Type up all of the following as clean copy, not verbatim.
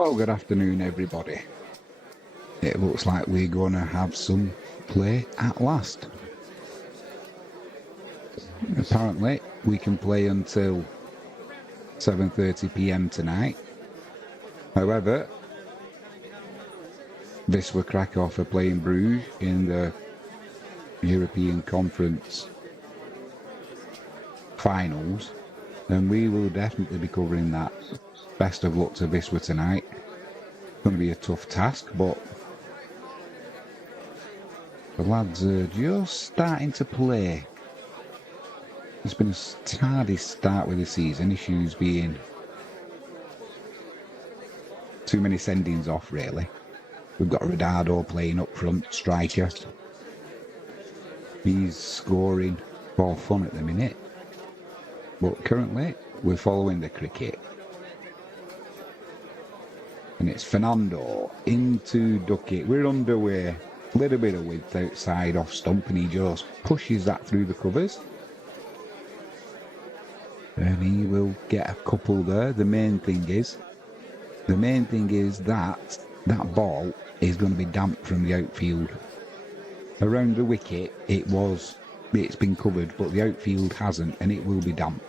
Well, good afternoon, everybody. It looks like we're going to have some play at last. Apparently, we can play until 7:30 p.m. tonight. However, Wisła Krakow are playing Bruges in the European Conference finals, and we will definitely be covering that. Best of luck to Wisła tonight. It's going to be a tough task, but the lads are just starting to play. It's been a tardy start with the season, issues being too many sendings off, really. We've got Rodado playing up front, striker. He's scoring for fun at the minute. But currently, we're following the cricket. And it's Fernando into Duckett. We're underway. A little bit of width outside off stump, and he just pushes that through the covers. And he will get a couple there. The main thing is that that ball is going to be damp from the outfield. Around the wicket, it's been covered, but the outfield hasn't, and it will be damp.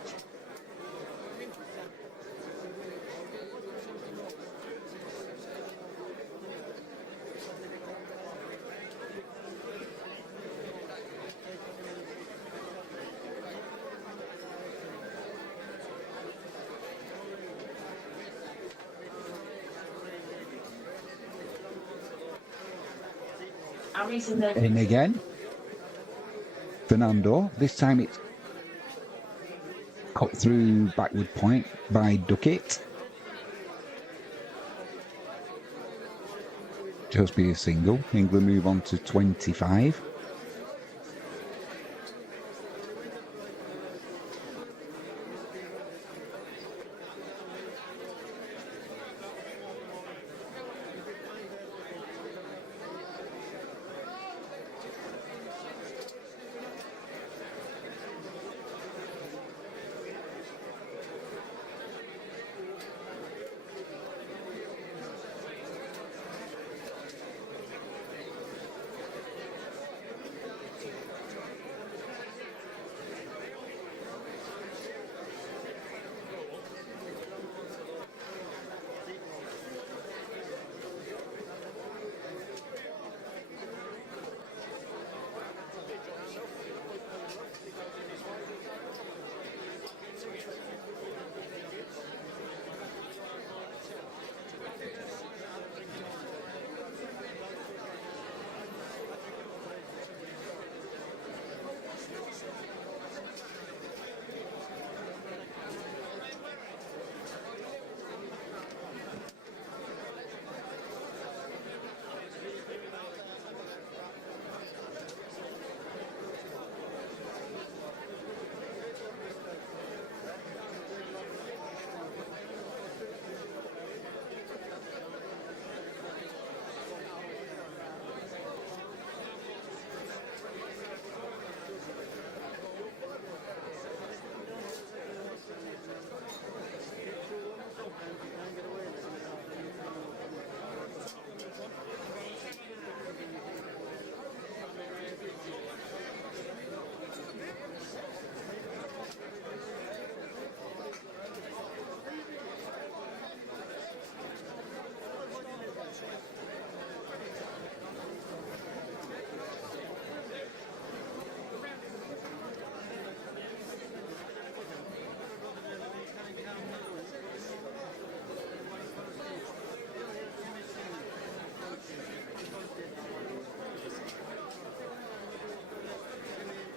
In again. Fernando. This time it's cut through backward point by Duckett. Just be a single. England move on to 25.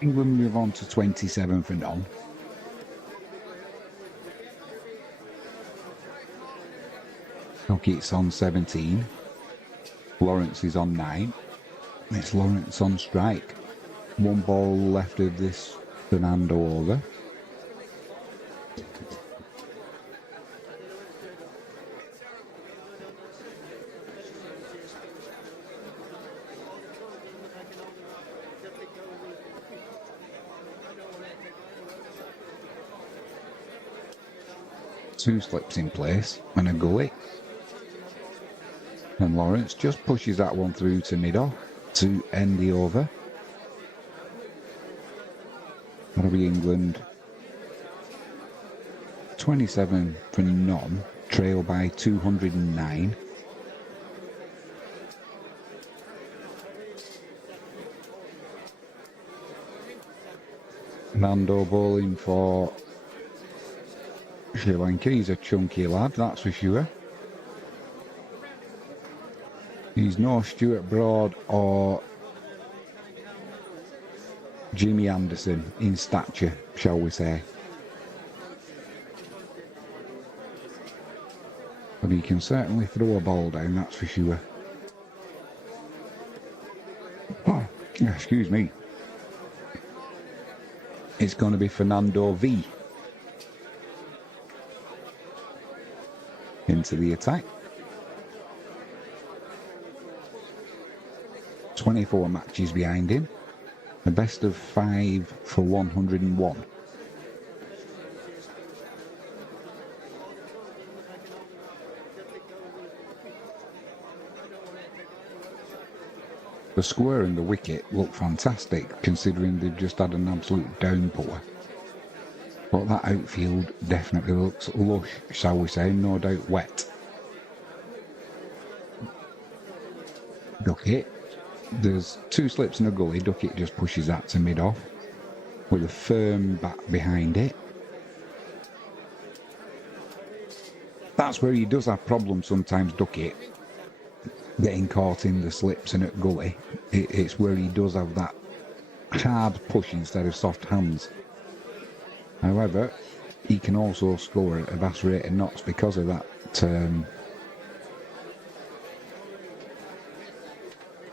England move on to 27 for none. Duckett's on 17. Lawrence is on 9. It's Lawrence on strike. One ball left of this Fernando over. Two slips in place and a gully. And Lawrence just pushes that one through to mid-off to end the over. That'll be England 27 for none, trail by 209. Nando bowling for Sri Lanka. He's a chunky lad, that's for sure. He's no Stuart Broad or Jimmy Anderson in stature, shall we say. But he can certainly throw a ball down, that's for sure. Oh, excuse me. It's going to be Fernando V into the attack. 24 matches behind him. A best of 5 for 101. The square and the wicket look fantastic, considering they've just had an absolute downpour. But that outfield definitely looks lush, shall we say, no doubt wet. Duckett. There's 2 slips and a gully. Duckett just pushes that to mid-off with a firm bat behind it. That's where he does have problems sometimes, Duckett, getting caught in the slips and at gully. It's where he does have that hard push instead of soft hands. However, he can also score at a vast rate of knots because of that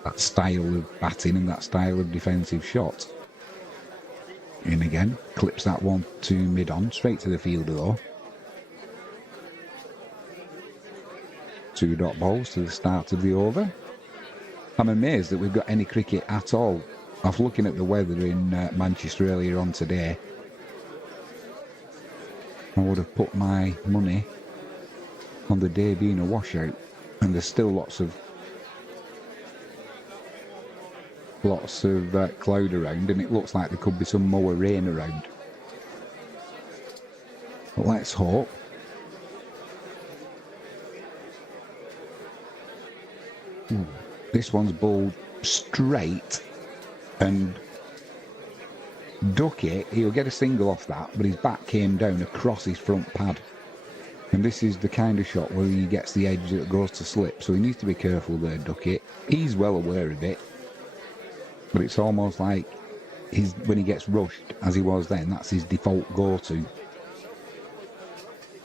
that style of batting and that style of defensive shot. In again, clips that one to mid-on, straight to the fielder though. 2 dot balls to the start of the over. I'm amazed that we've got any cricket at all. After looking at the weather in Manchester earlier on today, I would have put my money on the day being a washout, and there's still lots of cloud around, and it looks like there could be some more rain around. But let's hope. This one's bowled straight, and Duckett, he'll get a single off that, but his bat came down across his front pad. And this is the kind of shot where he gets the edge that goes to slip, so he needs to be careful there, Duckett. He's well aware of it. But it's almost like when he gets rushed, as he was then, that's his default go-to.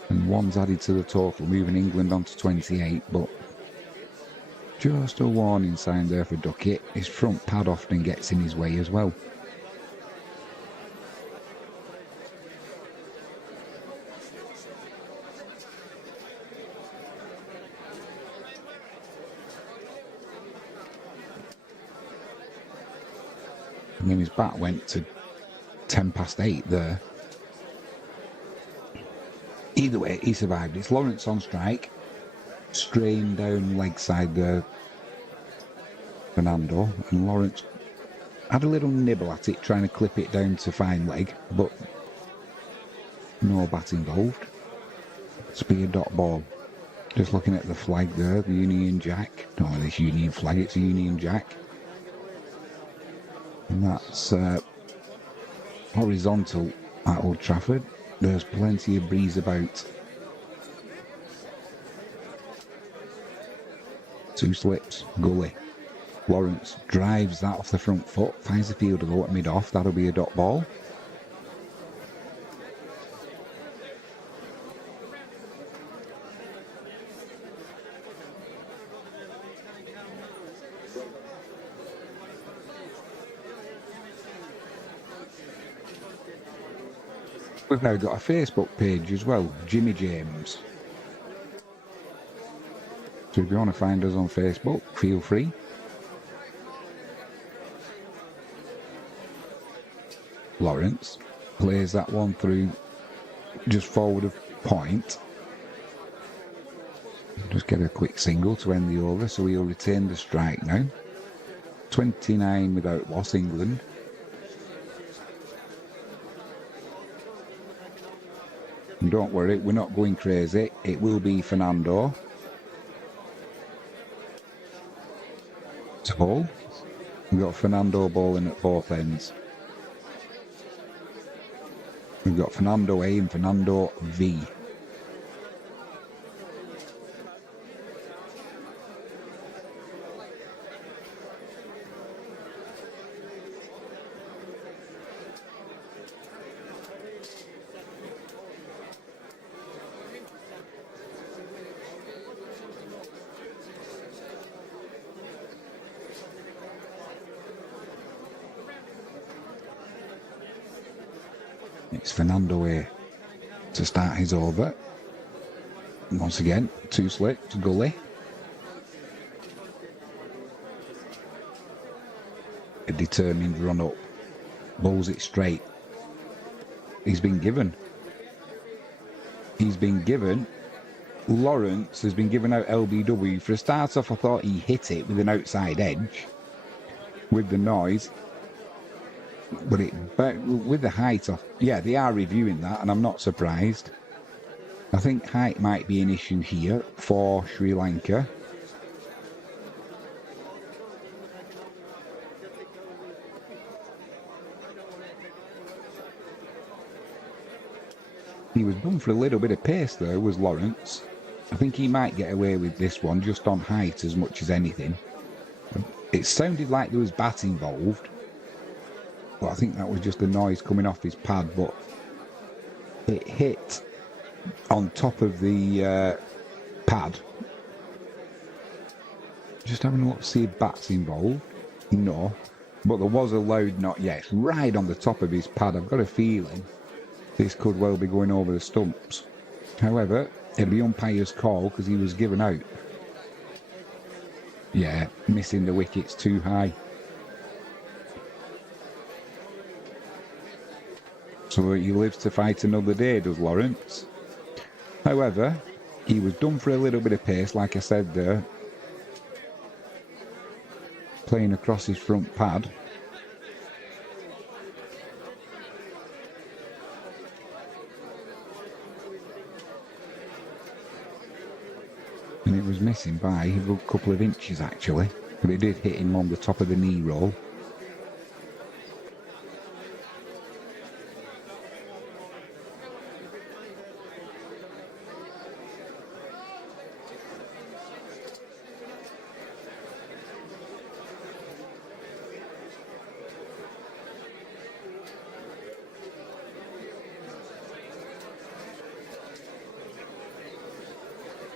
And 1's added to the total, moving England on to 28, but just a warning sign there for Duckett. His front pad often gets in his way as well. And then his bat went to 10 past 8 there. Either way, he survived. It's Lawrence on strike. Strain down leg side there, Fernando. And Lawrence had a little nibble at it, trying to clip it down to fine leg, but no bat involved. It's be a dot ball. Just looking at the flag there, the Union Jack. No, this Union flag, it's a Union Jack. And that's horizontal at Old Trafford. There's plenty of breeze about. 2 slips, gully. Lawrence drives that off the front foot, finds the fielder though at mid-off. That'll be a dot ball. We've now got a Facebook page as well, Jimmy James. So if you want to find us on Facebook, feel free. Lawrence plays that one through just forward of point. Just get a quick single to end the over, so he'll retain the strike now. 29 without loss, England. And don't worry, we're not going crazy. It will be Fernando to bowl. We've got Fernando bowling at both ends. We've got Fernando A and Fernando V. It's Fernando A to start his over. And once again, 2 slips, gully. A determined run up. Bowls it straight. He's been given. Lawrence has been given out LBW. For a start off, I thought he hit it with an outside edge. With the noise. But with the height off, yeah, they are reviewing that, and I'm not surprised. I think height might be an issue here for Sri Lanka. He was done for a little bit of pace though, was Lawrence. I think he might get away with this one just on height as much as anything. It sounded like there was bat involved. But I think that was just the noise coming off his pad, but it hit on top of the pad. Just having a look to see if bats involved. No. But there was a loud not yet. Right on the top of his pad. I've got a feeling this could well be going over the stumps. However, it'll be umpire's call because he was given out. Yeah, missing the wickets too high. So he lives to fight another day, does Lawrence. However, he was done for a little bit of pace, like I said there. Playing across his front pad. And it was missing by a couple of inches actually. But it did hit him on the top of the knee roll.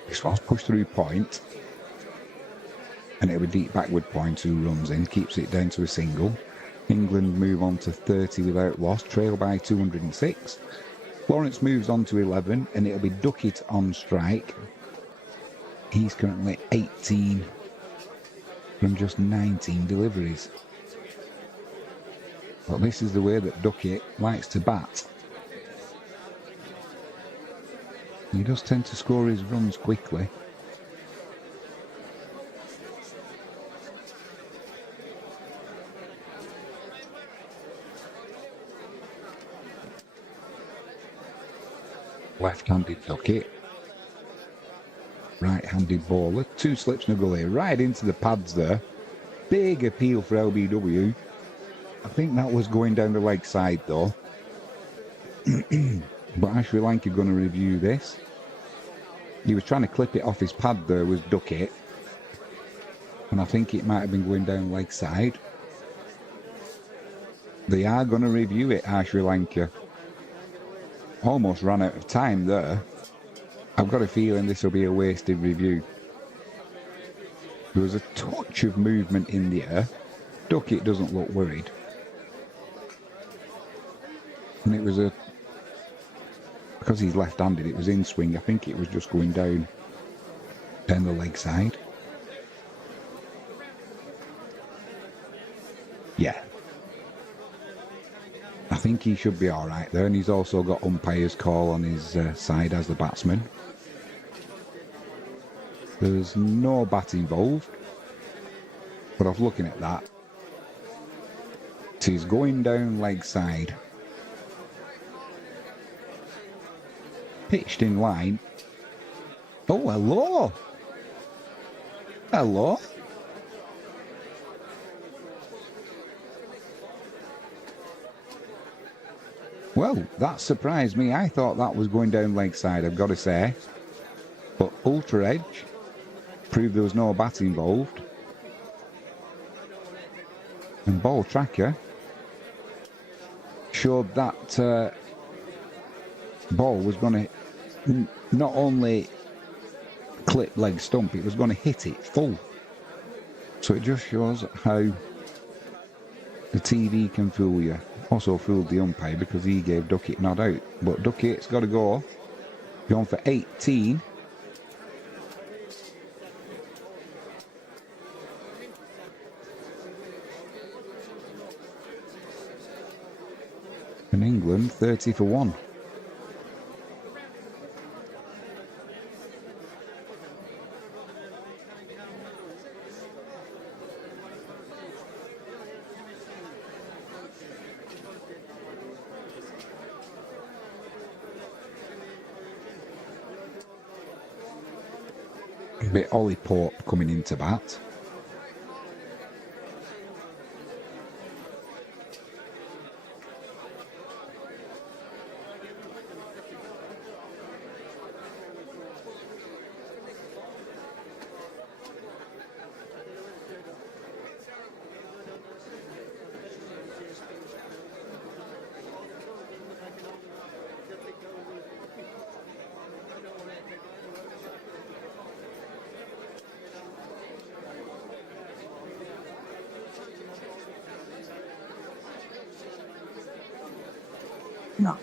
This one's pushed through point, and it'll be deep backward point who runs in, keeps it down to a single. England move on to 30 without loss, trail by 206. Lawrence moves on to 11, and it'll be Duckett on strike. He's currently 18 from just 19 deliveries. But this is the way that Duckett likes to bat. He does tend to score his runs quickly. Left-handed Duckett. Right-handed bowler. 2 slips and a gully. Right into the pads there. Big appeal for LBW. I think that was going down the leg side though. But Sri Lanka are going to review this. He was trying to clip it off his pad there, was Duckett. And I think it might have been going down leg side. They are going to review it, Sri Lanka. Almost ran out of time there. I've got a feeling this will be a wasted review. There was a touch of movement in the air. Duckett doesn't look worried. And it was because he's left-handed, it was in swing. I think it was just going down the leg side. Yeah. I think he should be all right there, and he's also got umpire's call on his side as the batsman. There's no bat involved. But off looking at that, it is going down leg side. Pitched in line. Oh, hello. Hello. Well, that surprised me. I thought that was going down leg side, I've got to say. But Ultra Edge proved there was no bat involved. And Ball Tracker showed that ball was going to not only clip leg stump, it was going to hit it full. So it just shows how the TV can fool you. Also fooled the umpire because he gave Duckett not out. But Duckett's got to go. Going for 18. And England 30 for 1. A bit Ollie Pope coming into bat.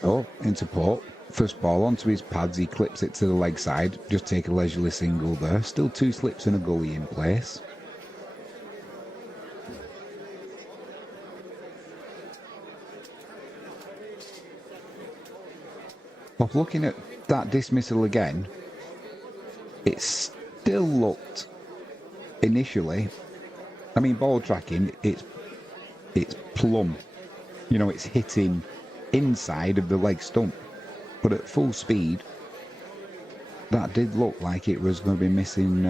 Oh, into Pope. First ball onto his pads, he clips it to the leg side. Just take a leisurely single there. Still 2 slips and a gully in place. Well, looking at that dismissal again, it still looked initially, I mean, ball tracking, it's plumb. You know, it's hitting inside of the leg stump, but at full speed that did look like it was going to be missing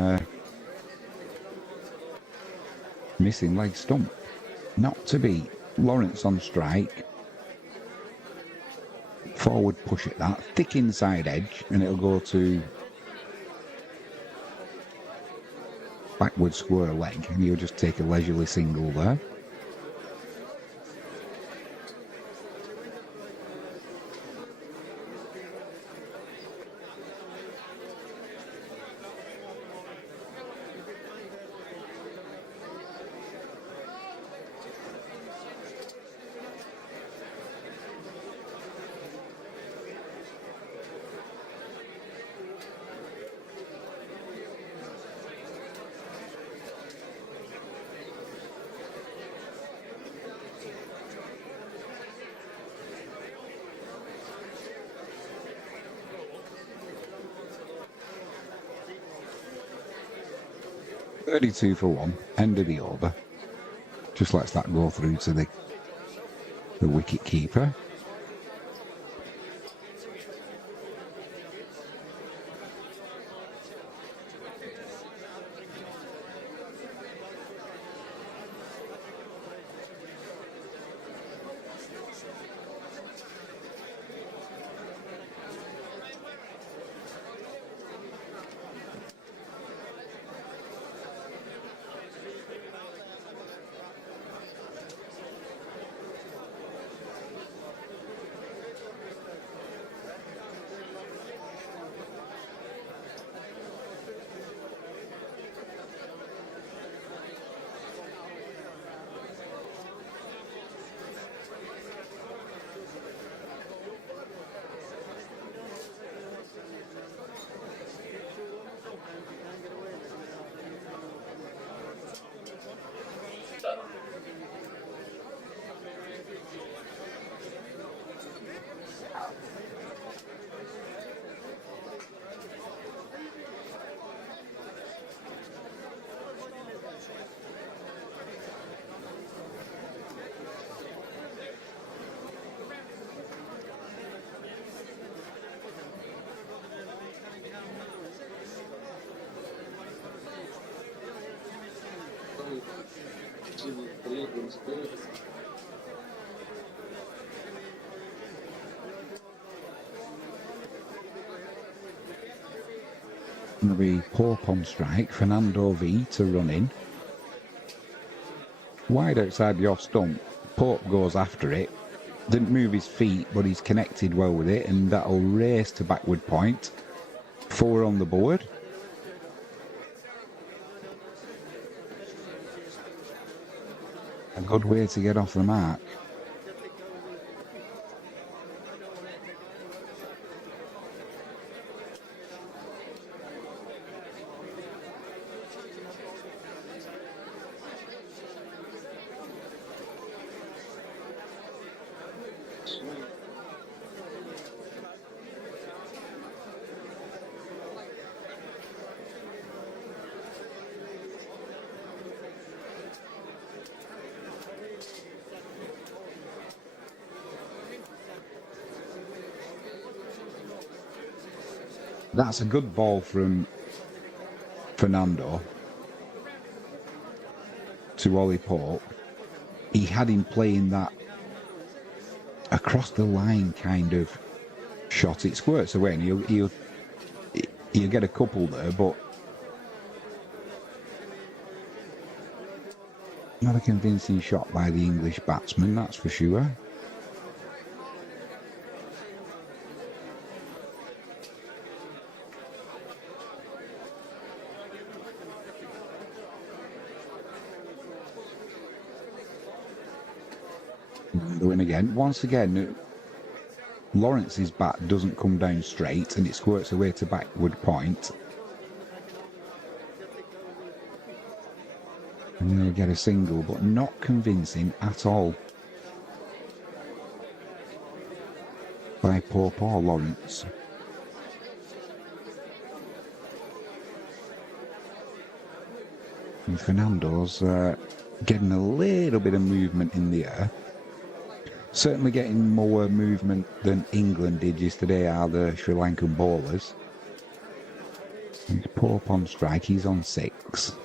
leg stump. Not to be. Lawrence on strike, forward push at that, thick inside edge, and it'll go to backward square leg, and he'll just take a leisurely single there. $32 for 1, end of the over. Just lets that go through to the wicket keeper. Going to be Pope on strike, Fernando V to run in. Wide outside the off stump, Pope goes after it. Didn't move his feet, but he's connected well with it, and that'll race to backward point. 4 on the board. A good way to get off the mark. That's a good ball from Fernando to Ollie Pope. He had him playing that across the line kind of shot. It squirts away and he'll get a couple there, but not a convincing shot by the English batsman, that's for sure. Going again. Once again, Lawrence's bat doesn't come down straight and it squirts away to backward point. And they'll get a single, but not convincing at all by Pope or Lawrence. And Fernando's getting a little bit of movement in the air. Certainly getting more movement than England did yesterday are the Sri Lankan bowlers. He's Pope on strike, he's on 6.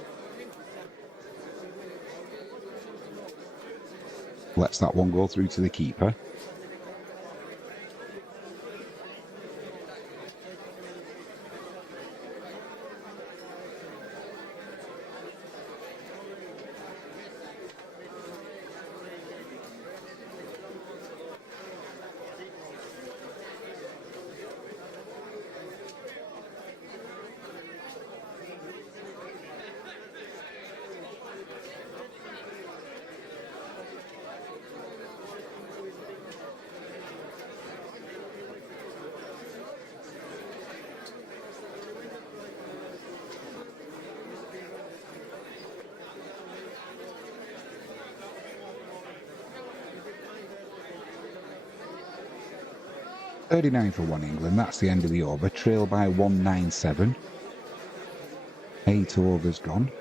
Lets that one go through to the keeper. .39 for 1 England, that's the end of the over. Trail by 197. 8 overs gone.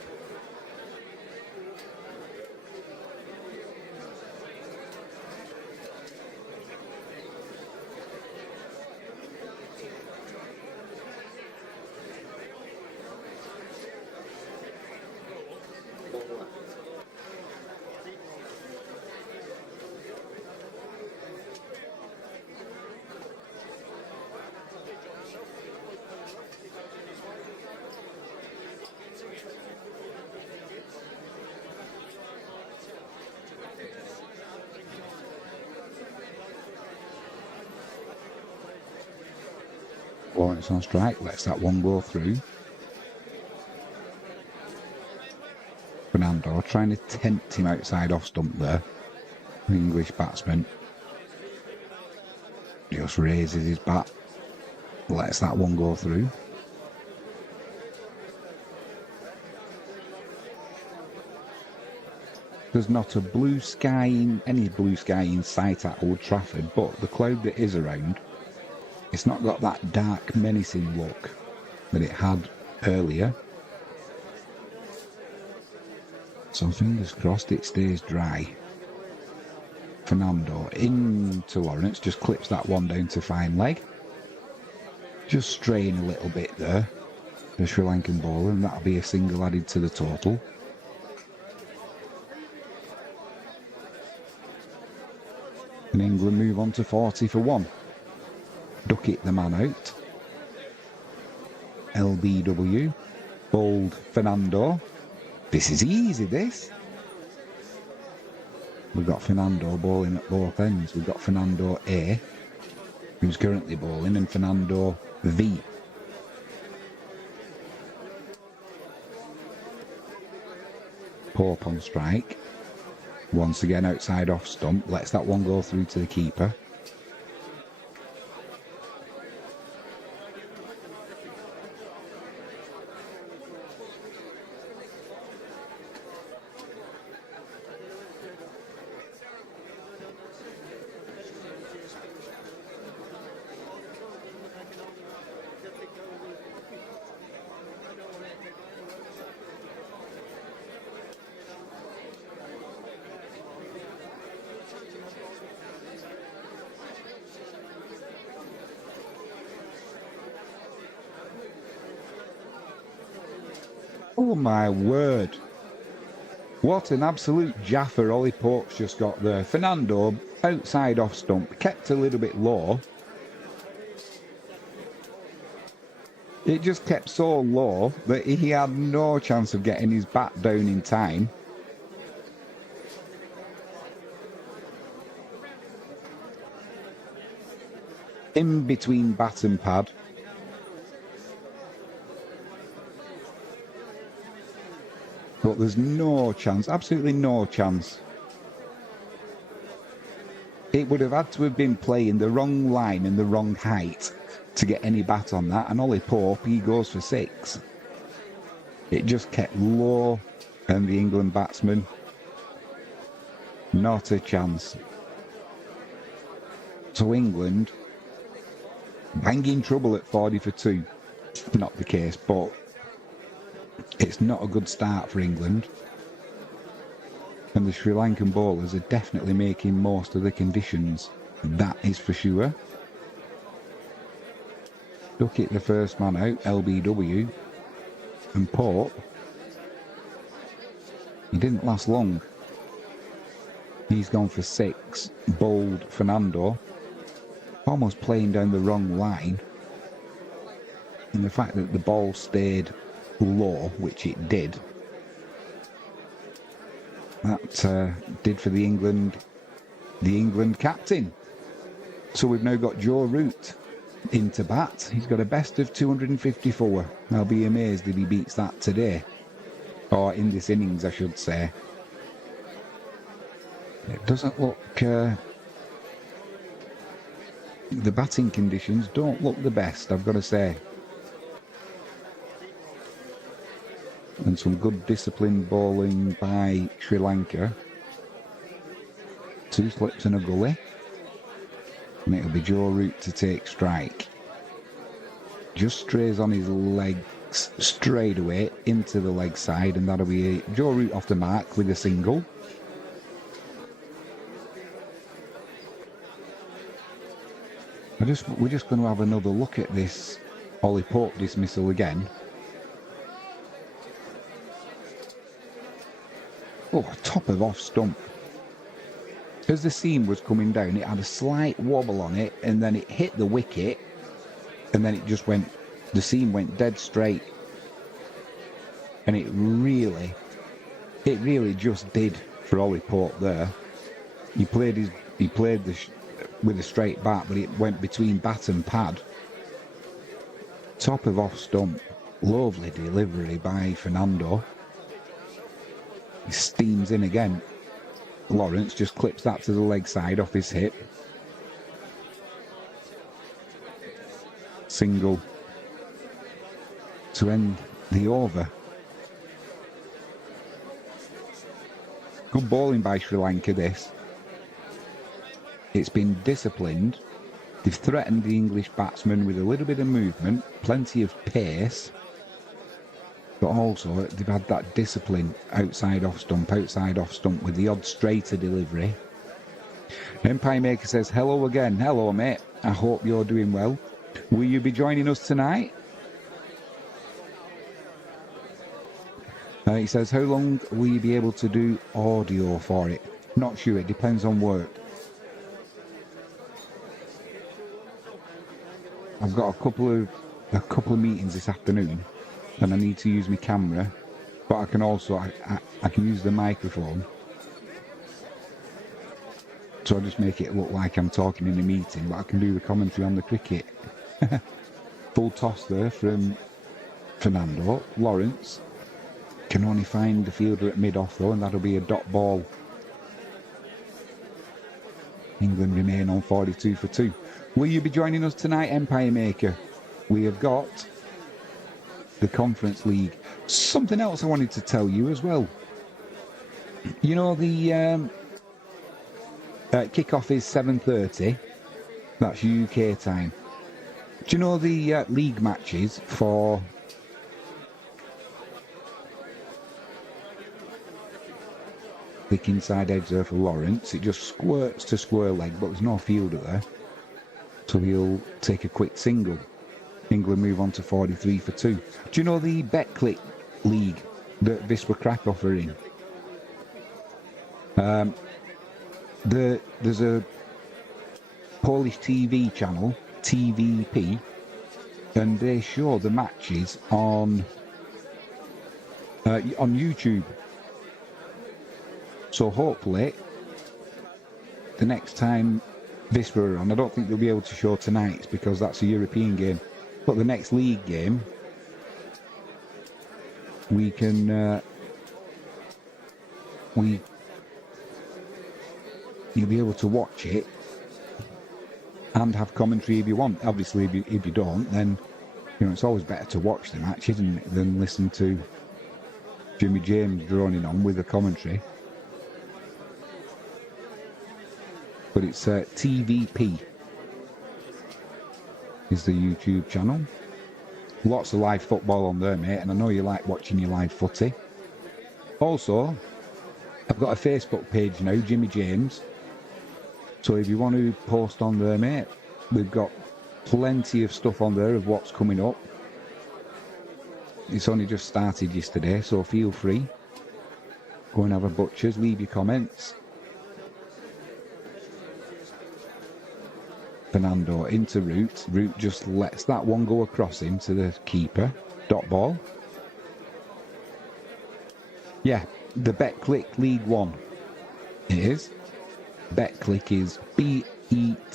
Lawrence on strike, lets that one go through. Fernando trying to tempt him outside off stump there. The English batsman just raises his bat, lets that one go through. There's not a blue sky any blue sky in sight at Old Trafford, but the cloud that is around, it's not got that dark, menacing look that it had earlier. So fingers crossed it stays dry. Fernando into Lawrence, just clips that one down to fine leg. Just straying a little bit there, the Sri Lankan bowler, and that'll be a single added to the total. And England move on to 40 for 1. Duckett the man out. LBW. Bold Fernando. This is easy, this. We've got Fernando bowling at both ends. We've got Fernando A, who's currently bowling, and Fernando V. Pope on strike. Once again outside off stump. Lets that one go through to the keeper. Oh my word. What an absolute jaffer Ollie Pope's just got there. Fernando outside off stump, kept a little bit low. It just kept so low that he had no chance of getting his bat down in time. In between bat and pad. But there's no chance, absolutely no chance. It would have had to have been playing the wrong line and the wrong height to get any bat on that. And Ollie Pope, he goes for 6. It just kept low, and the England batsman, not a chance. So England, banging trouble at 40 for 2. Not the case, but it's not a good start for England. And the Sri Lankan bowlers are definitely making most of the conditions. That is for sure. Duckett the first man out, LBW. And Pope, he didn't last long. He's gone for 6. Bold Fernando. Almost playing down the wrong line. And the fact that the ball stayed low, which it did, that did for the England captain. So we've now got Joe Root into bat. He's got a best of 254. I'll be amazed if he beats that today, or in this innings I should say. It doesn't look the batting conditions don't look the best, I've got to say. And some good disciplined bowling by Sri Lanka. 2 slips and a gully. And it'll be Joe Root to take strike. Just strays on his legs straight away into the leg side, and that'll be Joe Root off the mark with a single. We're just going to have another look at this Ollie Pope dismissal again. Oh, top of off stump. As the seam was coming down, it had a slight wobble on it, and then it hit the wicket, and then it just went, the seam went dead straight. And it really just did for Ollie Pope there. He played with a straight bat, but it went between bat and pad. Top of off stump. Lovely delivery by Fernando. He steams in again. Lawrence just clips that to the leg side off his hip. Single to end the over. Good bowling by Sri Lanka, this. It's been disciplined. They've threatened the English batsmen with a little bit of movement, plenty of pace. But also, they've had that discipline outside off stump with the odd straighter delivery. Empire Maker says, hello again. Hello, mate. I hope you're doing well. Will you be joining us tonight? He says, how long will you be able to do audio for it? Not sure. It depends on work. I've got a couple of meetings this afternoon, and I need to use my camera, but I can also I can use the microphone. So I just make it look like I'm talking in a meeting, but I can do the commentary on the cricket. Full toss there from Fernando. Lawrence can only find the fielder at mid-off though, and that'll be a dot ball. England remain on 42 for 2. Will you be joining us tonight, Empire Maker? We have got the Conference League. Something else I wanted to tell you as well. You know, the kick-off is 7:30. That's UK time. Do you know the league matches for thick inside edge there for Lawrence? It just squirts to square leg, but there's no fielder there. So he'll take a quick single. England move on to 43 for 2. Do you know the BetClick League that Wisła Krakow are in? There's a Polish TV channel, TVP, and they show the matches on YouTube. So hopefully, the next time Wisła are on, I don't think they'll be able to show tonight because that's a European game. But the next league game, we can you'll be able to watch it and have commentary if you want. Obviously, if you don't, then you know it's always better to watch the match, isn't it, than listen to Jimmy James droning on with the commentary. But it's TVP is the YouTube channel. Lots of live football on there, mate, and I know you like watching your live footy. Also, I've got a Facebook page now, Jimmy James. So if you want to post on there, mate, we've got plenty of stuff on there of what's coming up. It's only just started yesterday, so feel free. Go and have a butcher's, leave your comments. Fernando into Root. Root just lets that one go across him to the keeper. Dot ball. Yeah, the BetClick League One. It is. BetClick is BETCLIC.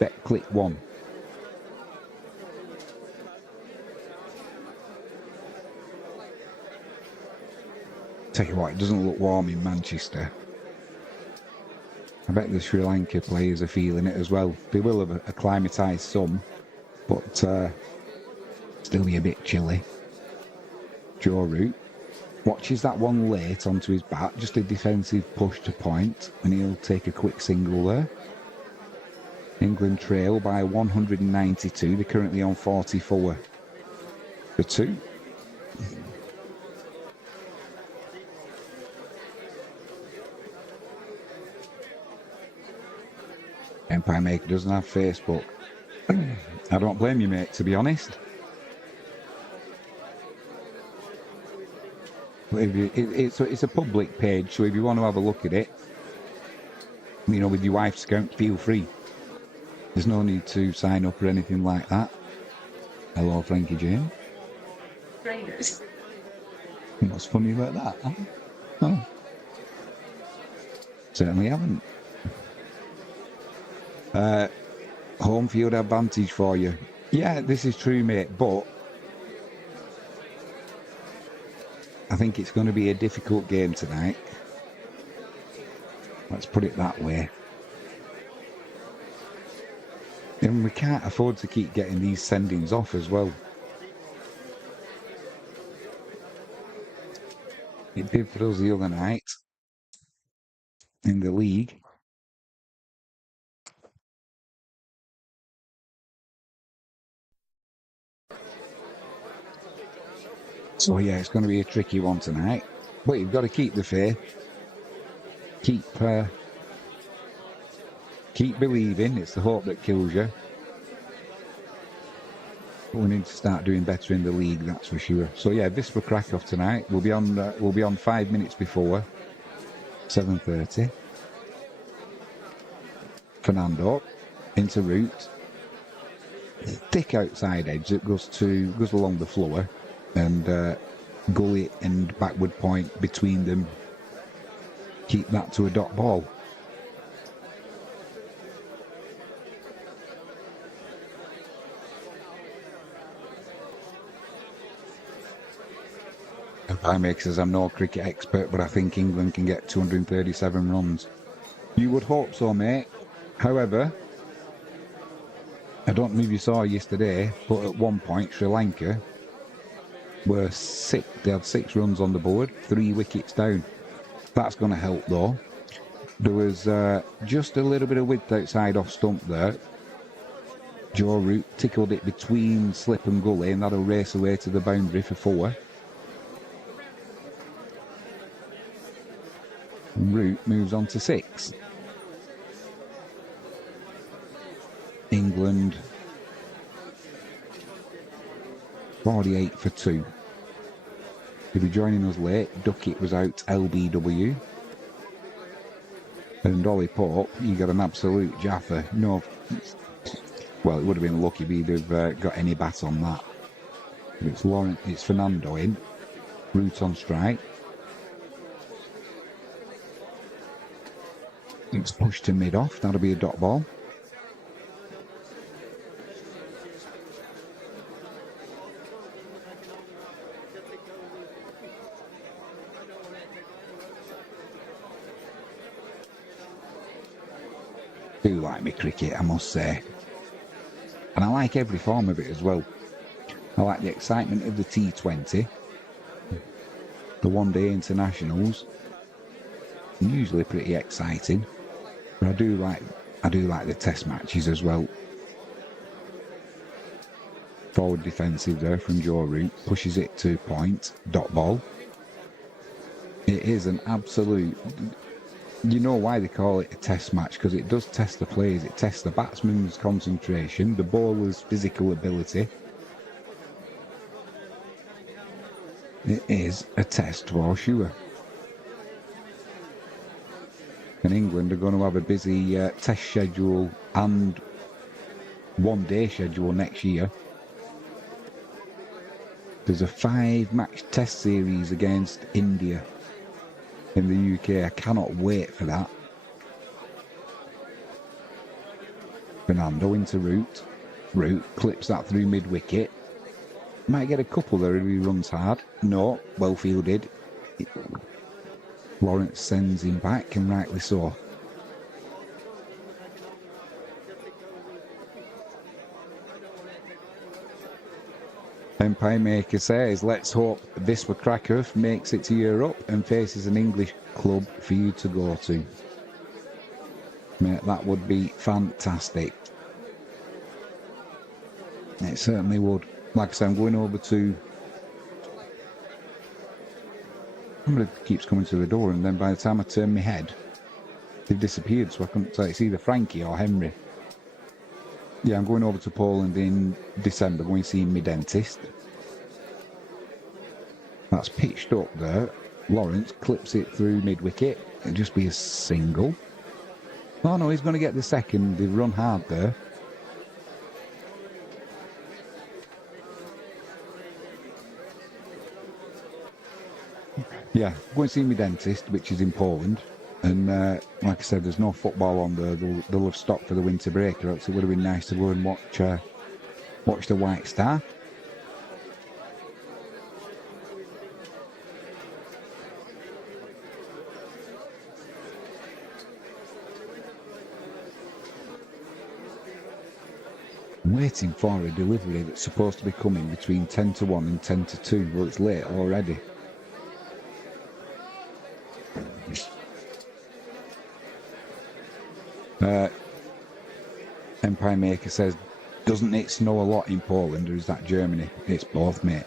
BetClick 1. Tell you what, it doesn't look warm in Manchester. I bet the Sri Lanka players are feeling it as well. They will have acclimatised some, but still be a bit chilly. Joe Root watches that one late onto his bat, just a defensive push to point, and he'll take a quick single there. England trail by 192. They're currently on 44 for 2. Empire Maker doesn't have Facebook. I don't blame you, mate, to be honest. It's a public page, so if you want to have a look at it, you know, with your wife's account, feel free. There's no need to sign up or anything like that. Hello, Frankie Jane. Raiders. What's funny about that? Huh? Oh. Certainly haven't. Home field advantage for you. Yeah, this is true, mate, but I think it's going to be a difficult game tonight. Let's put it that way. And we can't afford to keep getting these sendings off as well. It did for us the other night in the league. So yeah, it's going to be a tricky one tonight. But you've got to keep the faith. Keep believing. It's the hope that kills you. But we need to start doing better in the league, that's for sure. So yeah, Wisła Krakow tonight. We'll be on 5 minutes before 7:30. Fernando into root. Thick outside edge that goes along the floor, and gully and backward point between them. Keep that to a dot ball. Pie says, I'm no cricket expert, but I think England can get 237 runs. You would hope so, mate. However, I don't know if you saw yesterday, but at one point Sri Lanka were sick. They had 6 runs on the board, 3 wickets down. That's going to help though. There was just a little bit of width outside off stump there. Joe Root tickled it between slip and gully, and that'll race away to the boundary for 4. Root moves on to 6. England 48 for 2. If you're joining us late, Duckett was out LBW. And Ollie Pope, you got an absolute jaffer. No, well, it would have been lucky if he'd have got any bat on that. But it's Fernando in. Root on strike. It's pushed to mid-off. That'll be a dot ball. I do like me cricket, I must say. And I like every form of it as well. I like the excitement of the T20, the one-day internationals. Usually pretty exciting. But I do like the test matches as well. Forward defensive there from Joe Root. Pushes it to point. Dot ball. It is an absolute... You know why they call it a test match, because it does test the players. It tests the batsman's concentration, the bowler's physical ability. It is a test for sure. And England are going to have a busy test schedule and one-day schedule next year. There's a 5-match test series against India in the UK. I cannot wait for that. Fernando into Root. Root clips that through mid-wicket. Might get a couple there if he runs hard. No, well fielded. Lawrence sends him back, and rightly so. Empire Maker says, let's hope Viswa Krakow makes it to Europe and faces an English club for you to go to. Mate, that would be fantastic. It certainly would. Like I said, I'm going over to... Somebody keeps coming to the door, and then by the time I turn my head, they've disappeared, so I couldn't say it's either Frankie or Henry. Yeah, I'm going over to Poland in December, going to see my dentist. That's pitched up there. Lawrence clips it through mid-wicket. It'll just be a single. Oh no, he's going to get the second. They've run hard there. Yeah, going to see my dentist, which is in Poland. And like I said, there's no football on there. They'll have stopped for the winter break, or else it would have been nice to go and watch the White Star. I'm waiting for a delivery that's supposed to be coming between 10 to 1 and 10 to 2. Well, it's late already. Empire Maker says, doesn't it snow a lot in Poland, or is that Germany? It's both, mate.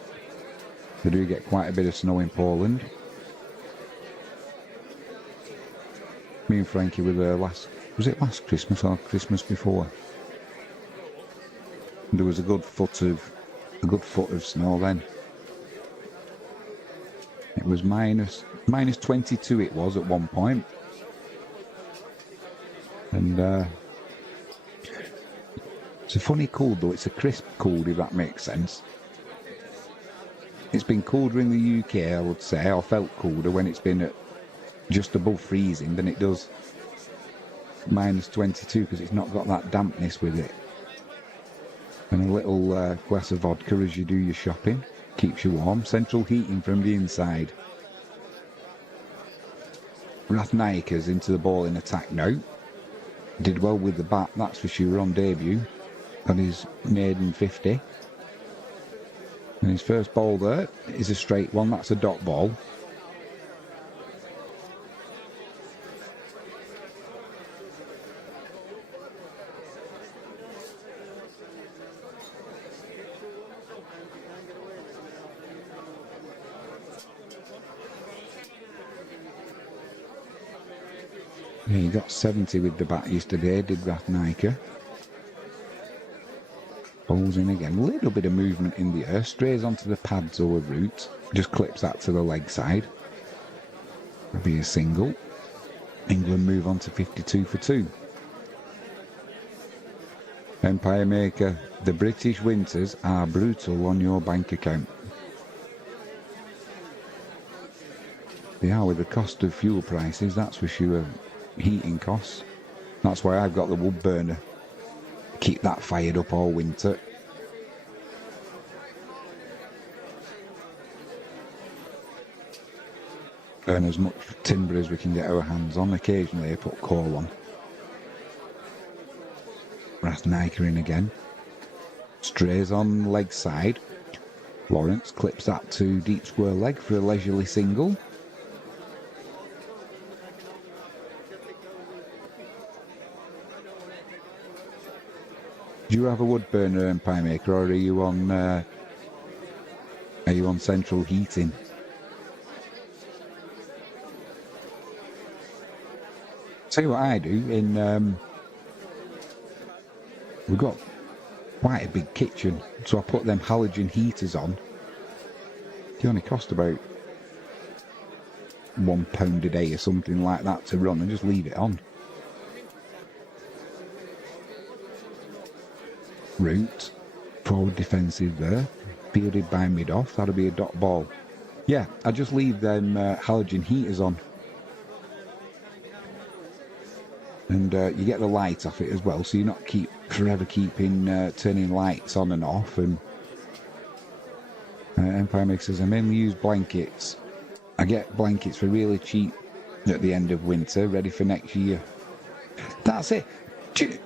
They do get quite a bit of snow in Poland. Me and Frankie were there was it last Christmas or Christmas before? There was a good foot of snow then. It was minus 22 it was at one point. And It's a funny cold though, it's a crisp cold if that makes sense. It's been colder in the UK, I would say, or felt colder when it's been at just above freezing than it does minus 22 because it's not got that dampness with it. And a little glass of vodka as you do your shopping. Keeps you warm. Central heating from the inside. Rathnaiker's into the ball in attack now. Did well with the bat, that's for sure, on debut. On his maiden 50. And his first ball there is a straight one, that's a dot ball. Yeah, he got 70 with the bat yesterday, did Rathnaiker. Bowls in again. A little bit of movement in the air. Strays onto the pads over root. Just clips that to the leg side. That'll be a single. England move on to 52 for 2. Empire Maker, the British winters are brutal on your bank account. They are with the cost of fuel prices, that's for sure. Heating costs. That's why I've got the wood burner. Keep that fired up all winter. Burn as much timber as we can get our hands on. Occasionally I put coal on. Rathnaiker in again. Strays on leg side. Lawrence clips that to deep square leg for a leisurely single. Do you have a wood burner, Empire Maker, or are you on central heating? Tell you what I do. We've got quite a big kitchen, so I put them halogen heaters on. They only cost about £1 a day or something like that to run, and just leave it on. Root, forward defensive there, fielded by mid-off, that'll be a dot ball. Yeah, I just leave them halogen heaters on. And you get the light off it as well, so you're not forever keeping turning lights on and off. And Empire Maker says, I mainly use blankets. I get blankets for really cheap at the end of winter, ready for next year. That's it. Do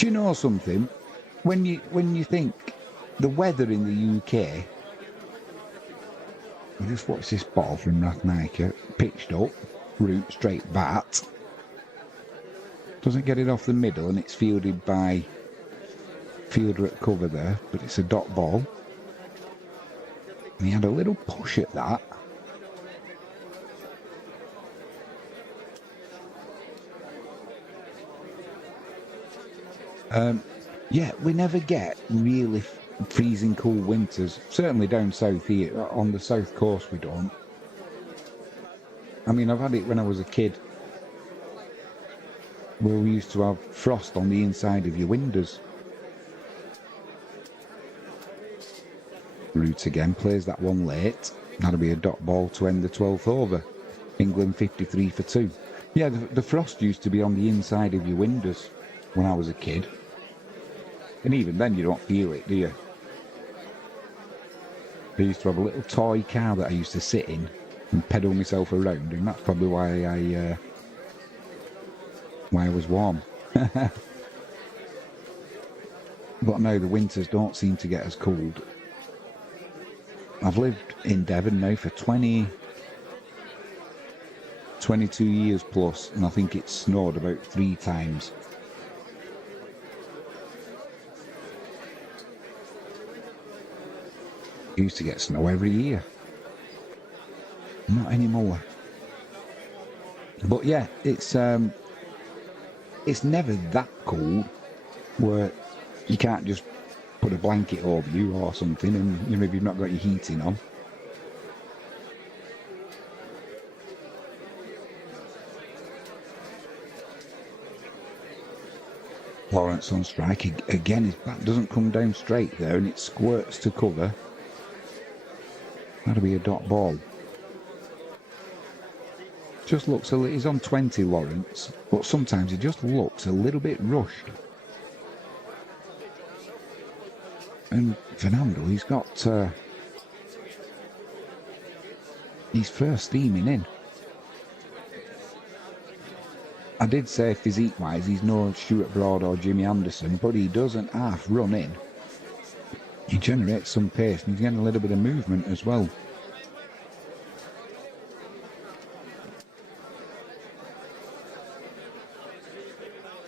you know something? When you think the weather in the UK, just watch this ball from Rathnaiker, pitched up, root straight bat, doesn't get it off the middle, and it's fielded by fielder at cover there, but it's a dot ball. And he had a little push at that. Yeah, we never get really freezing cold winters. Certainly down south here, on the south coast we don't. I mean, I've had it when I was a kid, where we used to have frost on the inside of your windows. Root again, plays that one late. That'll be a dot ball to end the 12th over. England 53 for 2. Yeah, the frost used to be on the inside of your windows when I was a kid. And even then you don't feel it, do you? I used to have a little toy car that I used to sit in and pedal myself around, and that's probably why I was warm. But now the winters don't seem to get as cold. I've lived in Devon now for 22 years plus, and I think it's snowed about 3 times. I used to get snow every year. Not anymore. But yeah, it's never that cold where you can't just put a blanket over you or something, and maybe you've not got your heating on. Lawrence Lawrence on strike. Again, his bat doesn't come down straight there and it squirts to cover. That'll be a dot ball. Just looks he's on 20, Lawrence, but sometimes he just looks a little bit rushed. And Fernando, he's got his first steaming in. I did say physique-wise he's no Stuart Broad or Jimmy Anderson, but he doesn't half run in. He generates some pace and he's getting a little bit of movement as well.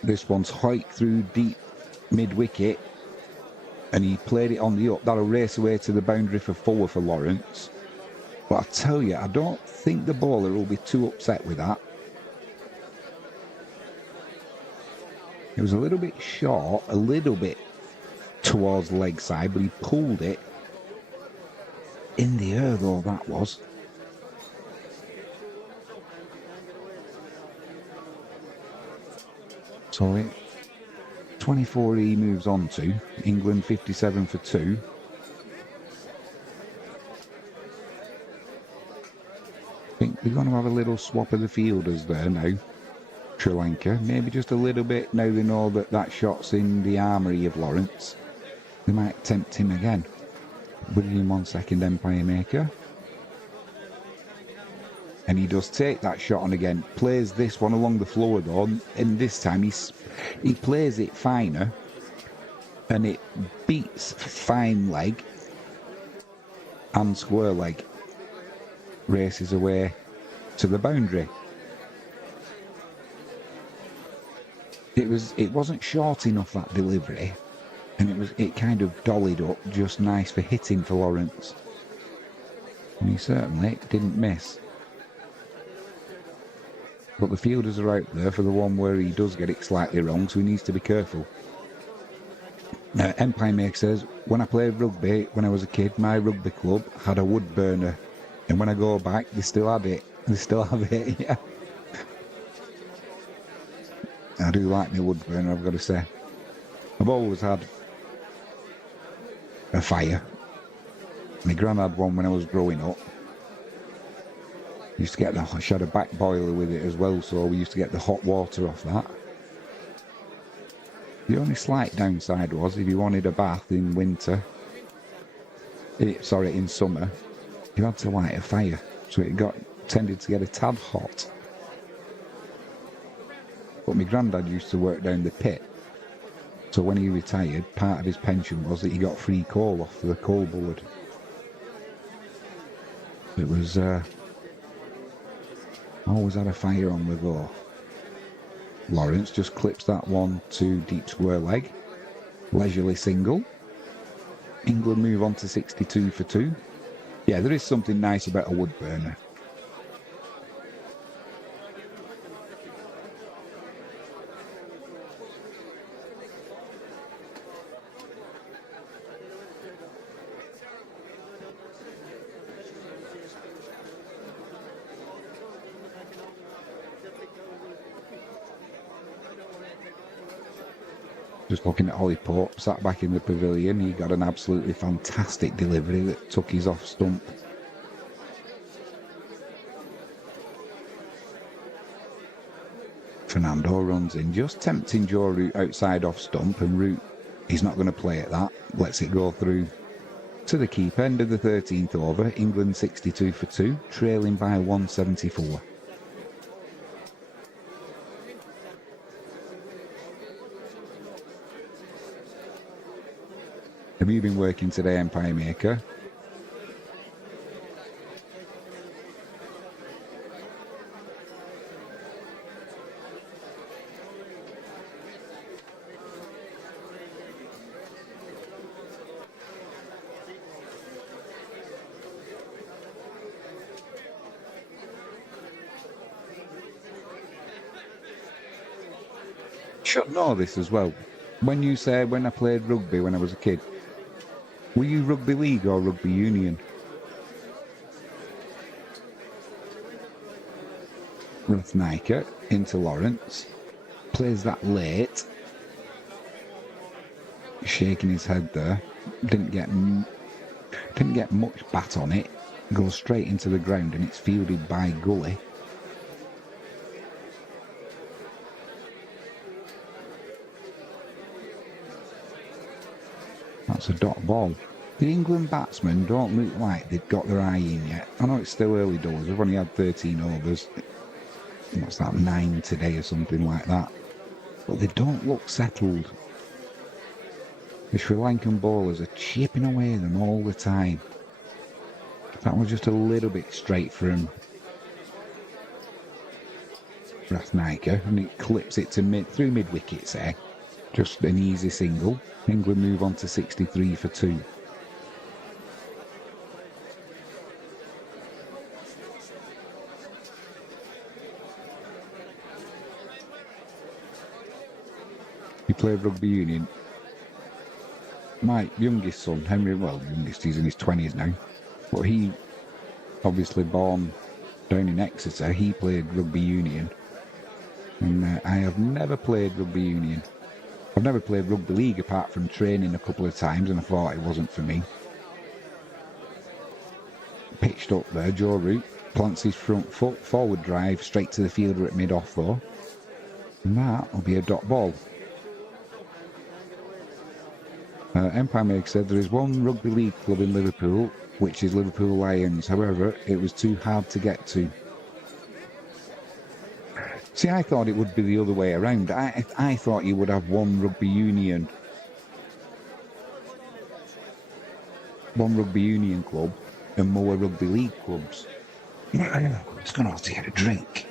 This one's hiked through deep mid-wicket and he played it on the up. That'll race away to the boundary for 4 for Lawrence. But I tell you, I don't think the bowler will be too upset with that. It was a little bit short, a little bit towards the leg side, but he pulled it in the air though, that was. So 24 he moves on to. England 57 for 2. I think they're going to have a little swap of the fielders there now. Sri Lanka, maybe just a little bit now they know that shot's in the armoury of Lawrence. They might tempt him again. Within 1 second, Empire Maker. And he does take that shot on again. Plays this one along the floor though, and this time he plays it finer. And it beats fine leg and square leg. Races away to the boundary. It wasn't short enough, that delivery, and it kind of dollied up just nice for hitting for Lawrence. And he certainly didn't miss. But the fielders are out there for the one where he does get it slightly wrong, so he needs to be careful. Empire Maker says, when I played rugby when I was a kid, my rugby club had a wood burner, and when I go back, they still had it. They still have it, yeah. I do like my wood burner, I've got to say. I've always had a fire. My gran had one when I was growing up. Used to get she had a back boiler with it as well, so we used to get the hot water off that. The only slight downside was if you wanted a bath in winter, in summer, you had to light a fire, so it tended to get a tad hot. But my granddad used to work down the pit, so when he retired, part of his pension was that he got free coal off the coal board. It was always had a fire on the go. Lawrence just clips that one to deep square leg. Leisurely single. England move on to 62 for 2. Yeah, there is something nice about a wood burner. Just looking at Ollie Pope, sat back in the pavilion. He got an absolutely fantastic delivery that took his off stump. Fernando runs in, just tempting Joe Root outside off stump, and Root, he's not going to play at that. Lets it go through to the keeper. End of the 13th over. England 62 for 2, trailing by 174. Have you been working today, Empire Maker? Should know this as well. When you say when I played rugby when I was a kid, were you rugby league or rugby union? Rathnaika into Lawrence. Plays that late. shaking his head there. Didn't get much bat on it. Goes straight into the ground and it's fielded by Gully. That's a dot ball. The England batsmen don't look like they've got their eye in yet. I know it's still early doors. We've only had 13 overs. What's that, 9 today or something like that. But they don't look settled. The Sri Lankan bowlers are chipping away at them all the time. That was just a little bit straight for him. Rathnaiker, and it clips it to through mid wickets there. Just an easy single. England move on to 63 for 2. He played rugby union. My youngest son, Henry, well, youngest, he's in his 20s now, but he, obviously born down in Exeter, he played rugby union. And I have never played rugby union. I've never played rugby league apart from training a couple of times, and I thought it wasn't for me. Pitched up there, Joe Root plants his front foot, forward drive, straight to the fielder at mid-off though. And that will be a dot ball. Empire Maker said there is one rugby league club in Liverpool, which is Liverpool Lions. However, it was too hard to get to. See, I thought it would be the other way around. I thought you would have one rugby union club and more rugby league clubs. It's going to have to get a drink.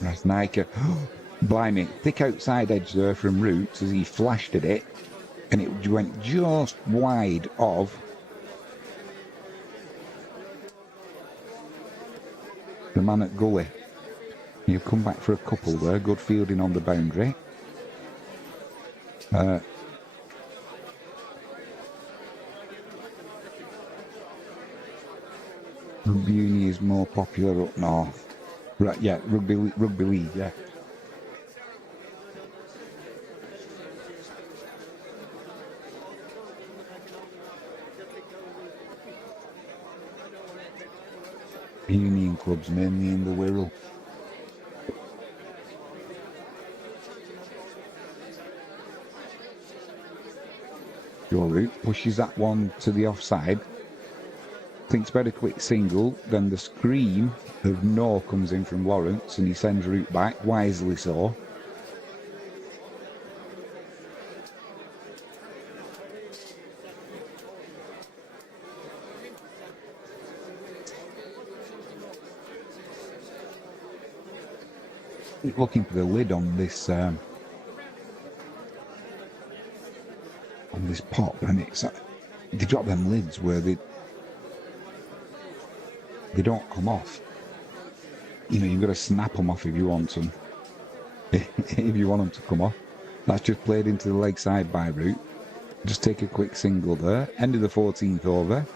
Rathnaiker. Blimey, thick outside edge there from Roots as he flashed at it, and it went just wide of the man at Gully. He'll come back for a couple there. Good fielding on the boundary. Rugby union is more popular up north. Right, yeah, rugby league, yeah. Union clubs mainly in the Wirral. Joe Root pushes that one to the offside. Thinks about a quick single, then the scream of no comes in from Lawrence and he sends Root back, wisely so. Looking for the lid on this pot, and it's they drop them lids where they don't come off. You know, you've got to snap them off if you want them. If you want them to come off. That's just played into the leg side by Root. Just take a quick single there. End of the 14th over.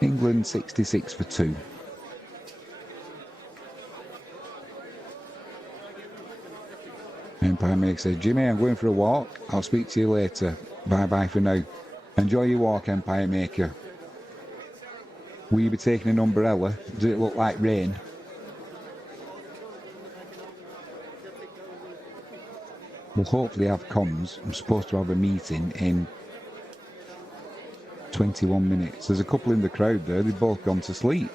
England 66 for 2. Empire Maker says, Jimmy, I'm going for a walk. I'll speak to you later. Bye-bye for now. Enjoy your walk, Empire Maker. Will you be taking an umbrella? Does it look like rain? We'll hopefully have comms. I'm supposed to have a meeting in 21 minutes. There's a couple in the crowd there. They've both gone to sleep.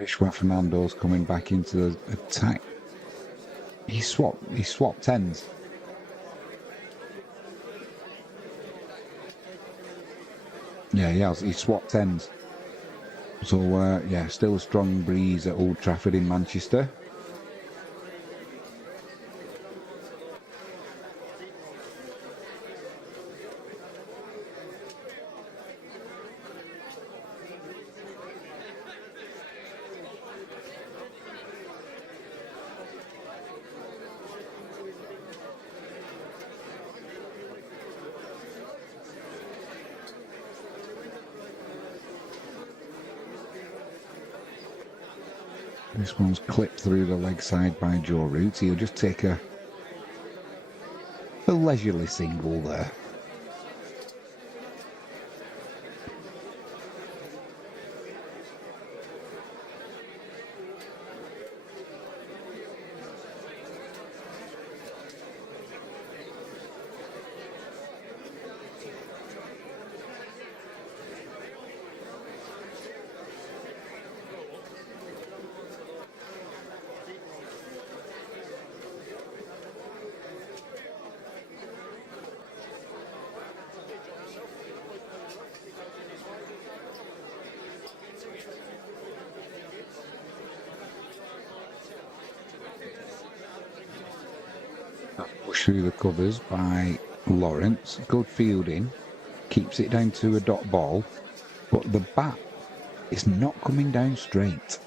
Vishwa Fernando's coming back into the attack. He swapped ends. Yeah, he has. He swapped ends. So, yeah, still a strong breeze at Old Trafford in Manchester. This one's clipped through the leg side by Joe Root. He'll just take a leisurely single there. Push through the covers by Lawrence. Good fielding. Keeps it down to a dot ball. But the bat is not coming down straight.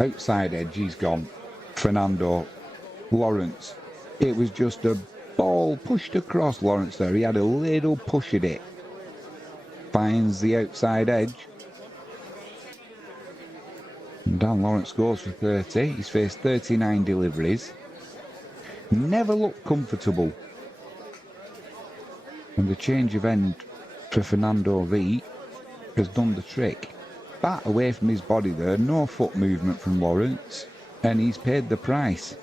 Outside edge, he's gone. Fernando. Lawrence. It was just a ball pushed across Lawrence there. He had a little push at it. Finds the outside edge. And Dan Lawrence scores for 30. He's faced 39 deliveries. Never looked comfortable. And the change of end for Fernando V has done the trick. Bat away from his body there, no foot movement from Lawrence, and he's paid the price.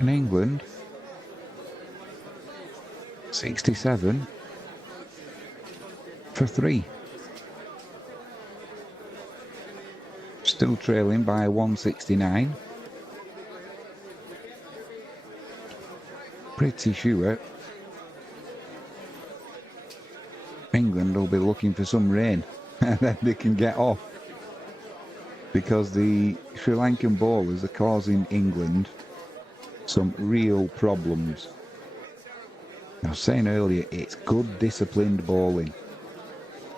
In England, 67 for 3. Still trailing by 169. Pretty sure England will be looking for some rain and then they can get off, because the Sri Lankan bowlers are causing England some real problems. I was saying earlier, it's good disciplined bowling.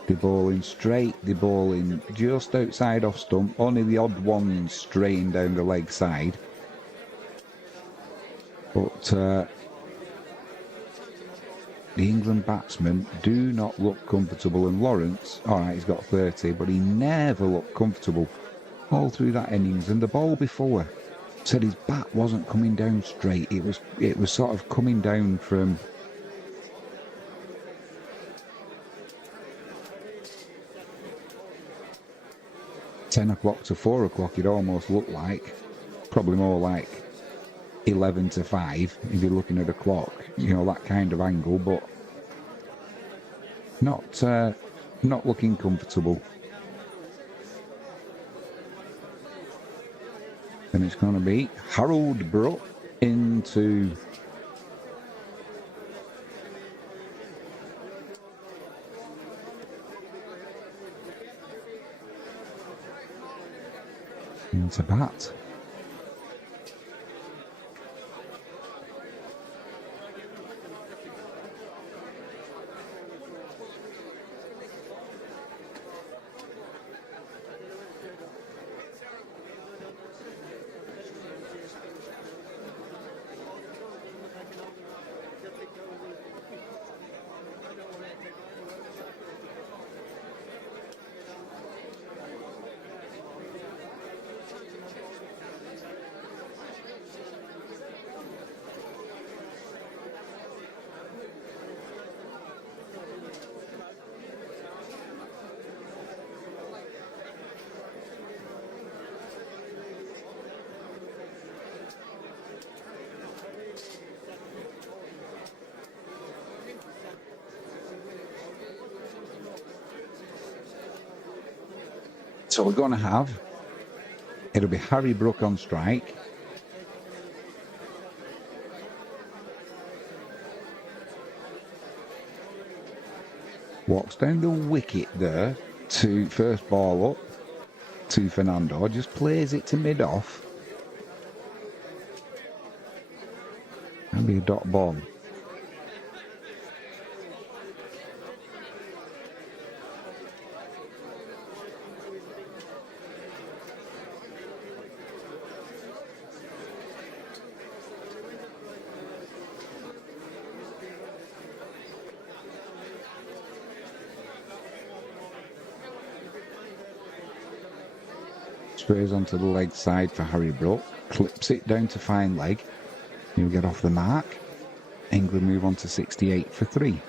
They're bowling straight, they're bowling just outside off stump, only the odd ones straying down the leg side. But the England batsmen do not look comfortable, and Lawrence, alright, he's got 30, but he never looked comfortable all through that innings. And the ball before said his bat wasn't coming down straight, it was sort of coming down from ten o'clock to 4 o'clock. It almost looked like, probably more like 11 to 5 if you're looking at a clock, you know, that kind of angle, but not looking comfortable. And it's going to be Harold Brook into bat. So we're going to have, it'll be Harry Brook on strike. Walks down the wicket there to first ball up to Fernando. Just plays it to mid-off. That'll be a dot ball. Sprays onto the leg side for Harry Brook. Clips it down to fine leg. He'll get off the mark. England move on to 68 for 3.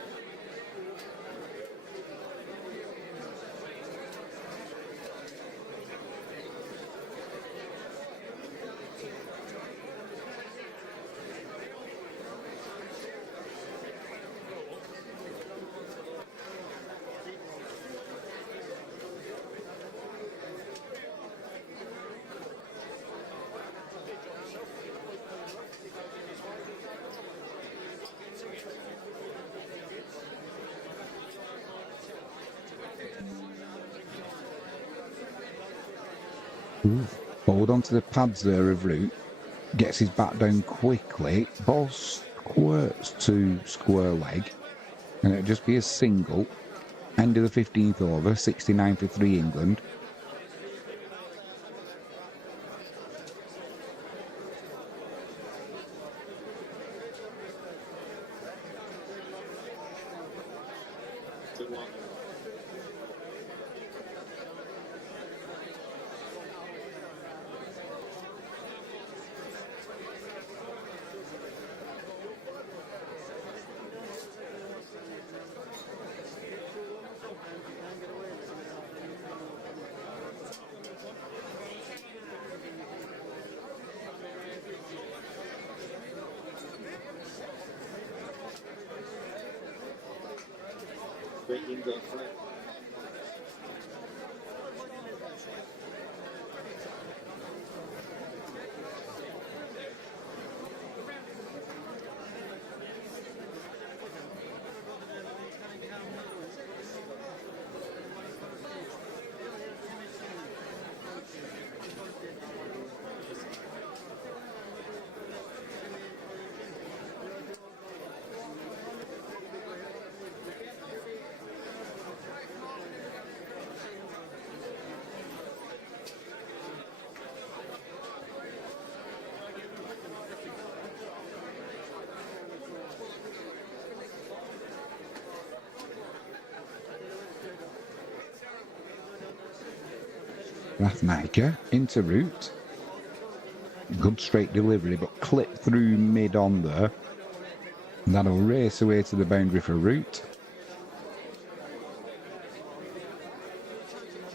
Hold onto the pads there of Root. Gets his bat down quickly. Ball squirts to square leg. And it'll just be a single. End of the 15th over. 69 for 3 England. Rathnaker into Root. Good straight delivery, but clip through mid on there. That'll race away to the boundary for Root.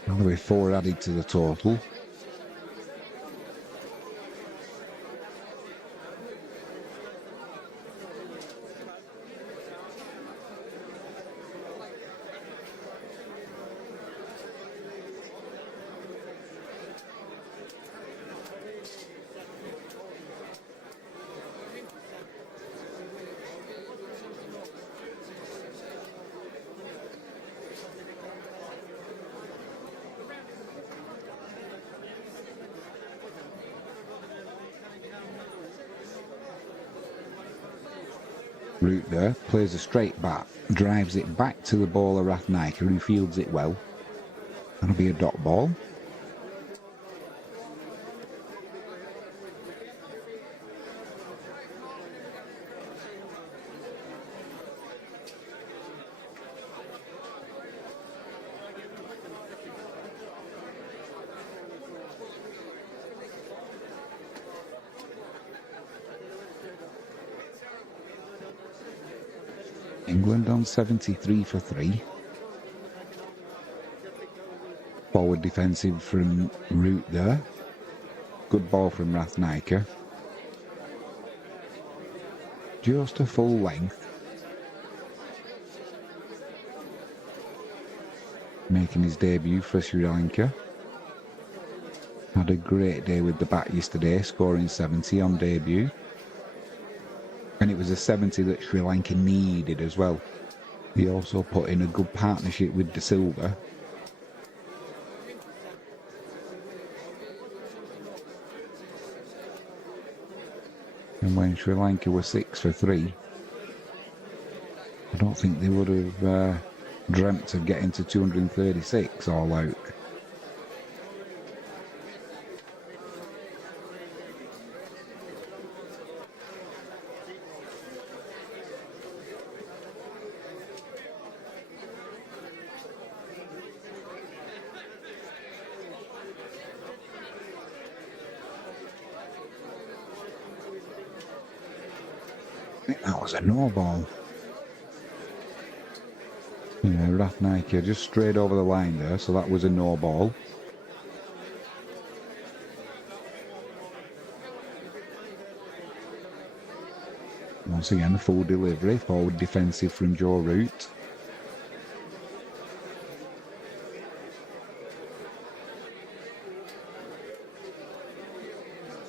That'll be 4 added to the total. Root there, plays a straight bat, drives it back to the bowler Rathnaker, who fields it well. That'll be a dot ball. England on 73 for 3. Forward defensive from Root there. Good ball from Rathnaker. Just a full length. Making his debut for Sri Lanka. Had a great day with the bat yesterday, scoring 70 on debut. And it was a 70 that Sri Lanka needed as well. He also put in a good partnership with De Silva. And when Sri Lanka were 6 for 3, I don't think they would have dreamt of getting to 236 all out. I think that was a no ball. Yeah, Rathnike just straight over the line there, so that was a no ball. Once again, a full delivery, forward defensive from Joe Root.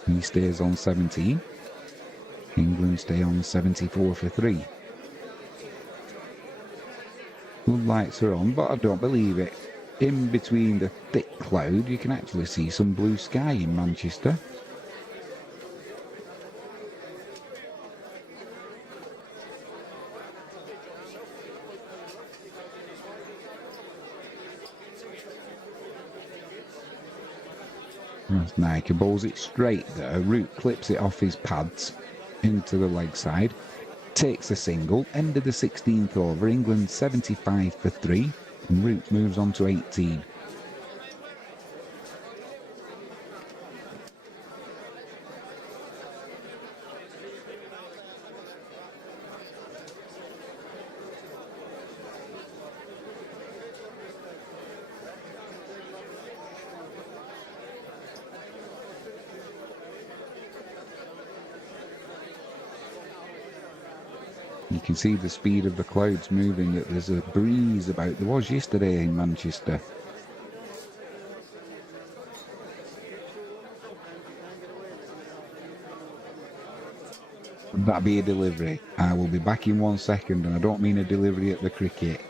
He stays on 17. England stay on 74 for 3. Good lights are on, but I don't believe it. In between the thick cloud, you can actually see some blue sky in Manchester. Nike bowls it straight there. Root clips it off his pads into the leg side. Takes a single. End of the 16th over. England 75 for 3. And Root moves on to 18. You can see the speed of the clouds moving, that there's a breeze about. There was yesterday in Manchester. Would that be a delivery? I will be back in 1 second, and I don't mean a delivery at the cricket.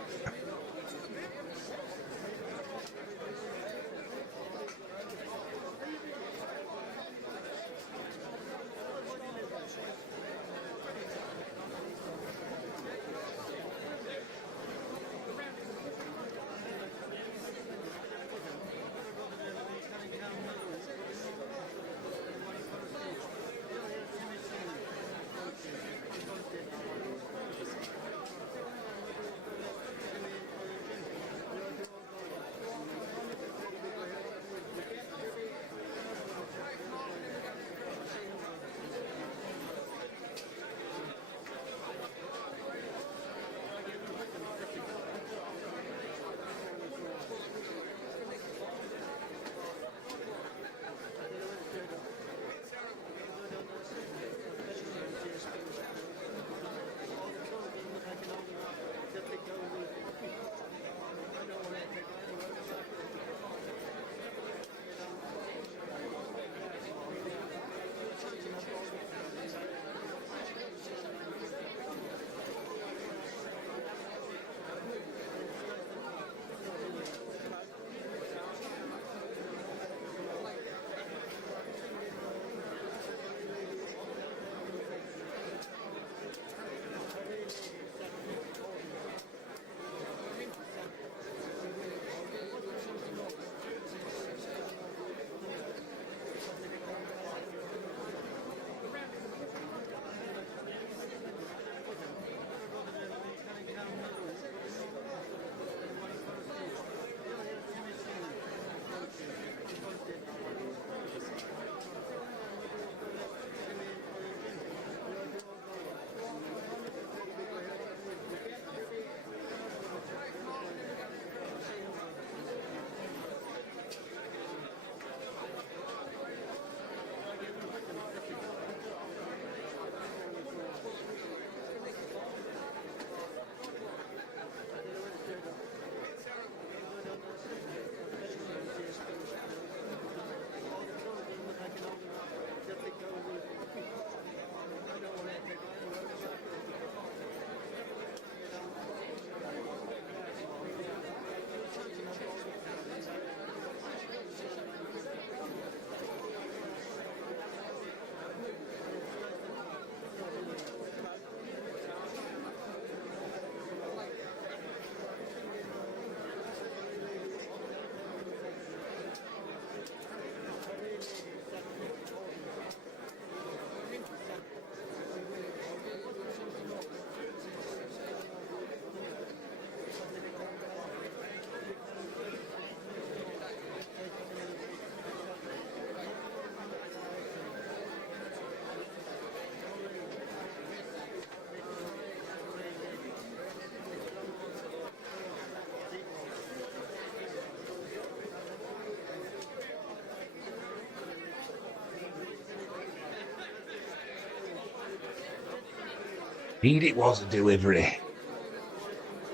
Indeed, it was a delivery.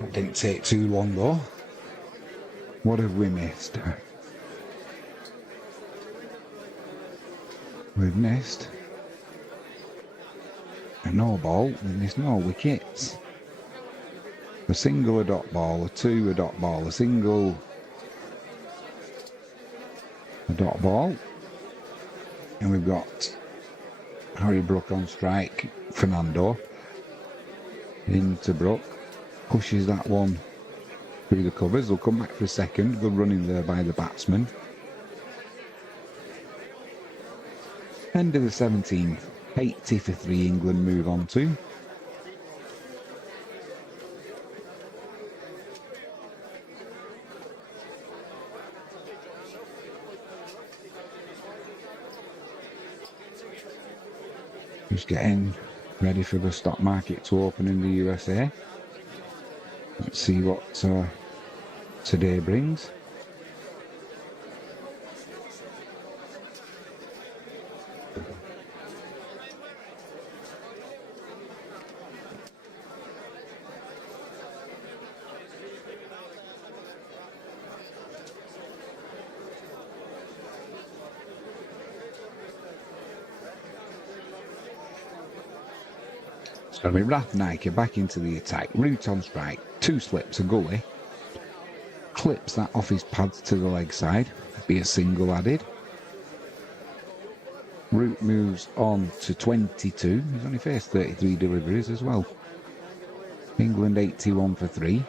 That didn't take too long though. What have we missed? We've missed a no ball, we've missed no wickets. A single, a dot ball, a two, a dot ball, a single, a dot ball. And we've got Harry Brook on strike, Fernando into Brook, pushes that one through the covers. They'll come back for a second. Good running there by the batsman. End of the 17th, 80 for 3 England move on to. Just getting ready for the stock market to open in the USA. Let's see what today brings. So we Rathnaiker back into the attack. Root on strike. 2 slips, a gully. Clips that off his pads to the leg side. Be a single added. Root moves on to 22. He's only faced 33 deliveries as well. England 81 for 3.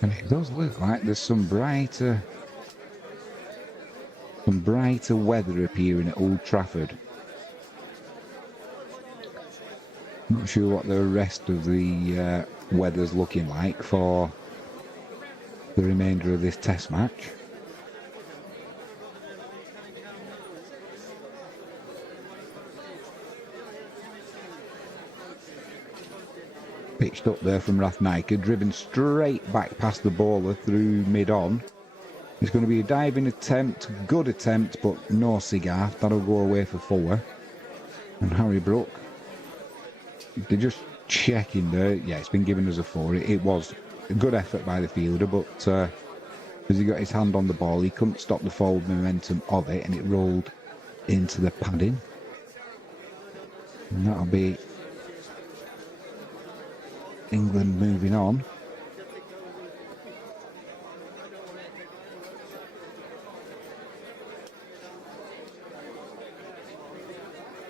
And it does look like there's some brighter weather appearing at Old Trafford. Not sure what the rest of the weather's looking like for the remainder of this test match. Pitched up there from Rathnaiker, driven straight back past the bowler through mid-on. It's going to be a diving attempt, good attempt, but no cigar. That'll go away for 4. And Harry Brook, they're just checking there. Yeah, it's been given as a 4. It was a good effort by the fielder, but as he got his hand on the ball, he couldn't stop the forward momentum of it, and it rolled into the padding. And that'll be England moving on.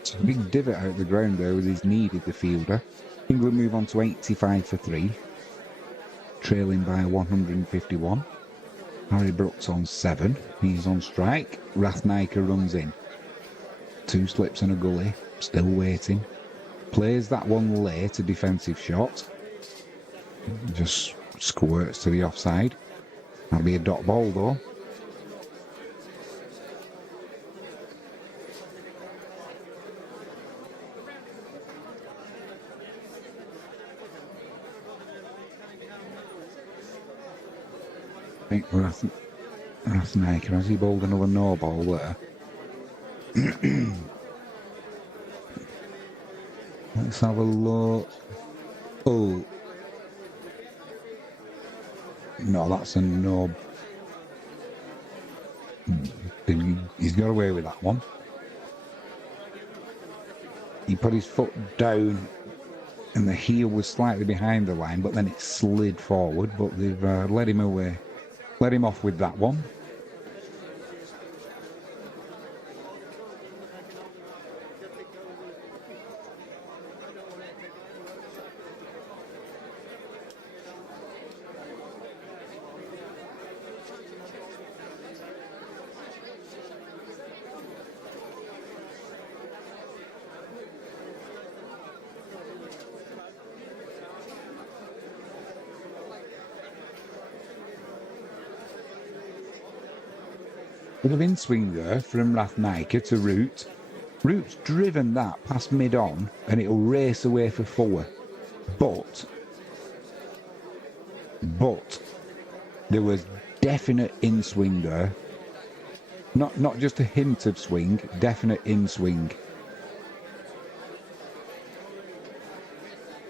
It's a big divot out the ground there with his needed the fielder. England move on to 85 for 3, trailing by 151. Harry Brook's on 7. He's on strike. Rathnaiker runs in. 2 slips and a gully. Still waiting. Plays that one late, a defensive shot. Just squirts to the offside. That'll be a dot ball though. I think Rathnaiker, has he bowled another no ball there? Let's have a look. Oh. No, that's a no. He's got away with that one. He put his foot down and the heel was slightly behind the line, but then it slid forward, but they've let him away. Let him off with that one. Bit of in-swing there from Rathnaiker to Root. Root's driven that past mid-on and it'll race away for 4. But there was definite in-swing there Not just a hint of swing, definite in swing.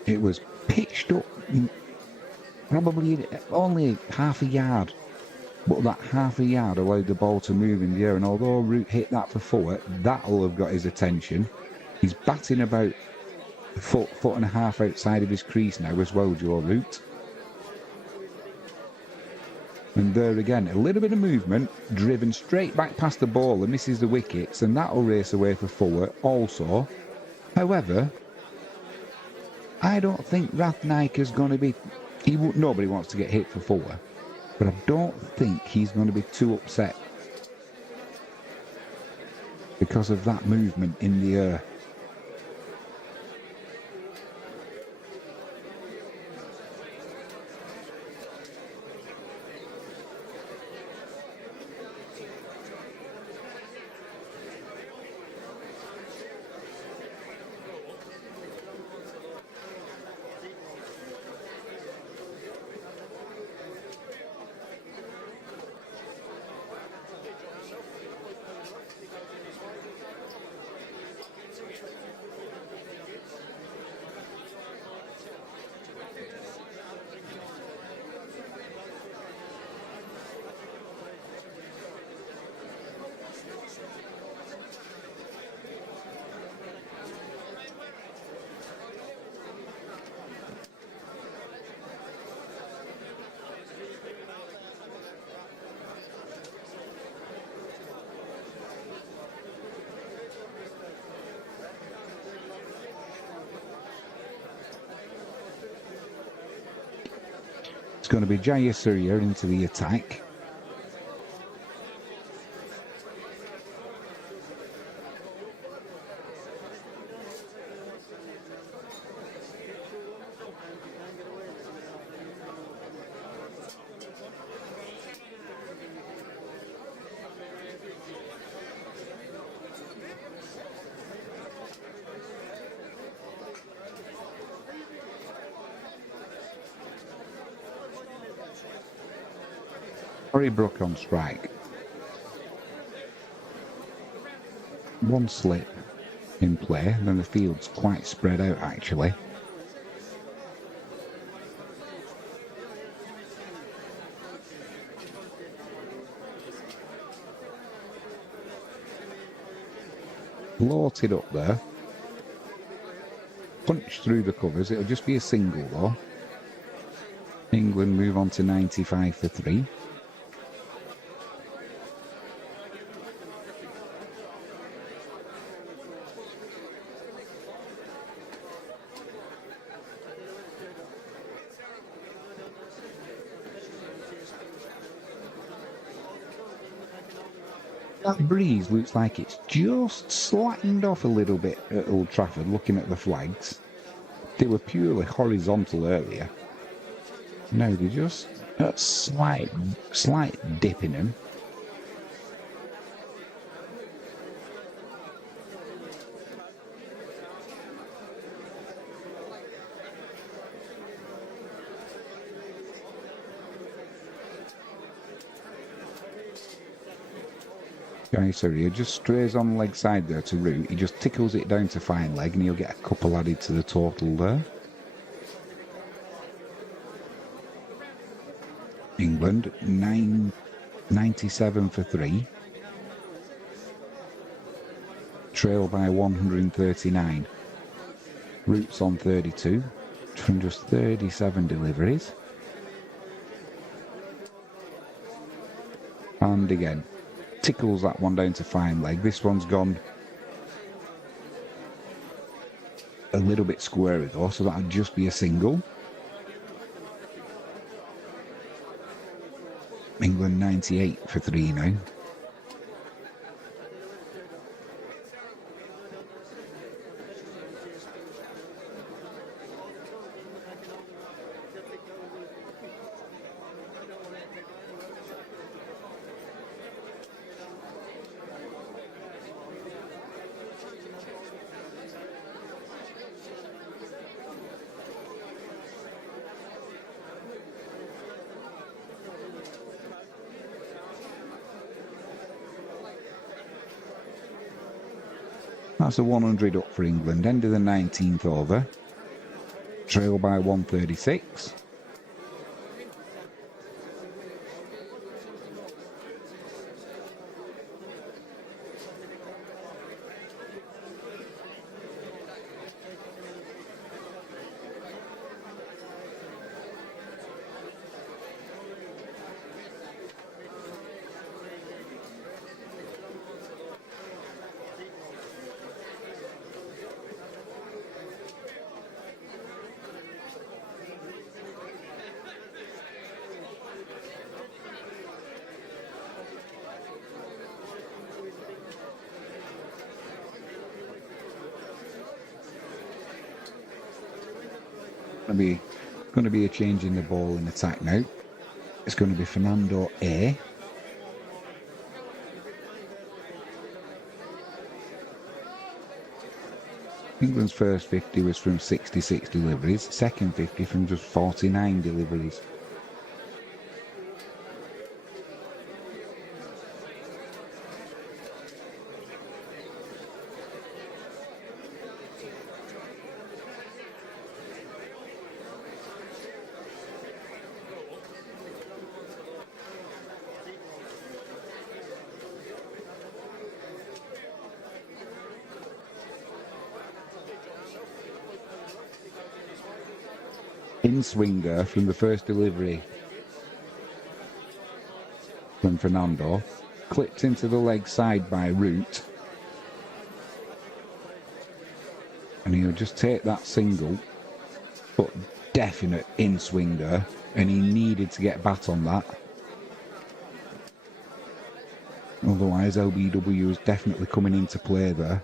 It was pitched up probably only half a yard, but that half a yard allowed the ball to move in the air, and although Root hit that for four, that'll have got his attention. He's batting about a foot and a half outside of his crease now as well, Joe Root. And there again, a little bit of movement, driven straight back past the ball and misses the wickets, and that'll race away for four also. However, I don't think Rathnaiker's going to be... Nobody wants to get hit for four, but I don't think he's going to be too upset because of that movement in the air. It's going to be Jayasuriya into the attack. Brook on strike. One slip in play, then the field's quite spread out actually. Floated up there. Punched through the covers, it'll just be a single though. England move on to 95 for 3. That breeze looks like it's just slackened off a little bit at Old Trafford, looking at the flags. They were purely horizontal earlier. Now they're just a slight dip in them. Sorry, he just strays on the leg side there to Root. He just tickles it down to fine leg and he'll get a couple added to the total there. England 97 for 3. Trail by 139. Root's on 32 from just 37 deliveries. And again, tickles that one down to fine leg. This one's gone a little bit square though, so that'll just be a single. England 98 for 3 now. That's a 100 up for England. End of the 19th over. Trail by 136. Going to be a change in the ball in attack now. It's going to be Fernando A. England's first 50 was from 66 deliveries, second 50 from just 49 deliveries. In-swinger from the first delivery from Fernando, clipped into the leg side by Root, and he'll just take that single, but definite in-swinger, and he needed to get bat on that. Otherwise LBW is definitely coming into play there.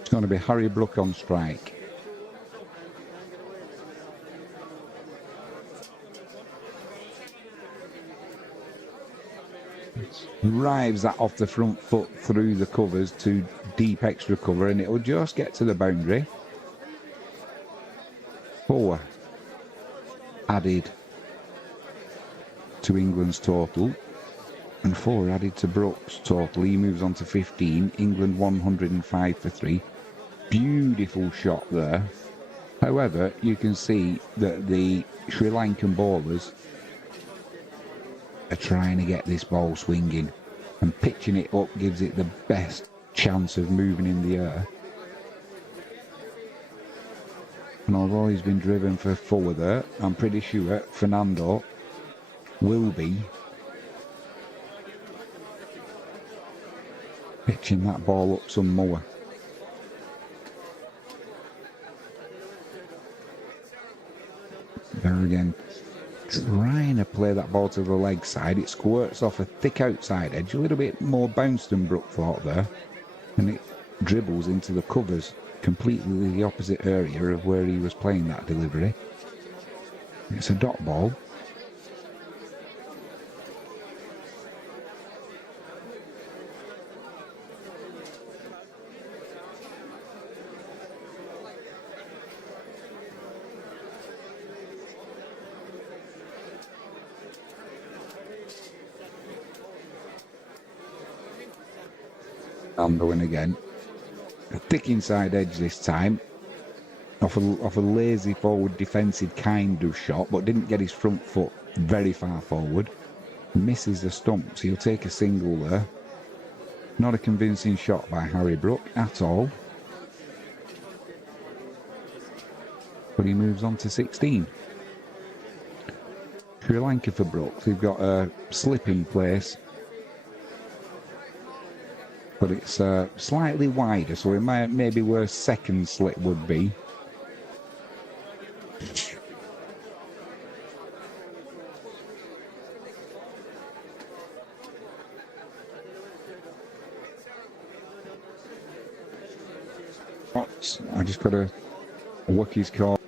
It's going to be Harry Brook on strike. Drives that off the front foot through the covers to deep extra cover, and it'll just get to the boundary. 4 added to England's total, and 4 added to Brook's total. He moves on to 15. England 105 for 3. Beautiful shot there. However, you can see that the Sri Lankan bowlers are trying to get this ball swinging, and pitching it up gives it the best chance of moving in the air. And although he's been driven for 4 there, I'm pretty sure Fernando will be pitching that ball up some more. There again, trying to play that ball to the leg side. It squirts off a thick outside edge, a little bit more bounce than Brook thought there, and it dribbles into the covers, completely the opposite area of where he was playing that delivery. It's a dot ball. Going again. A thick inside edge this time. Off a lazy forward defensive kind of shot, but didn't get his front foot very far forward. Misses the stump, so he'll take a single there. Not a convincing shot by Harry Brook at all. But he moves on to 16. Sri Lanka for Brook. They've got a slip in place, but it's slightly wider, so it might maybe where second slip would be. But I just got to work his call.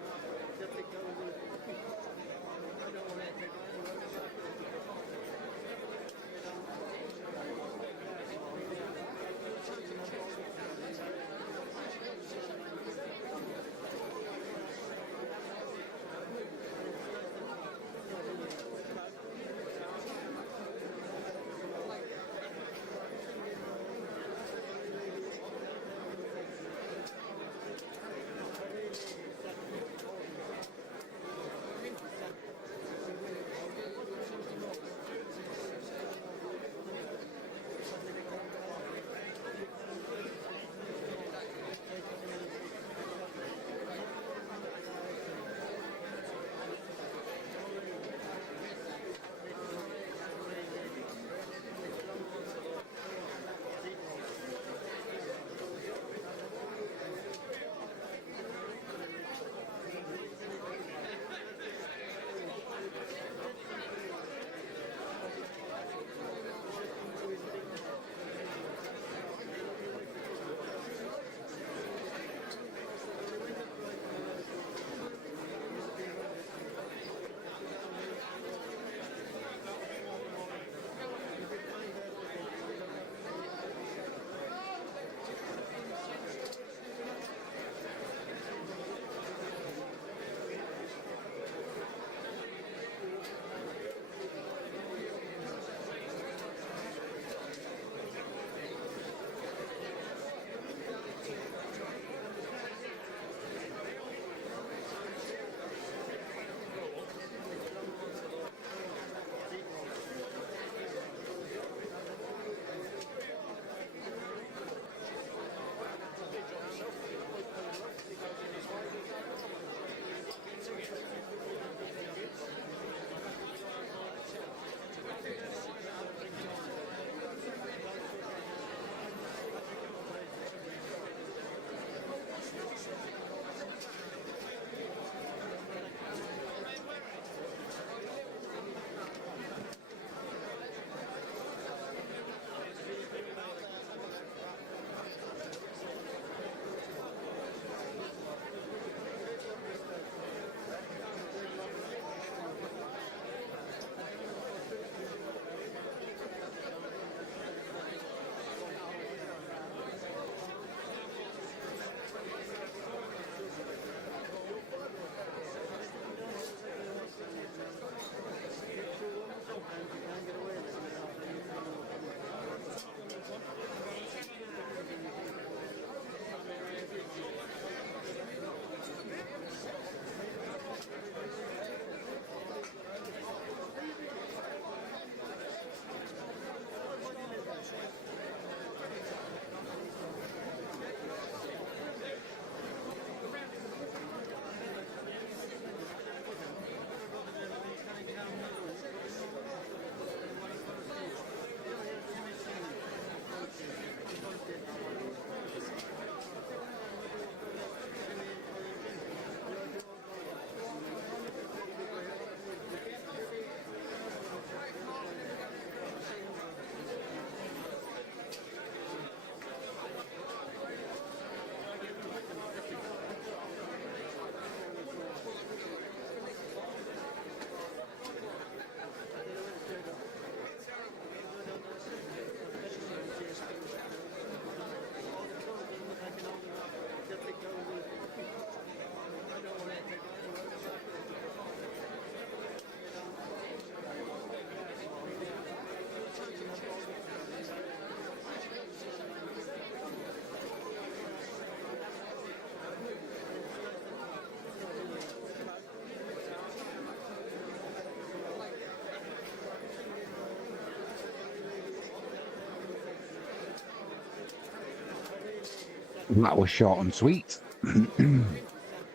That was short and sweet.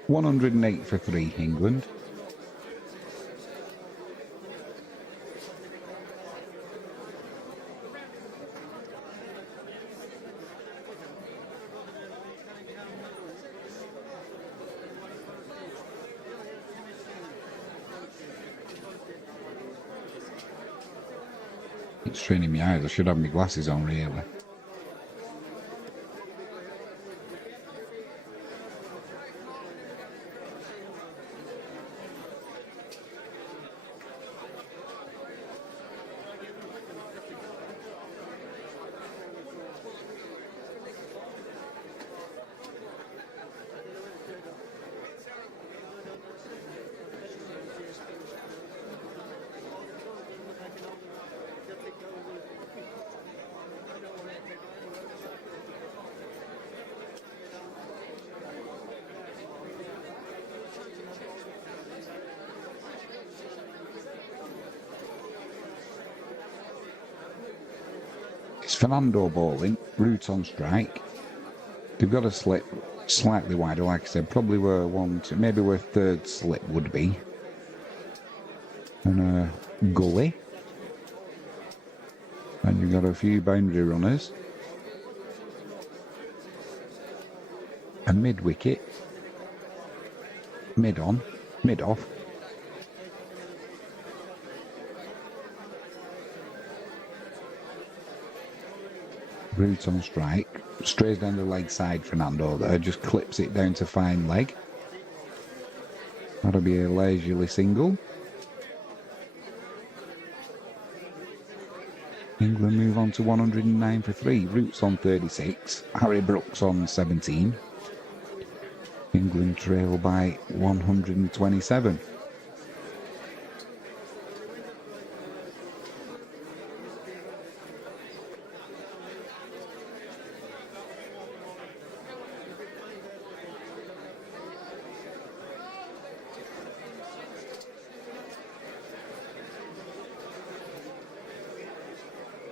108 for 3, England. It's straining my eyes. I should have my glasses on, really. It's Fernando bowling, Root on strike. They've got a slip slightly wider, like I said, probably where maybe where third slip would be. And a gully. And you've got a few boundary runners. A mid wicket. Mid on, mid off. Root on strike, strays down the leg side, Fernando there, just clips it down to fine leg. That'll be a leisurely single. England move on to 109 for 3, Root's on 36, Harry Brook's on 17. England trail by 127.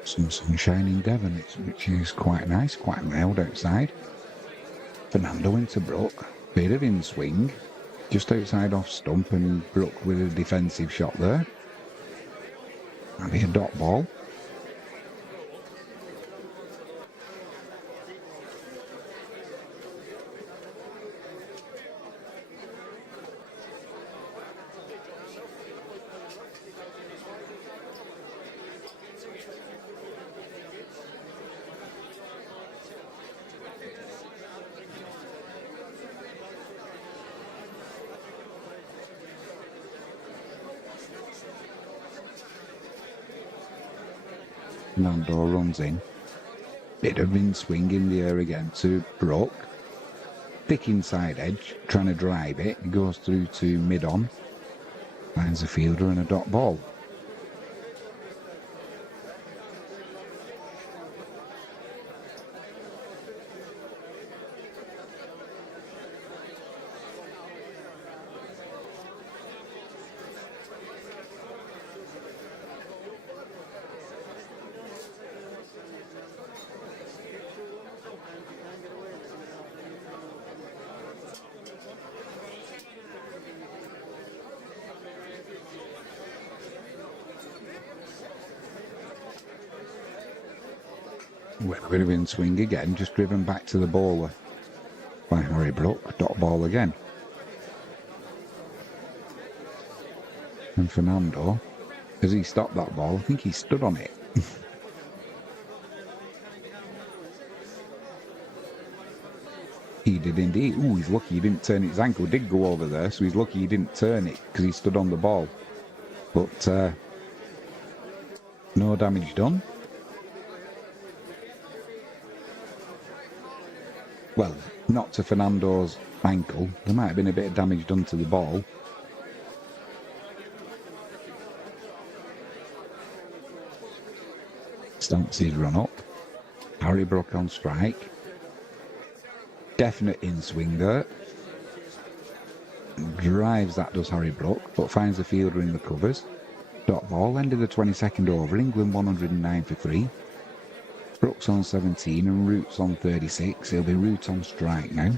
Some sunshine in Devon, which is quite nice, quite mild outside. Fernando into Brook, bit of in swing, just outside off stump, and Brook with a defensive shot there. That'll be a dot ball. Fernando runs in. Bit of in swing in the air again to Brook. Thick inside edge, trying to drive it. He goes through to mid on. Finds a fielder and a dot ball. Well, a bit of in swing again, just driven back to the bowler by Harry Brook. Dot ball again. And Fernando, as he stopped that ball, I think he stood on it. He did indeed. Ooh, he's lucky he didn't turn it. His ankle did go over there, so he's lucky he didn't turn it because he stood on the ball. But no damage done. Well, not to Fernando's ankle. There might have been a bit of damage done to the ball. Stamps his run up. Harry Brook on strike. Definite in swing there. Drives that, does Harry Brook, but finds the fielder in the covers. Dot ball, end of the 22nd over. England 109 for 3. Brook's on 17 and Root's on 36. He'll be Root on strike now.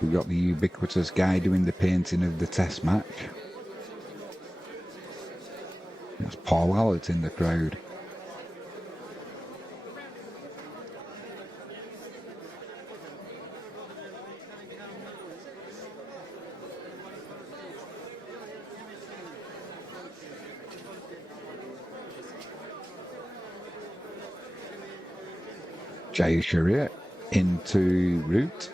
We've got the ubiquitous guy doing the painting of the test match. That's Paul Hallett in the crowd. Jayasuriya into Root.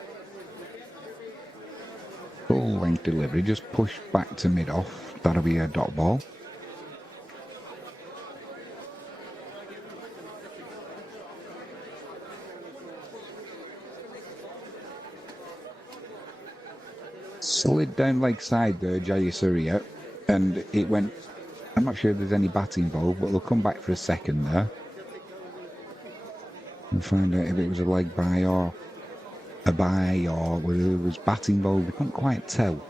Full length delivery, just push back to mid off. That'll be a dot ball. Slid down leg side there, Jayasuriya, and it went. I'm not sure if there's any bat involved, but they'll come back for a second there and find out if it was a leg by or a bye or whether there was bat involved. We couldn't quite tell.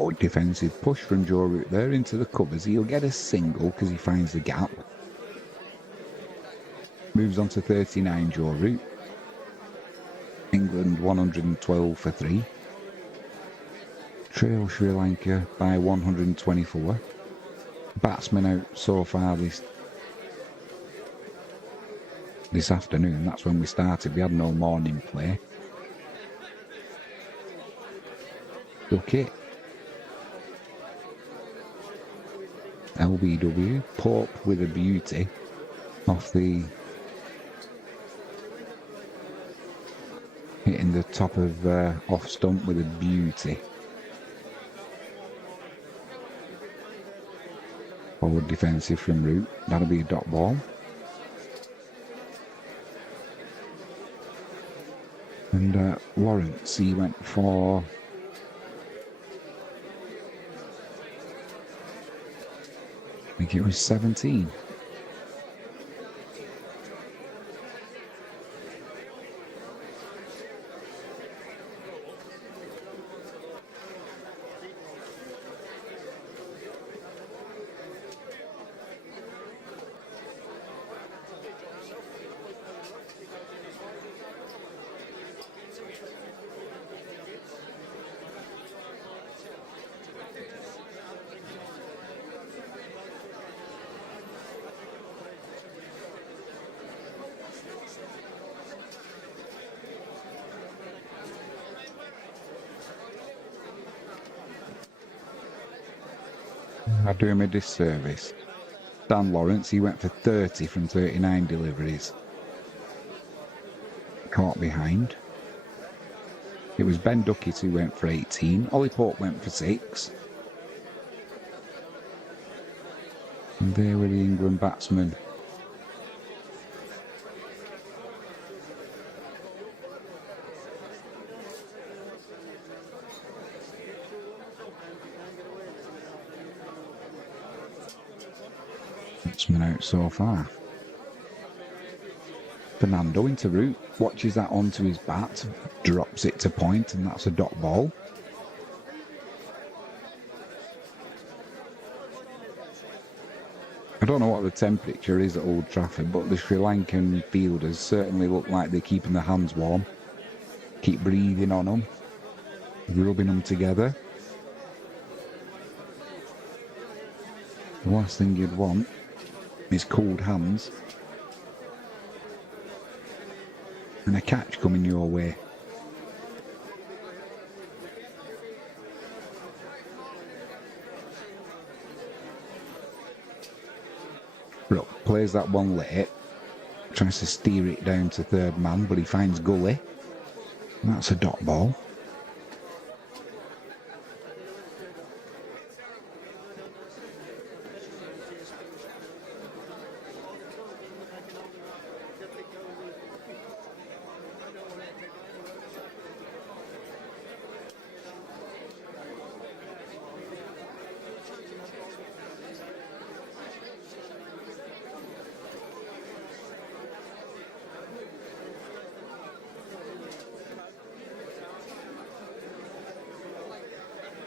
Oh, defensive push from Joe Root there into the covers. He'll get a single because he finds the gap. Moves on to 39, Joe Root. England 112 for 3. Trail Sri Lanka by 124. Batsmen out so far this afternoon. That's when we started. We had no morning play. Wicket. LBW, Pope with a beauty off the hitting the top of off stump with a beauty. Forward defensive from Root, that'll be a dot ball. And Lawrence, he went for I think it was 17. I do him a disservice. Dan Lawrence, he went for 30 from 39 deliveries. Caught behind. It was Ben Duckett who went for 18. Ollie Pope went for 6. And there were the England batsmen. Batsmen out so far. Fernando into Root, watches that onto his bat, drops it to point, and that's a dot ball. I don't know what the temperature is at Old Trafford, but the Sri Lankan fielders certainly look like they're keeping their hands warm. Keep breathing on them, rubbing them together. The last thing you'd want is cold hands and a catch coming your way. Brook plays that one late, Tries to steer it down to third man, but he finds Gully. And that's a dot ball.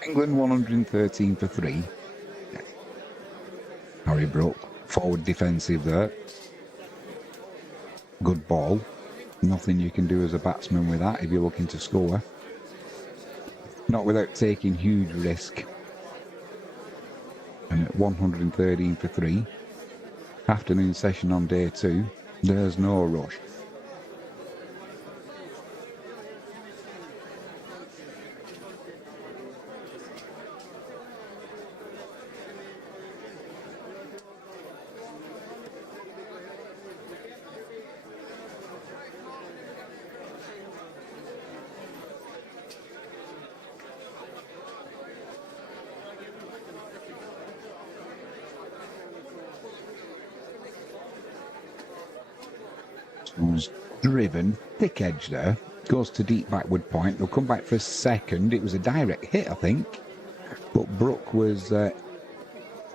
England 113 for 3. Harry Brook, forward defensive there. Good ball. Nothing you can do as a batsman with that if you're looking to score. Not without taking huge risk. And at 113 for 3. Afternoon session on day 2. There's no rush. Was driven, thick edge there, goes to deep backward point. They'll come back for a second. It was a direct hit, I think, but Brook was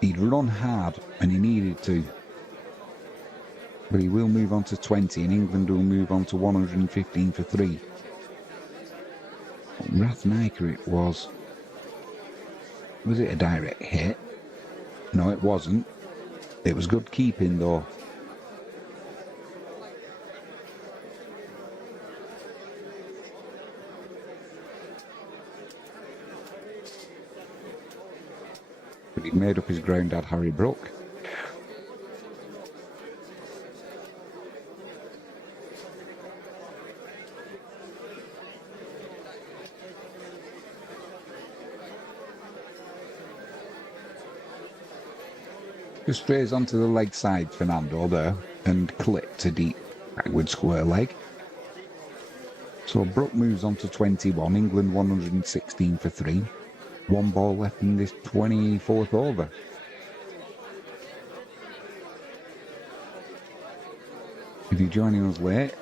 he'd run hard and he needed to, but he will move on to 20 and England will move on to 115 for 3. Rathnaker it was it a direct hit? No, it wasn't. It was good keeping though. But he'd made up his ground, had Harry Brook. Just strays onto the leg side, Fernando there, and clip to deep backward square leg. So Brook moves on to 21, England 116 for 3. 1 ball left in this 24th over. If you're joining us late,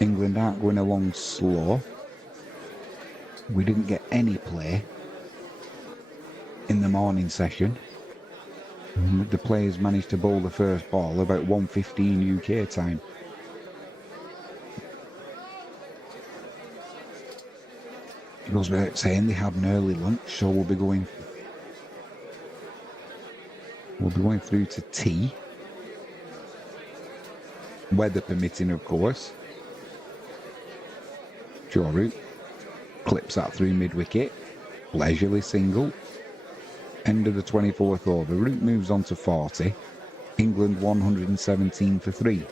England aren't going along slow. We didn't get any play in the morning session. The players managed to bowl the first ball about 1:15 UK time. It goes without saying they had an early lunch, so we'll be going through to tea. Weather permitting, of course. Root clips that through mid-wicket. Leisurely single. End of the 24th over. Root moves on to 40. England 117 for 3.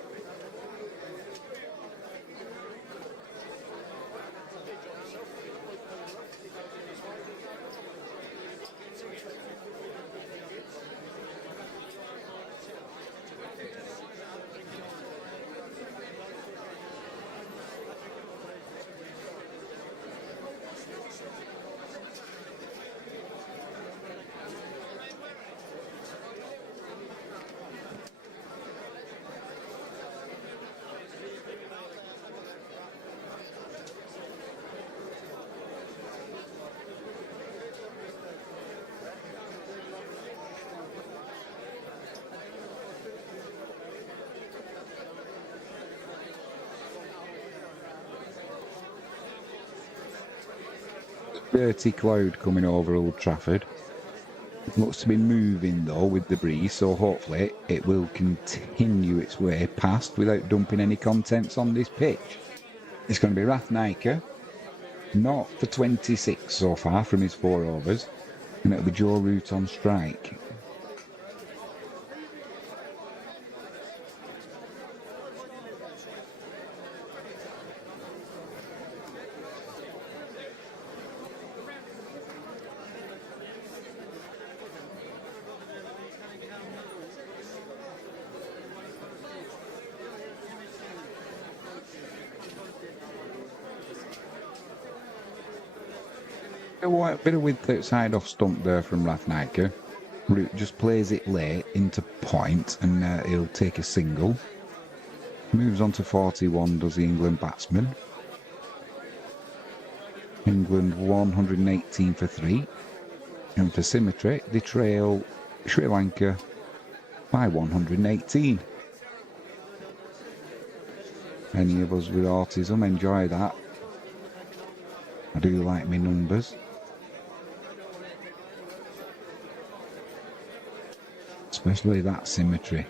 Dirty cloud coming over Old Trafford. It looks to be moving though with the breeze, so hopefully it will continue its way past without dumping any contents on this pitch. It's going to be Rathnaker, not for 26 so far from his 4 overs, and it'll be Joe Root on strike. A bit of width outside off stump there from Rathnaiker. Brook just plays it late into point and he'll take a single. Moves on to 41, does the England batsman. England 118 for 3. And for symmetry, they trail Sri Lanka by 118. Any of us with autism enjoy that. I do like my numbers. Especially that symmetry.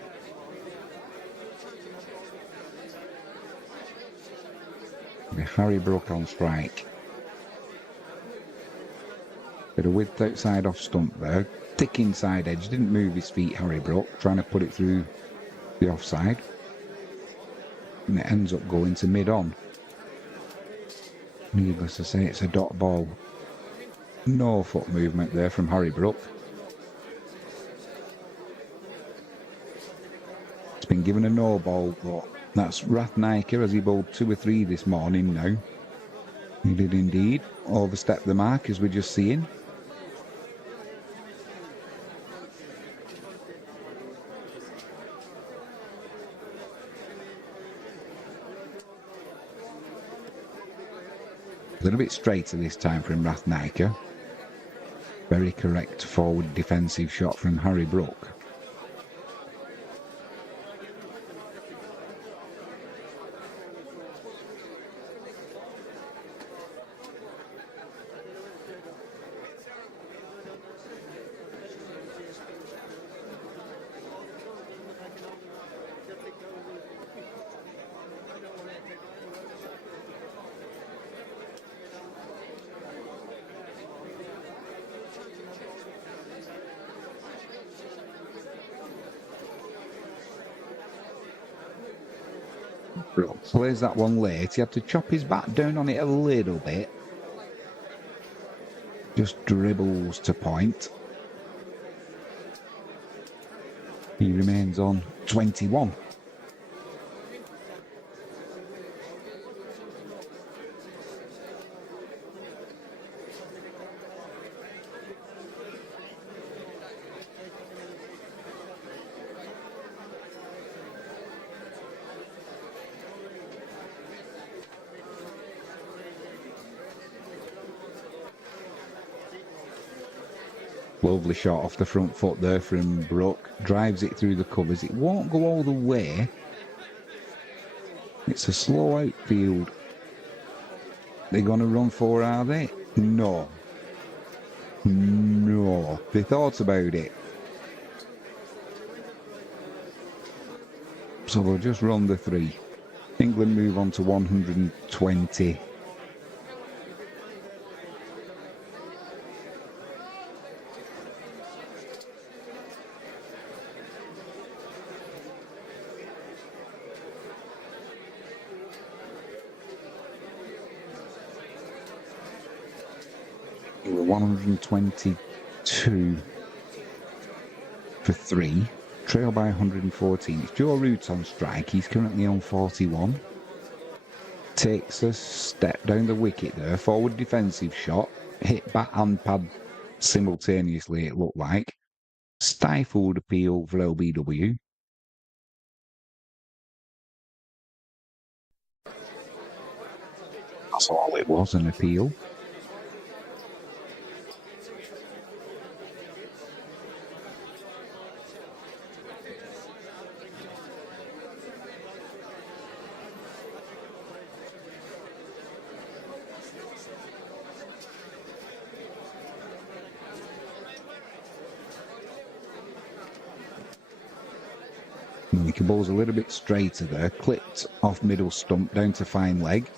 With Harry Brook on strike. Bit of width outside off stump there. Thick inside edge. Didn't move his feet, Harry Brook. Trying to put it through the offside. And it ends up going to mid-on. Needless to say, it's a dot ball. No foot movement there from Harry Brook. It's been given a no ball, but that's Rathnaiker as he bowled 2 or 3 this morning now. He did indeed overstep the mark as we're just seeing. A little bit straighter this time from Rathnaiker. Very correct forward defensive shot from Harry Brook. Brook plays that one late. He had to chop his bat down on it a little bit. Just dribbles to point. He remains on 21. Lovely shot off the front foot there from Brook. Drives it through the covers. It won't go all the way. It's a slow outfield. They're going to run for, are they? No. No. They thought about it. So they'll just run the 3. England move on to 120. They were 122 for 3. Trail by 114. It's Joe Root on strike. He's currently on 41. Takes a step down the wicket there. Forward defensive shot. Hit bat and pad simultaneously, it looked like. Stifled appeal for LBW. That's all it was, an appeal. The ball's a little bit straighter there, clipped off middle stump down to fine leg.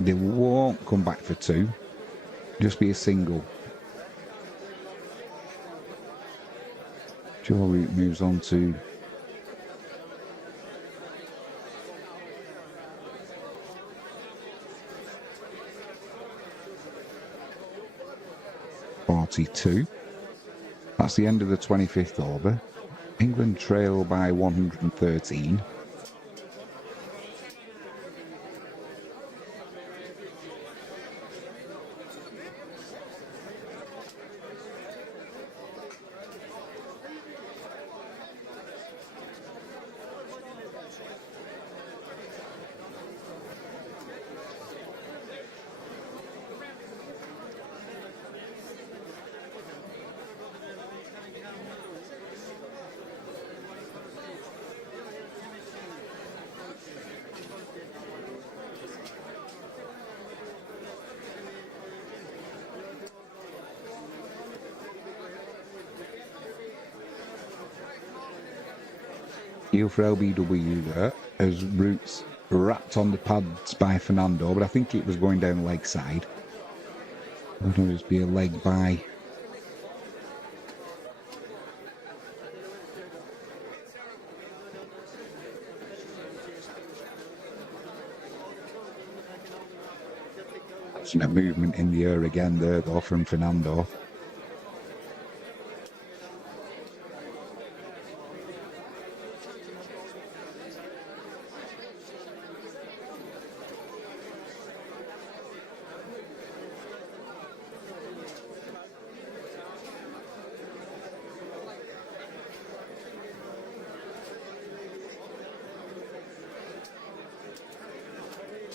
They won't come back for 2, just be a single. Joe Root moves on to .42. That's the end of the 25th over. England trail by 113. Heel for LBW there, as Roots wrapped on the pads by Fernando, but I think it was going down leg side. It'll just be a leg by a movement in the air again there though from Fernando.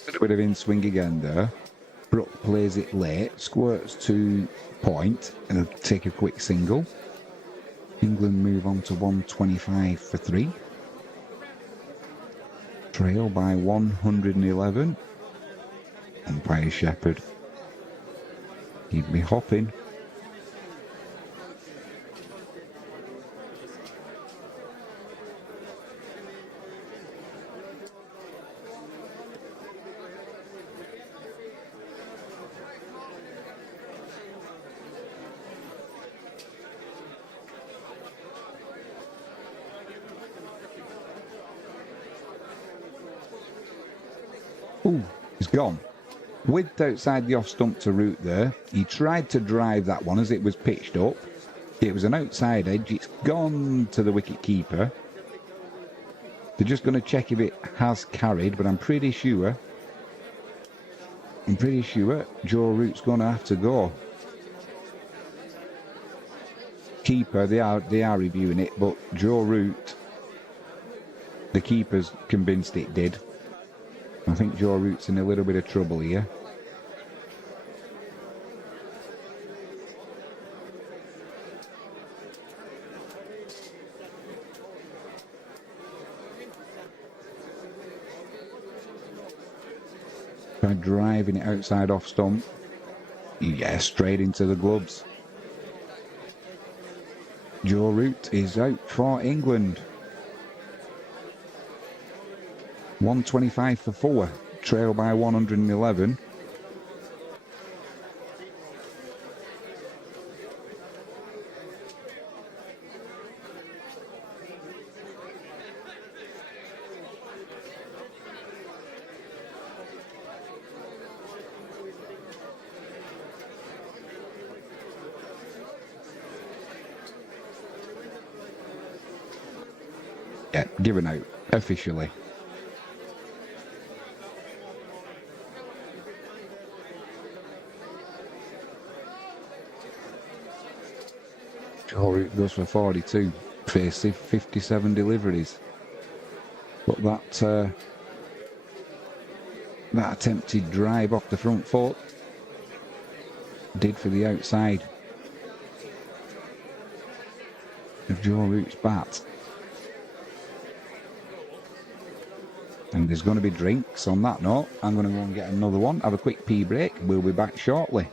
A bit of in swing again there. Brook plays it late, squirts to point, and he'll take a quick single. England move on to 125 for 3. Trail by 111. Umpire Shepherd. He'd be hopping. Ooh, he's gone. Width outside the off stump to Root there. He tried to drive that one as it was pitched up. It was an outside edge. It's gone to the wicket keeper. They're just going to check if it has carried, but I'm pretty sure Joe Root's going to have to go. Keeper, they are reviewing it, but Joe Root, the keeper's convinced it did. I think Joe Root's in a little bit of trouble here. By driving it outside off stump. Yeah, straight into the gloves. Joe Root is out for England. 125 for 4, trail by 111. Yeah, given out officially. Joe Root goes for 42, facing 57 deliveries. But that attempted drive off the front foot did for the outside of Joe Root's bat. And there's going to be drinks on that note. I'm going to go and get another one, have a quick pee break. We'll be back shortly.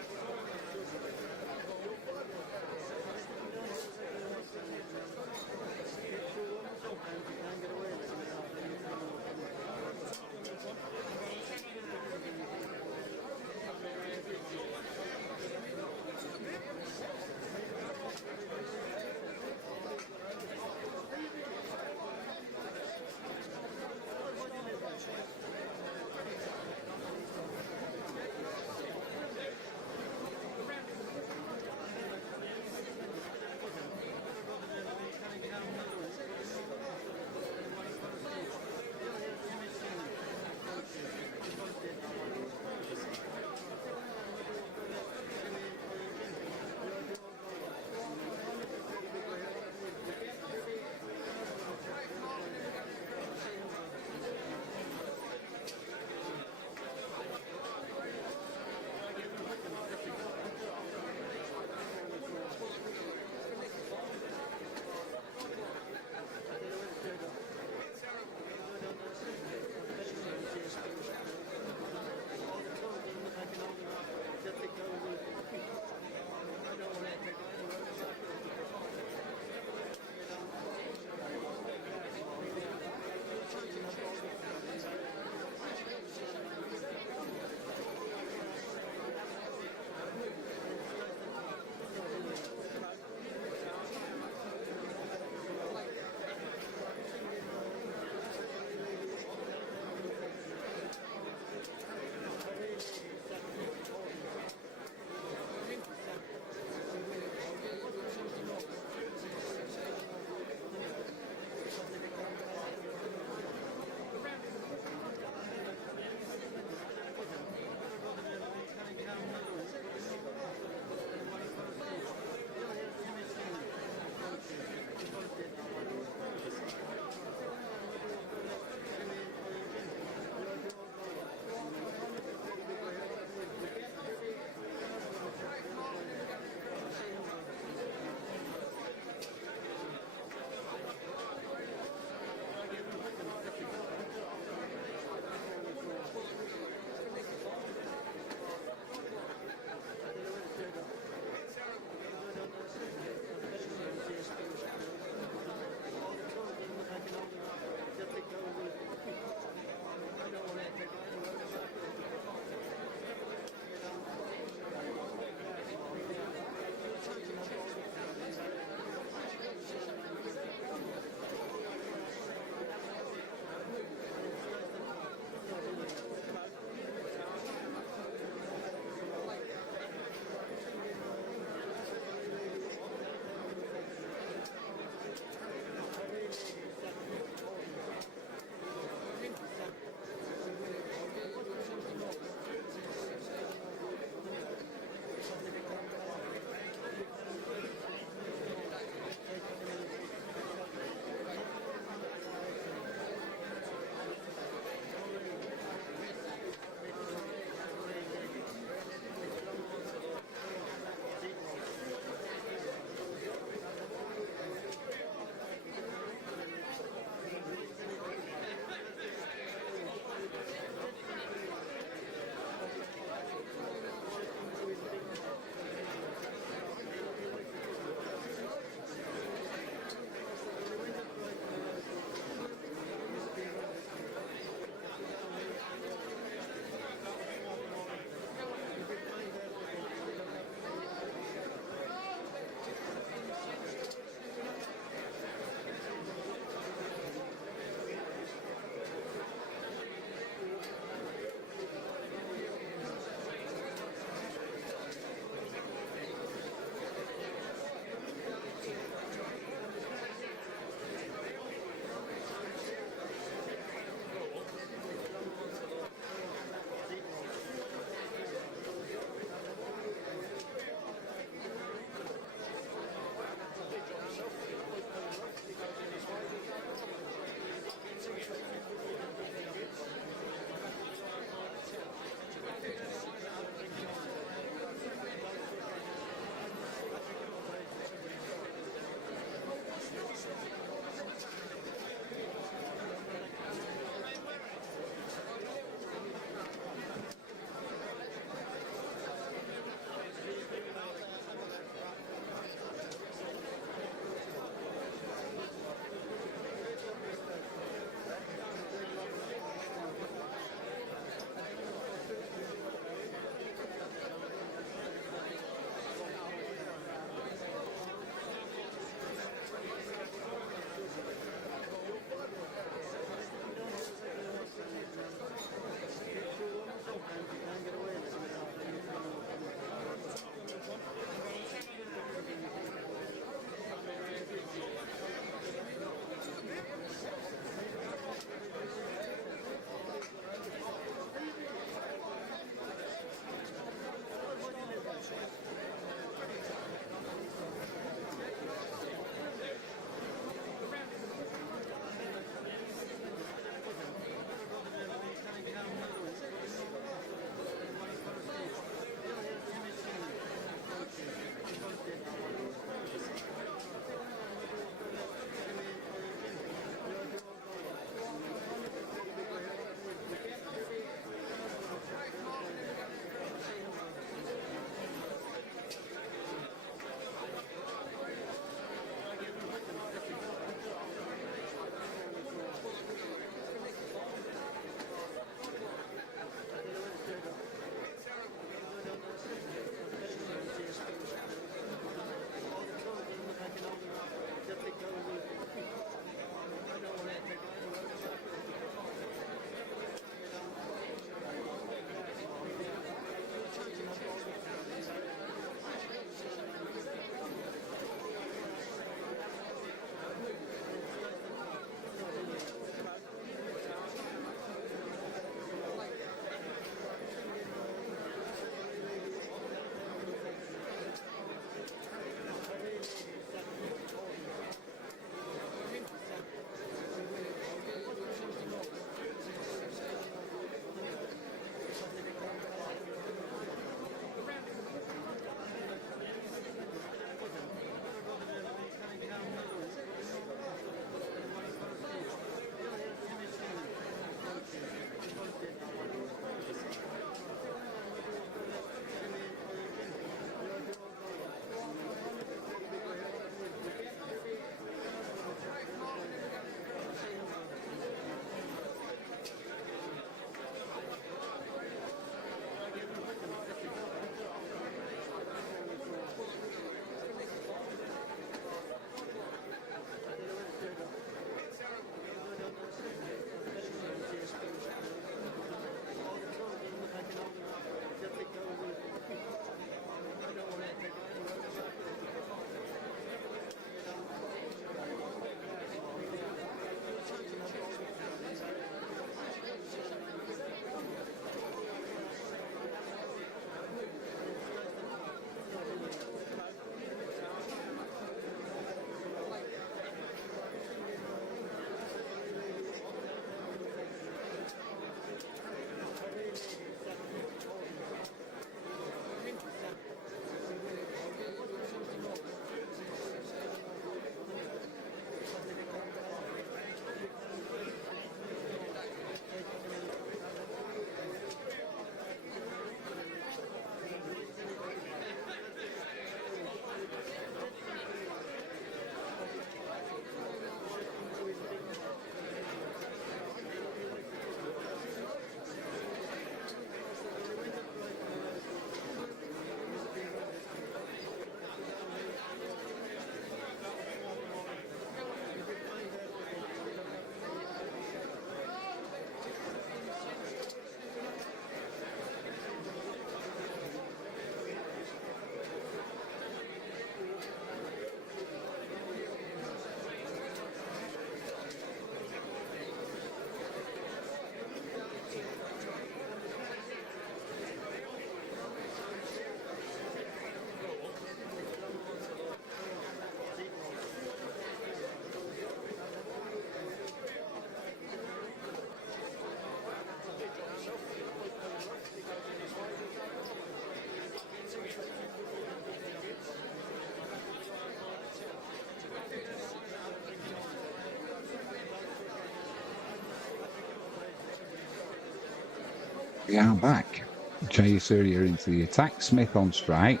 We are back. Jay Surya into the attack. Smith on strike.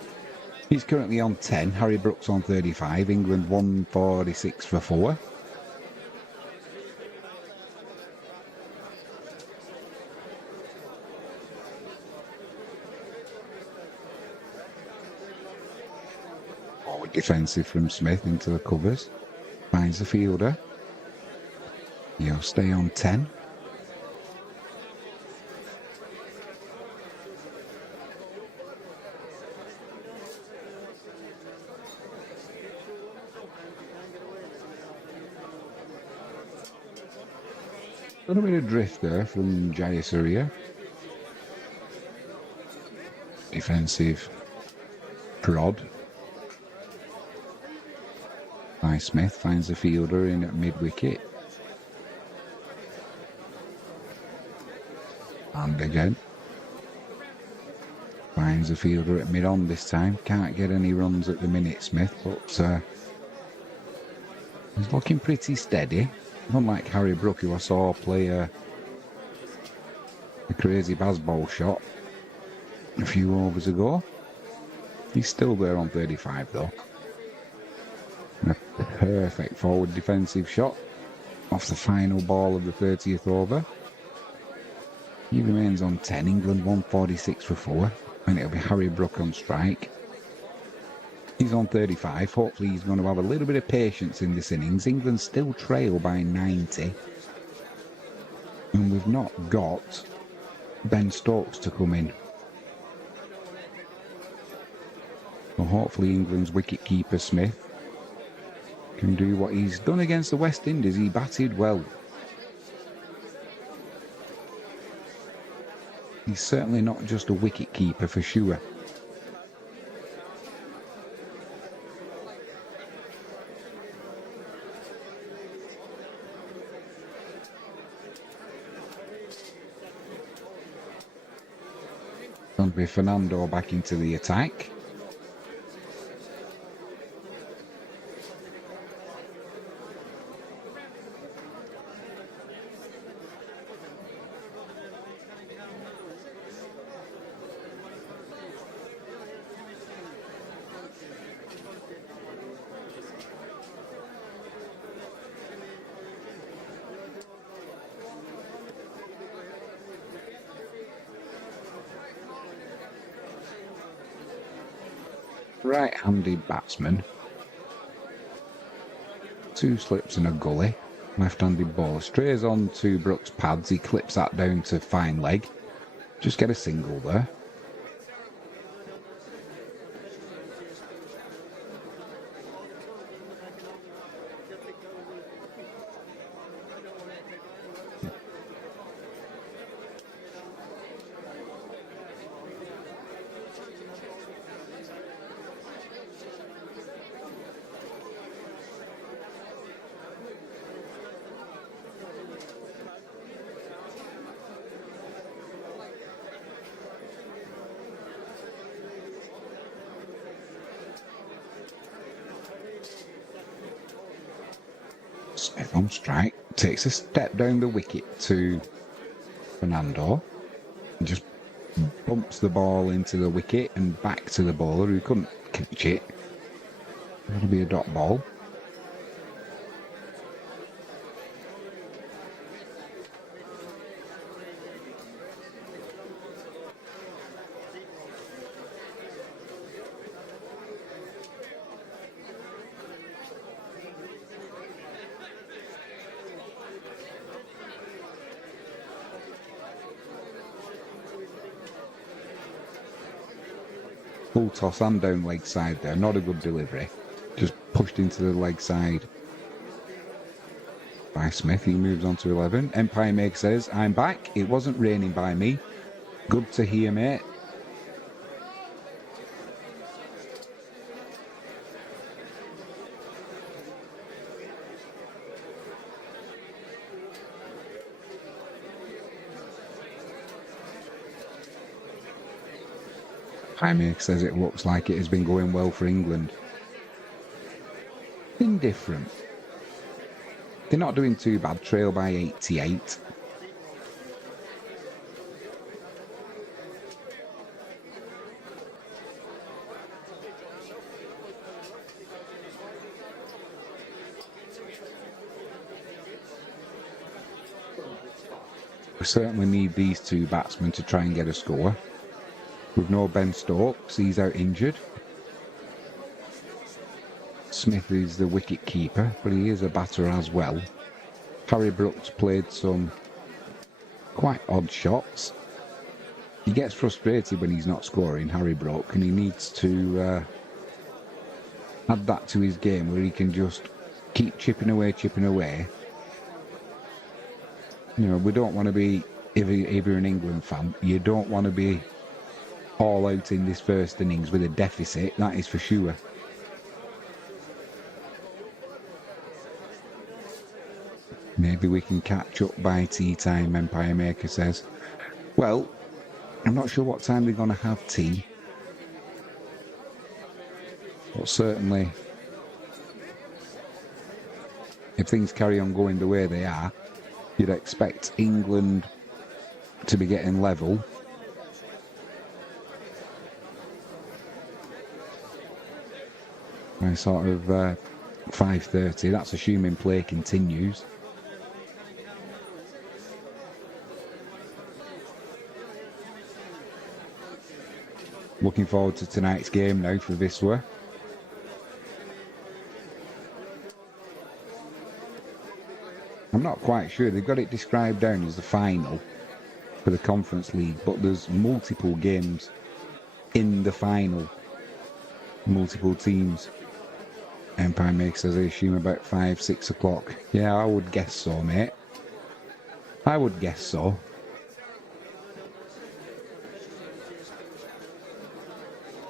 He's currently on 10. Harry Brooks on 35. England 146 for 4. Forward defensive from Smith into the covers. Finds the fielder. He'll stay on 10. A little bit of drift there from Jayasuriya. Defensive prod. By Smith, finds the fielder in at mid-wicket. And again. Finds the fielder at mid-on this time. Can't get any runs at the minute, Smith, but he's looking pretty steady. Unlike Harry Brook, who I saw play a crazy baseball shot a few overs ago. He's still there on 35 though. And a perfect forward defensive shot off the final ball of the 30th over. He remains on 10. England 146 for 4. And it'll be Harry Brook on strike. He's on 35. Hopefully he's going to have a little bit of patience in this innings. England still trail by 90. And we've not got Ben Stokes to come in. So hopefully England's wicket-keeper Smith can do what he's done against the West Indies. He batted well. He's certainly not just a wicket-keeper for sure. Going to be Fernando back into the attack. Right-handed batsman. 2 slips and a gully. Left-handed ball. Strays on to Brooks' pads. He clips that down to fine leg. Just get a single there. Smith on strike, takes a step down the wicket to Fernando, and just bumps the ball into the wicket and back to the bowler who couldn't catch it. That'll be a dot ball. Full toss and down leg side there. Not a good delivery. Just pushed into the leg side by Smith. He moves on to 11. Empire Maker says, I'm back. It wasn't raining by me. Good to hear, mate. Jaime says it looks like it has been going well for England. Indifferent. They're not doing too bad. Trail by 88. We certainly need these two batsmen to try and get a score. With no Ben Stokes, he's out injured. Smith is the wicket keeper, but he is a batter as well. Harry Brook's played some quite odd shots. He gets frustrated when he's not scoring, Harry Brook, and he needs to add that to his game where he can just keep chipping away. You know, we don't want to be, if you're an England fan, you don't want to be all out in this first innings with a deficit, that is for sure. Maybe we can catch up by tea time, Empire Maker says. Well, I'm not sure what time they're going to have tea. But certainly, if things carry on going the way they are, you'd expect England to be getting level. By sort of 5:30, that's assuming play continues. Looking forward to tonight's game now for Viswa. I'm not quite sure. They've got it described down as the final for the Conference League, but there's multiple games in the final. Multiple teams. Empire Maker says, I assume about 5, 6 o'clock. Yeah, I would guess so, mate. I would guess so.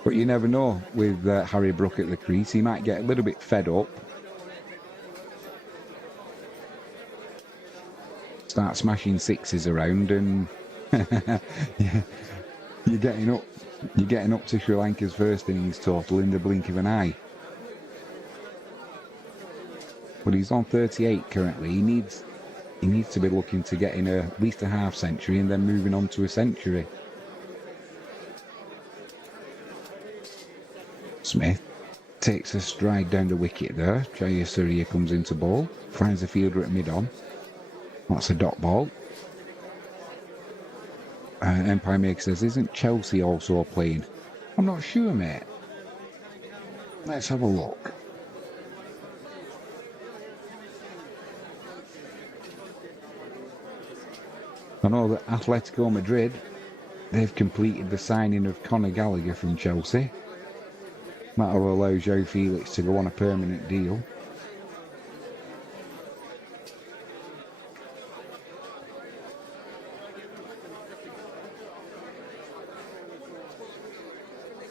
But you never know with Harry Brook at the crease. He might get a little bit fed up. Start smashing sixes around and yeah, you're getting up to Sri Lanka's first innings total in the blink of an eye. But he's on 38 currently. He needs to be looking to get in at least a half century and then moving on to a century. Smith takes a stride down the wicket there. Jayasuriya comes into ball, finds the fielder at mid-on. That's a dot ball. Empire Maker says, isn't Chelsea also playing? I'm not sure, mate. Let's have a look. I know that Atletico Madrid, they've completed the signing of Conor Gallagher from Chelsea. That'll allow Joe Felix to go on a permanent deal.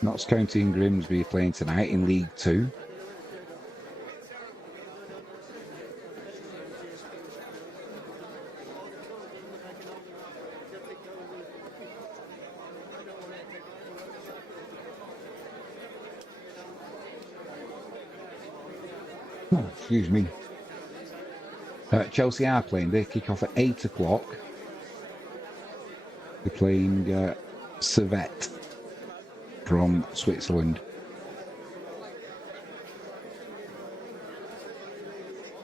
Notts County and Grimsby playing tonight in League 2. Oh, excuse me. Chelsea are playing. They kick off at 8 o'clock. They're playing Servette from Switzerland.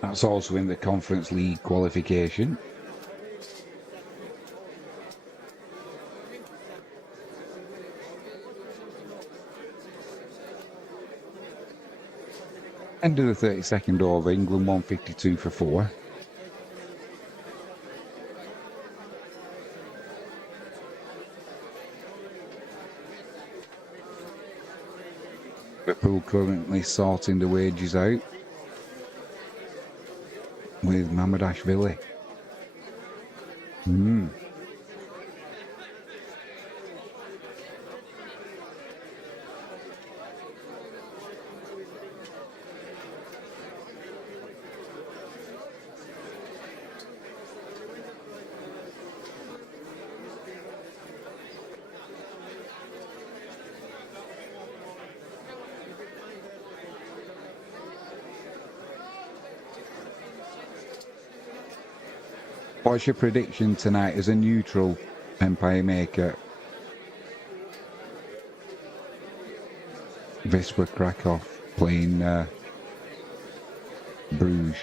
That's also in the Conference League qualification. End of the 32nd over, England 152 for 4. Liverpool currently sorting the wages out with Mamadashvili. What's your prediction tonight as a neutral, Empire Maker? Viswa Krakow playing Bruges.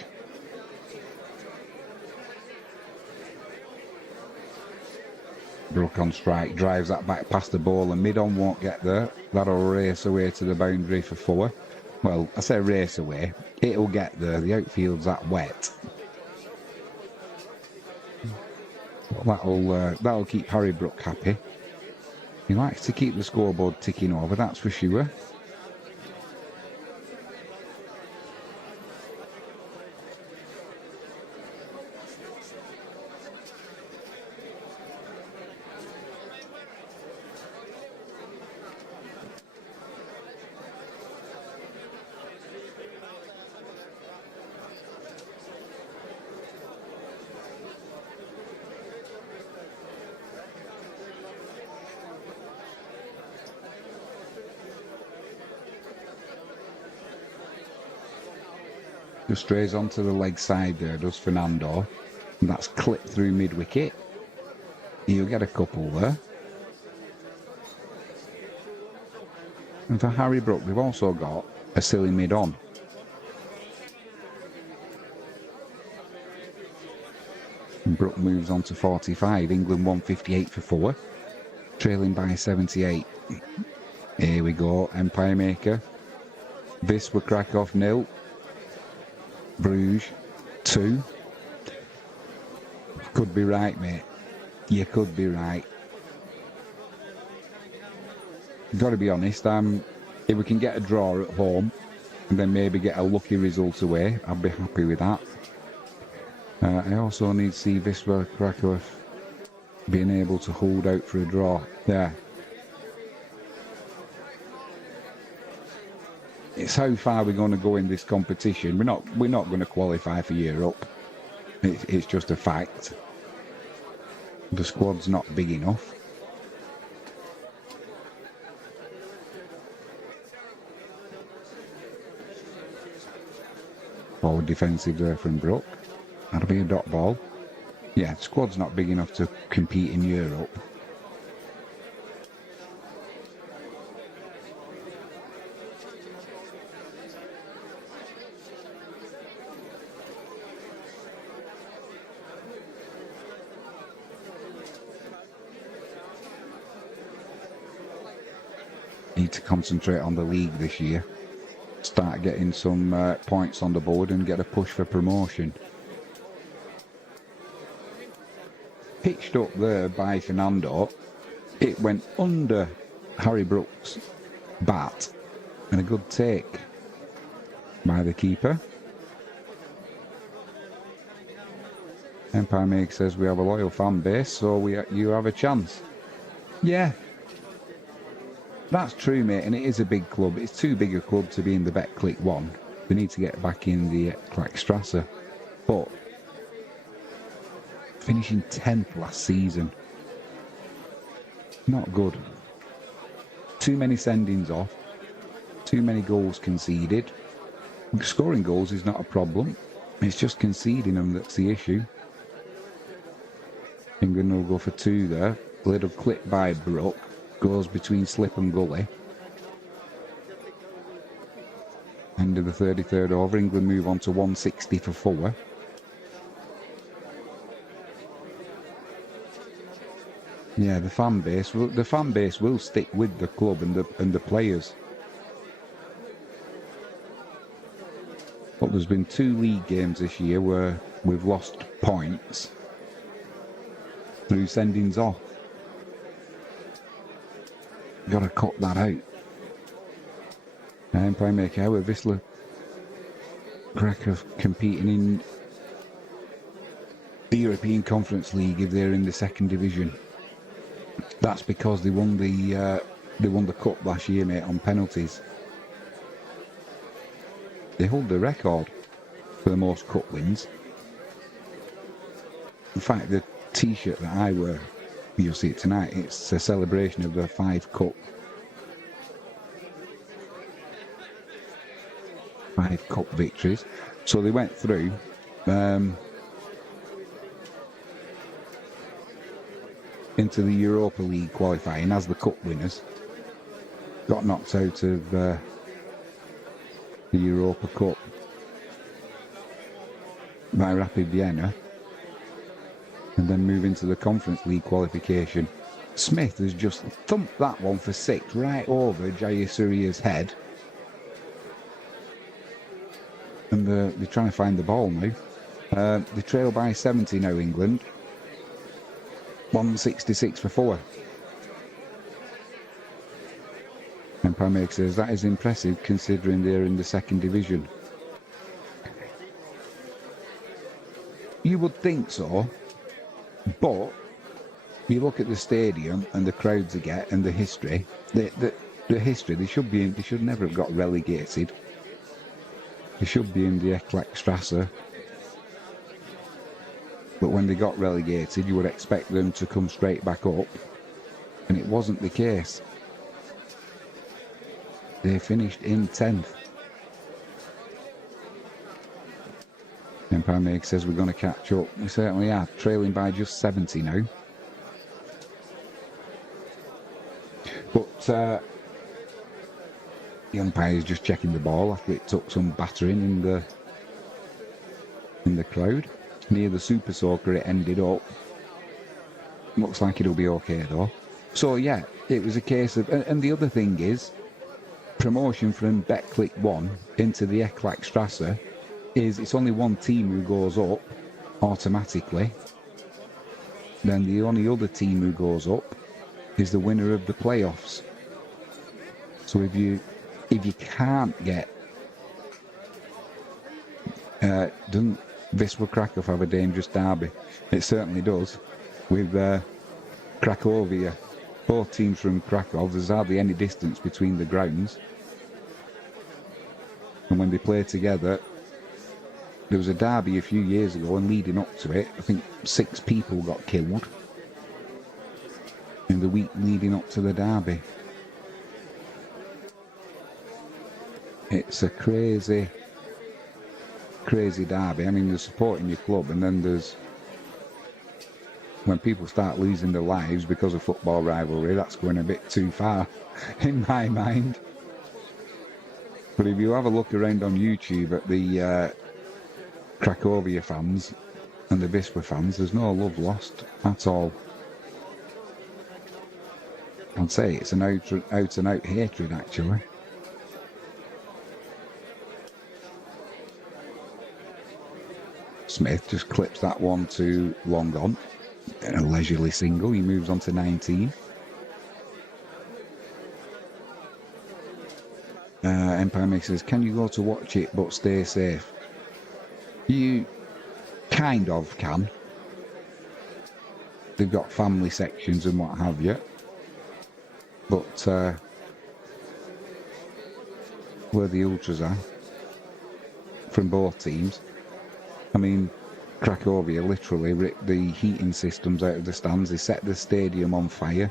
Brook on strike, drives that back past the ball, and mid-on won't get there. That'll race away to the boundary for 4. Well, I say race away. It'll get there. The outfield's that wet. That'll keep Harry Brook happy. He likes to keep the scoreboard ticking over, that's for sure. Just strays onto the leg side there, does Fernando. And that's clipped through mid-wicket. He'll get a couple there. And for Harry Brook, they've also got a silly mid-on. And Brook moves on to 45. England 158 for 4. Trailing by 78. Here we go, Empire Maker. Wisła Krakow 0. Bruges 2. Could be right, mate. You could be right. Got to be honest. If we can get a draw at home and then maybe get a lucky result away, I'd be happy with that. I also need to see Wisła Krakow being able to hold out for a draw. Yeah. It's how far we're going to go in this competition. We're not going to qualify for Europe. It's just a fact. The squad's not big enough. Forward defensive there from Brook. That'll be a dot ball. Yeah, the squad's not big enough to compete in Europe. Need to concentrate on the league this year. Start getting some points on the board and get a push for promotion. Pitched up there by Fernando. It went under Harry Brook's bat, and a good take by the keeper. Empire Make says we have a loyal fan base, so you have a chance. Yeah. That's true, mate, and it is a big club. It's too big a club to be in the Betclic 1. We need to get back in the Klackstrasse. But finishing 10th last season, not good. Too many sendings off, too many goals conceded. Scoring goals is not a problem. It's just conceding them that's the issue. England will go for 2 there. Little clip by Brook. Goes between slip and gully. End of the 33rd over. England move on to 160 for 4. Yeah, the fan base will stick with the club and the players. But there's been 2 league games this year where we've lost points through sendings off. Got to cut that out. Empire Maker, how are Wisła Krakow competing in the European Conference League if they're in the 2nd division? That's because they won the cup last year, mate, on penalties. They hold the record for the most cup wins. In fact, the T-shirt that I wear, you'll see it tonight, it's a celebration of the 5 cup victories. So they went through. Into the Europa League qualifying as the cup winners. Got knocked out of the Europa Cup by Rapid Vienna, and then move into the Conference League qualification. Smith has just thumped that one for 6 right over Jayasuriya's head. And they're trying to find the ball now. They trail by 70 now, England. 166 for 4. Empire Maker says that is impressive considering they're in the 2nd division. You would think so, but you look at the stadium and the crowds they get and the history. The history, they should never have got relegated. They should be in the Ekklakstrasse. But when they got relegated, you would expect them to come straight back up, and it wasn't the case. They finished in 10th. Empire Maker says we're going to catch up. We certainly are, trailing by just 70 now. But the umpire is just checking the ball after it took some battering in the crowd. Near the Super Soaker it ended up. Looks like it'll be okay though. So yeah, it was a case of, and the other thing is, promotion from Betclic 1 into the Ekklakstrasse is it's only one team who goes up automatically. Then the only other team who goes up is the winner of the playoffs. So if you can't get, doesn't Wisła Kraków have a dangerous derby? It certainly does, with Cracovia. Both teams from Krakow, there's hardly any distance between the grounds. And when they play together, there was a derby a few years ago, and leading up to it, I think 6 people got killed in the week leading up to the derby. It's a crazy derby. I mean, you're supporting your club, and then there's, when people start losing their lives because of football rivalry, that's going a bit too far in my mind. But if you have a look around on YouTube at the Cracovia fans and the Wisła fans, there's no love lost at all. I'd say it's an out and out hatred, actually. Smith just clips that one to long on. A leisurely single, he moves on to 19. Empire Maker says, can you go to watch it but stay safe? You kind of can. They've got family sections and what have you. But where the ultras are, from both teams, I mean, Cracovia literally ripped the heating systems out of the stands. They set the stadium on fire.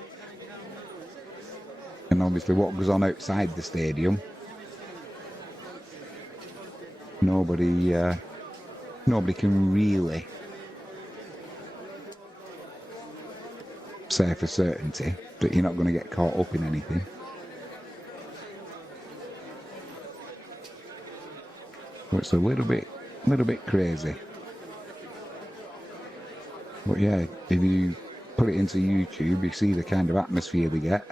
And obviously what goes on outside the stadium, nobody can really say for certainty that you're not going to get caught up in anything. But it's a little bit crazy. But yeah, if you put it into YouTube, you see the kind of atmosphere they get.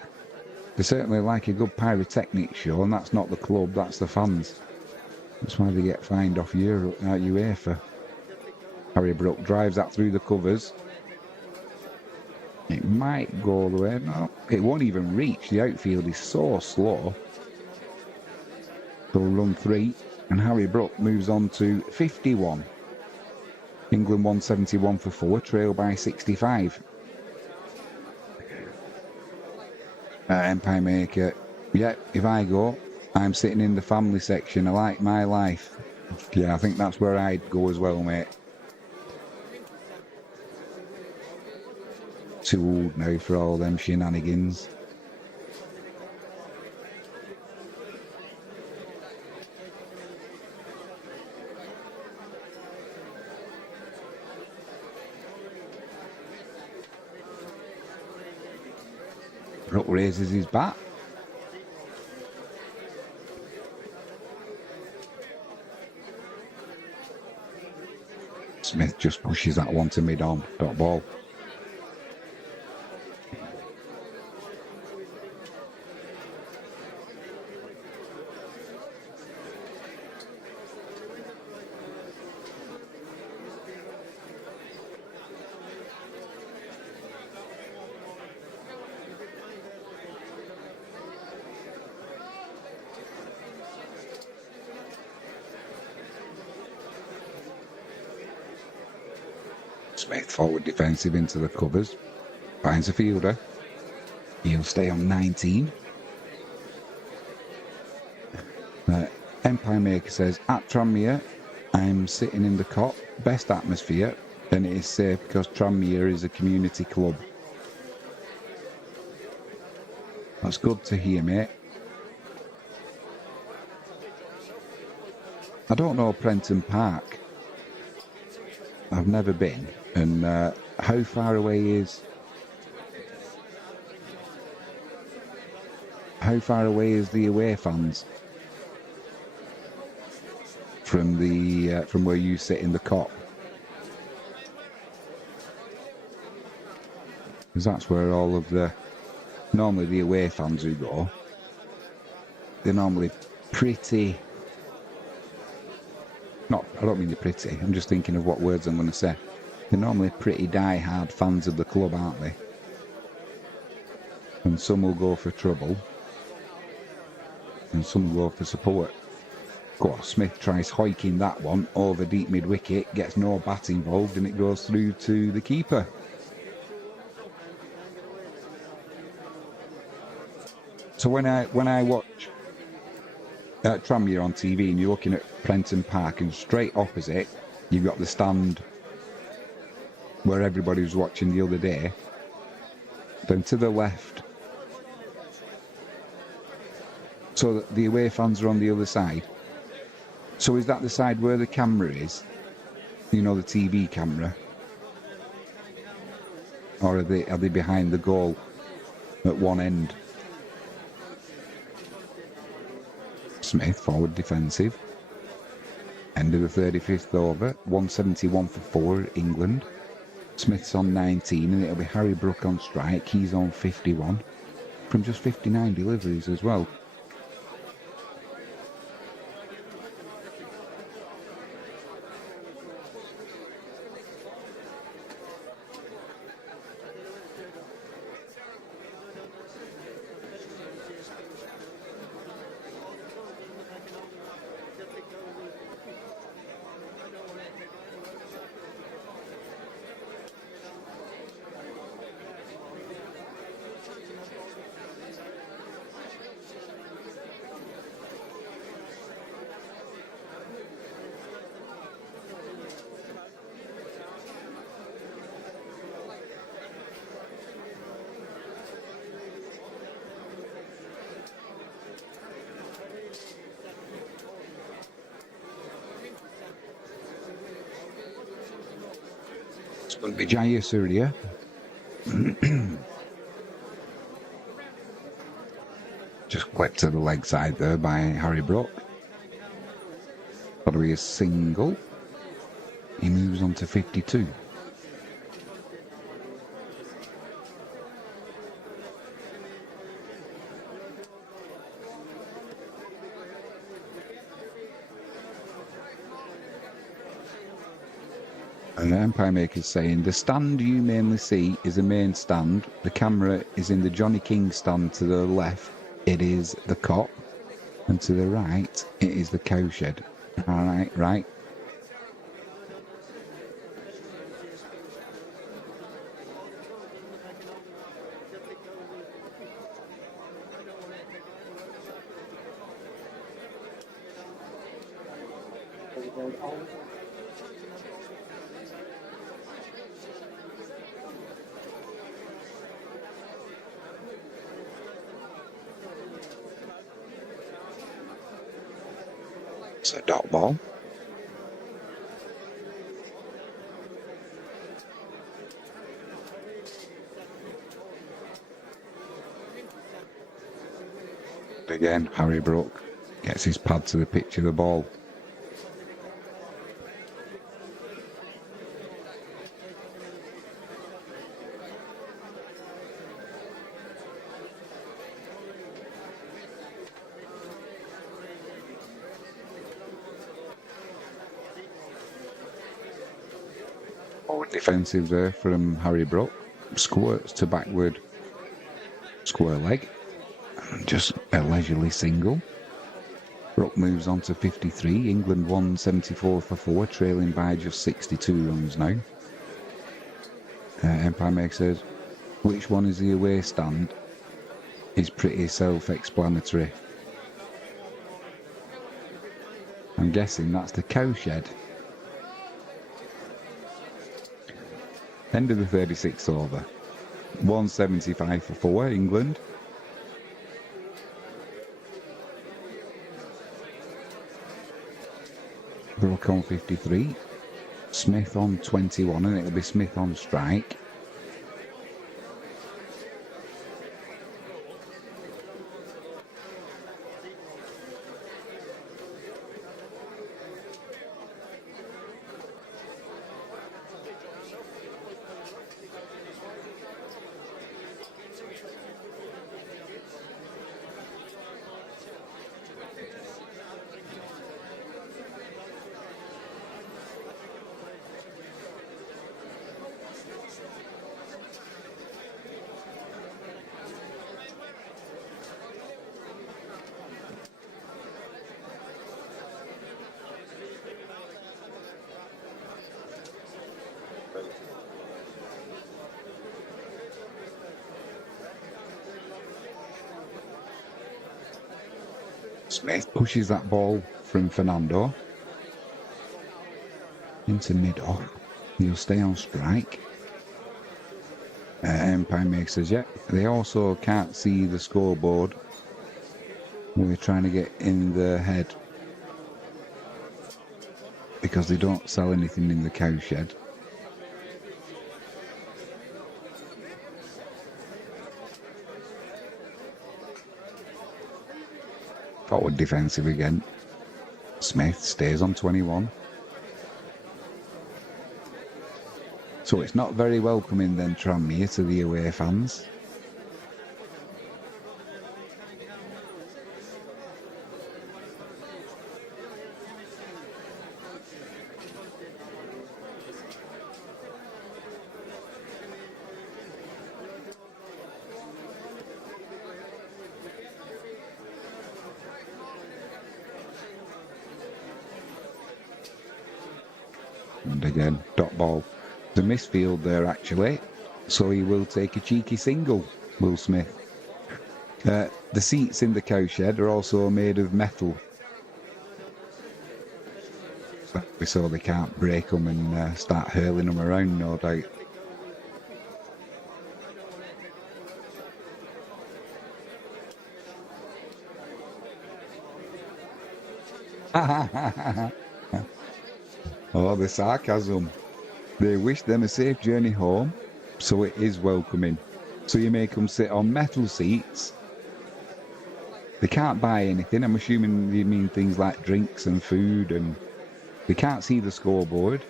They certainly like a good pyrotechnics show, and that's not the club, that's the fans. That's why they get fined off UEFA. Harry Brook drives that through the covers. It might go all the way. No, it won't even reach. The outfield is so slow. They'll run 3, and Harry Brook moves on to 51. England 171 for 4, trail by 65. Empire Maker, yeah, if I go, I'm sitting in the family section. I like my life. Yeah, I think that's where I'd go as well, mate. Too old now for all them shenanigans. Brook raises his bat. Smith just pushes that one to mid-on, dot ball. Smith, forward defensive into the covers. Finds a fielder. He'll stay on 19. Empire Maker says, at Tranmere, I'm sitting in the cot. Best atmosphere, and it is safe because Tranmere is a community club. That's good to hear, mate. I don't know Prenton Park. I've never been. And how far away is... How far away is the away fans from the from where you sit in the cot? Because that's where all of the... Normally the away fans who go, they're normally pretty... Not, I don't mean they're pretty, I'm just thinking of what words I'm going to say. They're normally pretty die-hard fans of the club, aren't they? And some will go for trouble. And some will go for support. Of course, Smith tries hoiking that one over deep mid-wicket, gets no bat involved, and it goes through to the keeper. So when I watch Tranmere on TV and you're looking at Prenton Park, and straight opposite you've got the stand where everybody was watching the other day, then to the left, so that the away fans are on the other side. So is that the side where the camera is? You know, the TV camera? Or are they behind the goal at one end? Smith, forward defensive. End of the 35th over. 171 for 4, England. Smith's on 19, and it'll be Harry Brook on strike. He's on 51. From just 59 deliveries as well. It's going to be Jaya Surya. Just clipped to the leg side there by Harry Brook. Got to be a single. He moves on to 52. And the Empire Maker's saying, the stand you mainly see is a main stand. The camera is in the Johnny King stand to the left. It is the cop. And to the right, it is the cowshed. Alright, right. It's a dot ball. Again, Harry Brook gets his pad to the pitch of the ball. Defensive there from Harry Brook. Squirts to backward square leg. Just a leisurely single. Brook moves on to 53. England 174 for 4, trailing by just 62 runs now. Empire Maker says, which one is the away stand? Is pretty self-explanatory. I'm guessing that's the cowshed. End of the 36th over. 175 for 4, England. Brook on 53. Smith on 21, and it'll be Smith on strike. Smith pushes that ball from Fernando into mid-off. He'll stay on strike. Empire Maker says, yeah. They also can't see the scoreboard. We're trying to get in the head because they don't sell anything in the cowshed. Forward defensive again. Smith stays on 21. So it's not very welcoming then, Tranmere, to the away fans. And again, dot ball. The misfield there actually, so he will take a cheeky single, Will Smith. The seats in the cowshed are also made of metal, so they can't break them and start hurling them around, no doubt. Oh, the sarcasm. They wish them a safe journey home, so it is welcoming. So you make them sit on metal seats. They can't buy anything. I'm assuming you mean things like drinks and food, and they can't see the scoreboard.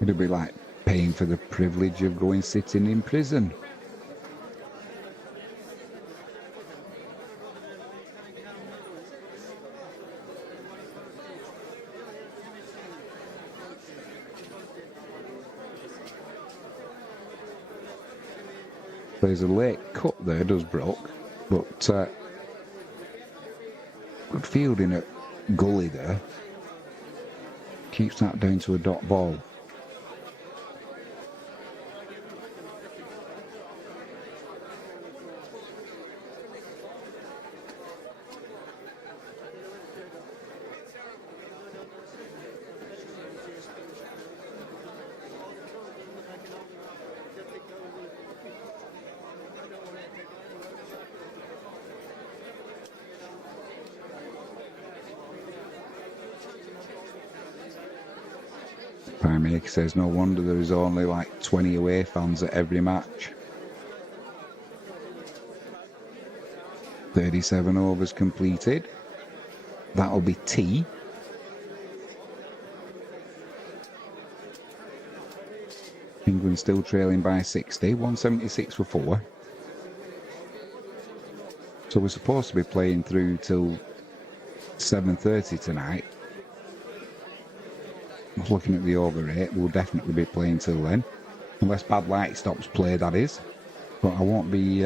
It'll be like paying for the privilege of going sitting in prison. There's a late cut there, does Brook, but good fielding at gully there. Keeps that down to a dot ball. Prime Maker says no wonder there is only like 20 away fans at every match. 37 overs completed. That'll be tea. England still trailing by 60, 176 for 4. So we're supposed to be playing through till 7:30 tonight. Looking at the over rate, we'll definitely be playing till then. Unless bad light stops play, that is. But I won't be...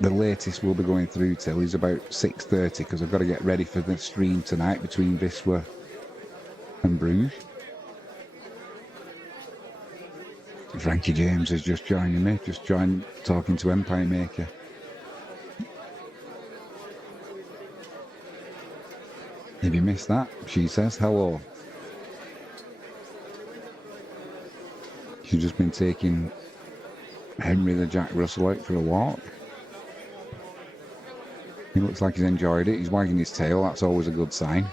the latest we'll be going through till is about 6:30 because I've got to get ready for the stream tonight between Wisła and Bruges. Frankie James is just joining me, just joined talking to Empire Maker. If you missed that, she says hello. She's just been taking Henry the Jack Russell out for a walk. He looks like he's enjoyed it. He's wagging his tail. That's always a good sign.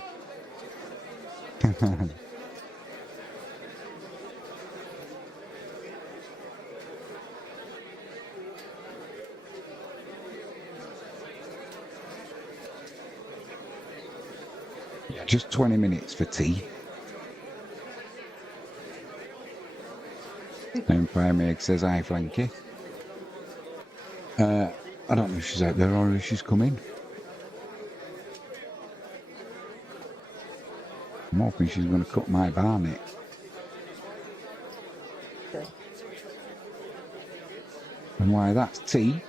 Just 20 minutes for tea. Empire Meg says, hi, Frankie. I don't know if she's out there or if she's coming. I'm hoping she's going to cut my barnet. And why that's tea.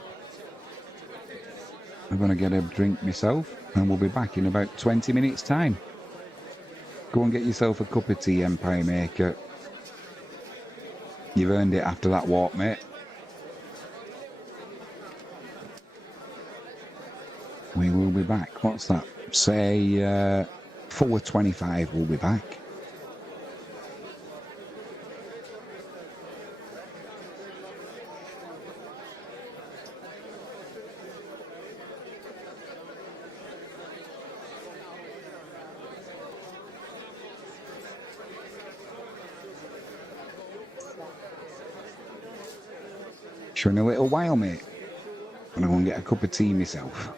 I'm going to get a drink myself and we'll be back in about 20 minutes time. Go and get yourself a cup of tea, Empire Maker. You've earned it after that walk, mate. We will be back. What's that? Say 4:25 we'll be back. Sure, in a little while, mate. I'm going to go and get a cup of tea myself.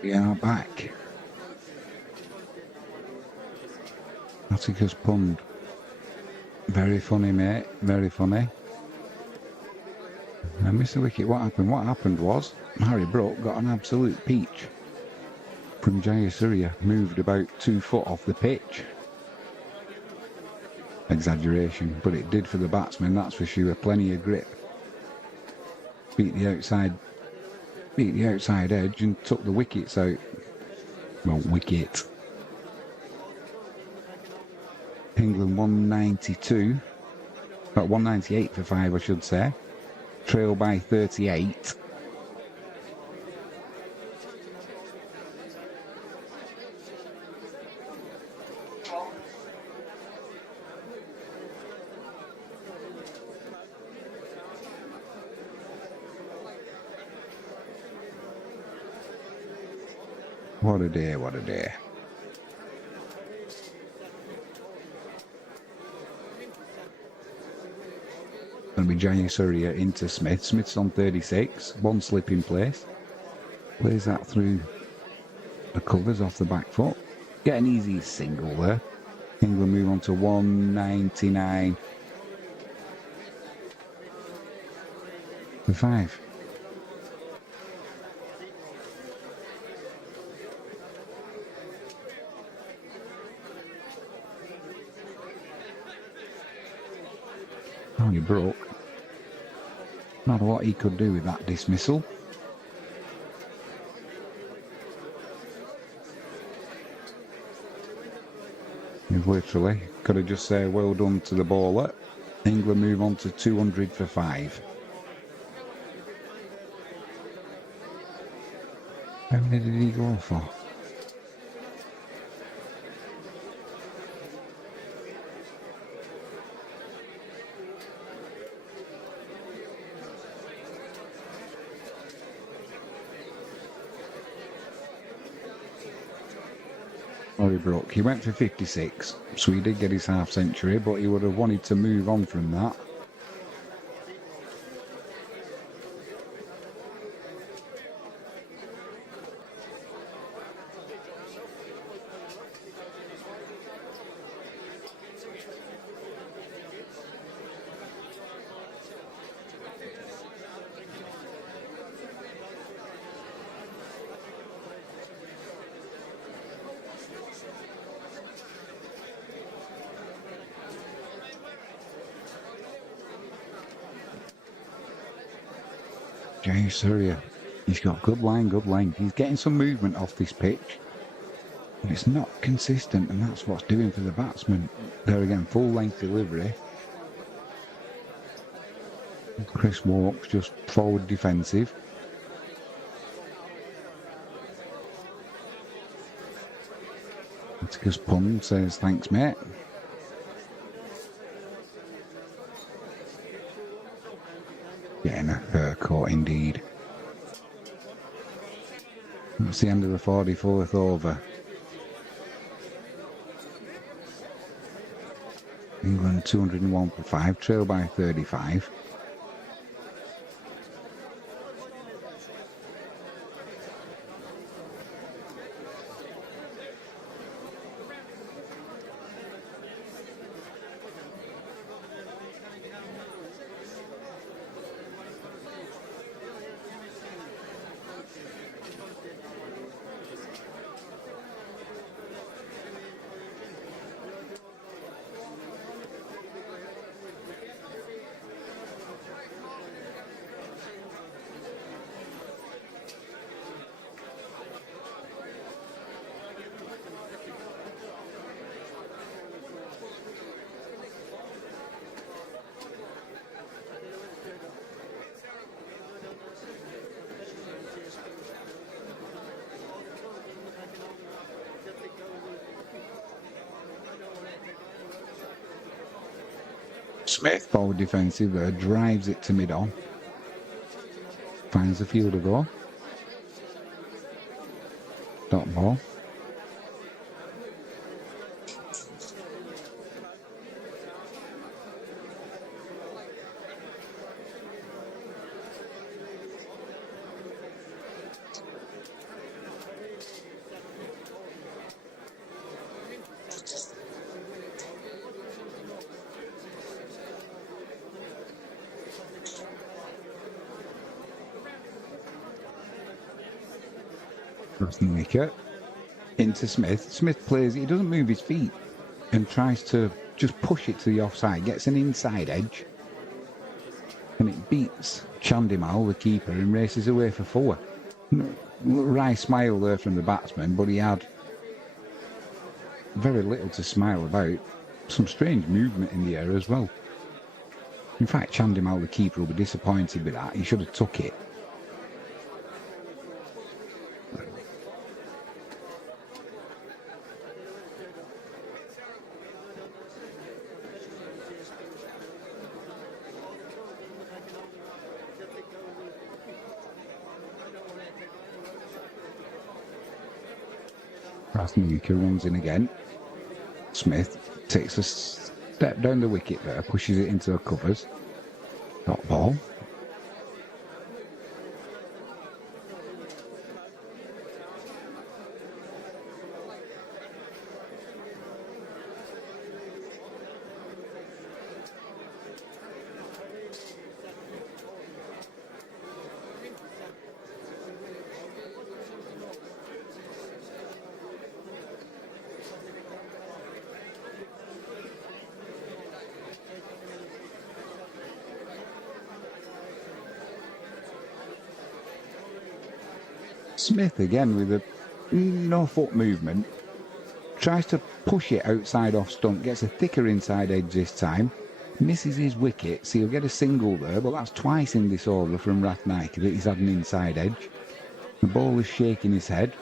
We are back. Atticus Pund. Very funny, mate. Very funny. I missed the wicket. What happened? What happened was Harry Brook got an absolute peach from Jayasuriya. Moved about 2 foot off the pitch. Exaggeration, but it did for the batsman, that's for sure. Plenty of grip. Beat the outside edge and took the wickets out. Well, wicket. England 192. About 198 for 5, I should say. Trail by 38. What a day, what a day. Going to be Jayasuriya into Smith. Smith's on 36. One slip in place. Plays that through the covers off the back foot. Get an easy single there. England move on to 199 for 5. Only Brook. Not a lot he could do with that dismissal. He's literally could have just said well done to the bowler. England move on to 200 for 5. How many did he go for? Brook. He went for 56, so he did get his half century, but he would have wanted to move on from that. Jayasuriya, he's got good line, good length. He's getting some movement off this pitch, but it's not consistent, and that's what's doing for the batsman. There again, full length delivery. Chris walks just forward defensive. Atticus Pund says thanks, mate. Getting a fur coat indeed. That's the end of the 44th over. England 201 for 5, trail by 35. Smith, forward defensive there, drives it to mid-on. Finds the fielder though. Dot ball. Wicket into Smith. Smith plays it, he doesn't move his feet and tries to just push it to the offside, gets an inside edge, and it beats Chandimal, the keeper, and races away for 4. Wry smile there from the batsman, but he had very little to smile about. Some strange movement in the air as well. In fact, Chandimal, the keeper, will be disappointed with that. He should have took it. Rasmuka runs in again. Smith takes a step down the wicket there, pushes it into the covers. Dot ball. Smith again with a no foot movement, tries to push it outside off stump, gets a thicker inside edge this time, misses his wicket, so he'll get a single there, but that's twice in this over from Rathnike that he's had an inside edge. The ball is shaking his head.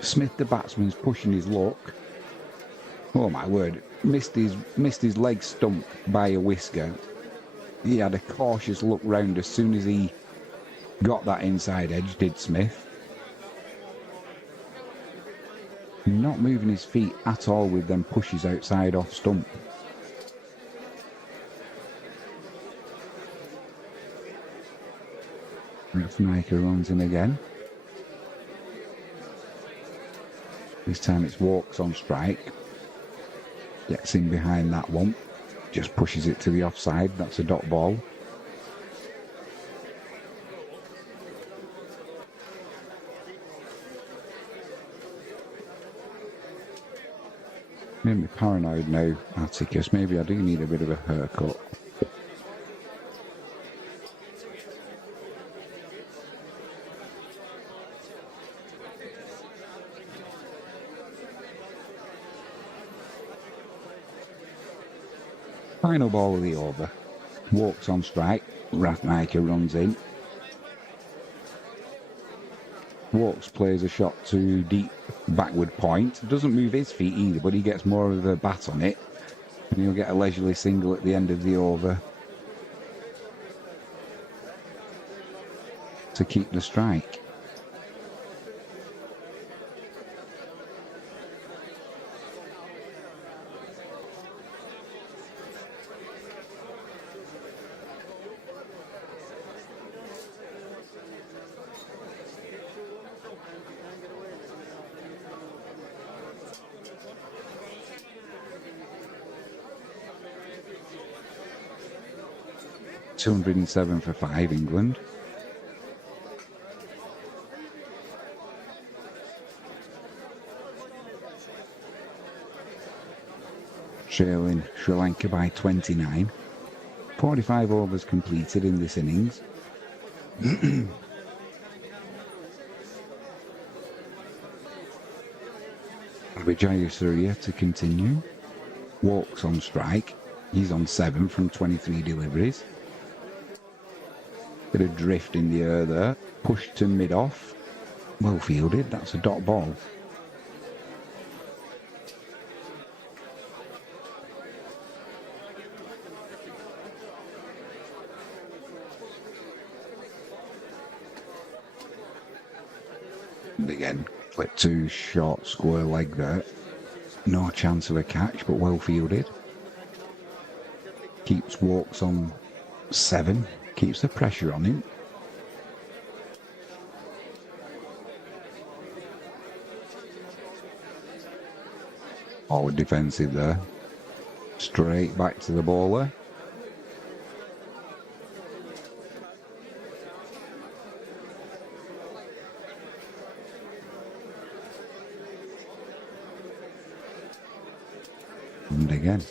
Smith, the batsman's pushing his luck. Oh my word, missed his leg stump by a whisker. He had a cautious look round as soon as he got that inside edge, did Smith. Not moving his feet at all with them pushes outside off stump. Rathnike runs in again. This time it's walks on strike. Gets in behind that one. Just pushes it to the offside. That's a dot ball. Made me paranoid now, Atticus. Maybe I do need a bit of a haircut. Final ball of the over. Walks on strike. Rathnike runs in. Walks plays a shot to deep backward point. Doesn't move his feet either, but he gets more of a bat on it. And he'll get a leisurely single at the end of the over to keep the strike. $207 for 5, England. Trailing Sri Lanka by 29. 45 overs completed in this innings. Vijay Surya to continue. Walks on strike. He's on 7 from 23 deliveries. Bit of drift in the air there. Push to mid-off. Well fielded. That's a dot ball. And again, clip to short square leg there. No chance of a catch, but well fielded. Keeps walks on 7. Keeps the pressure on him. Forward defensive there. Straight back to the bowler. And again,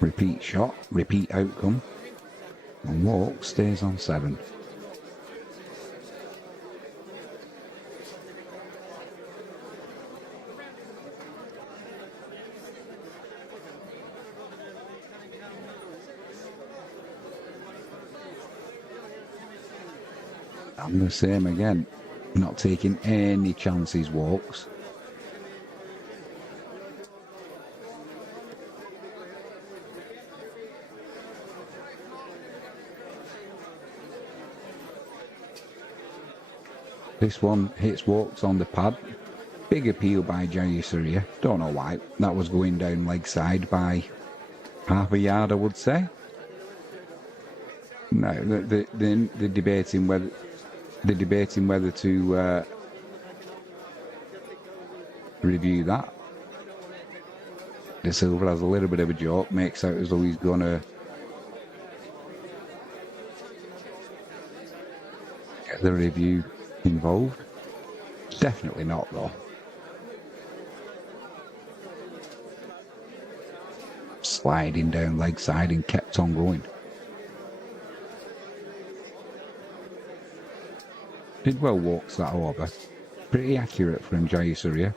repeat shot, repeat outcome. And walk stays on 7. And the same again, not taking any chances walks. This one hits walks on the pad. Big appeal by Jayasuriya. Don't know why. That was going down leg side by half a yard, I would say. No, they're debating whether to review that. De Silva has a little bit of a joke, makes out as though he's going to get the review involved. Definitely not, though. Sliding down leg side and kept on going. Did well walks that over. Pretty accurate from Jayasuriya.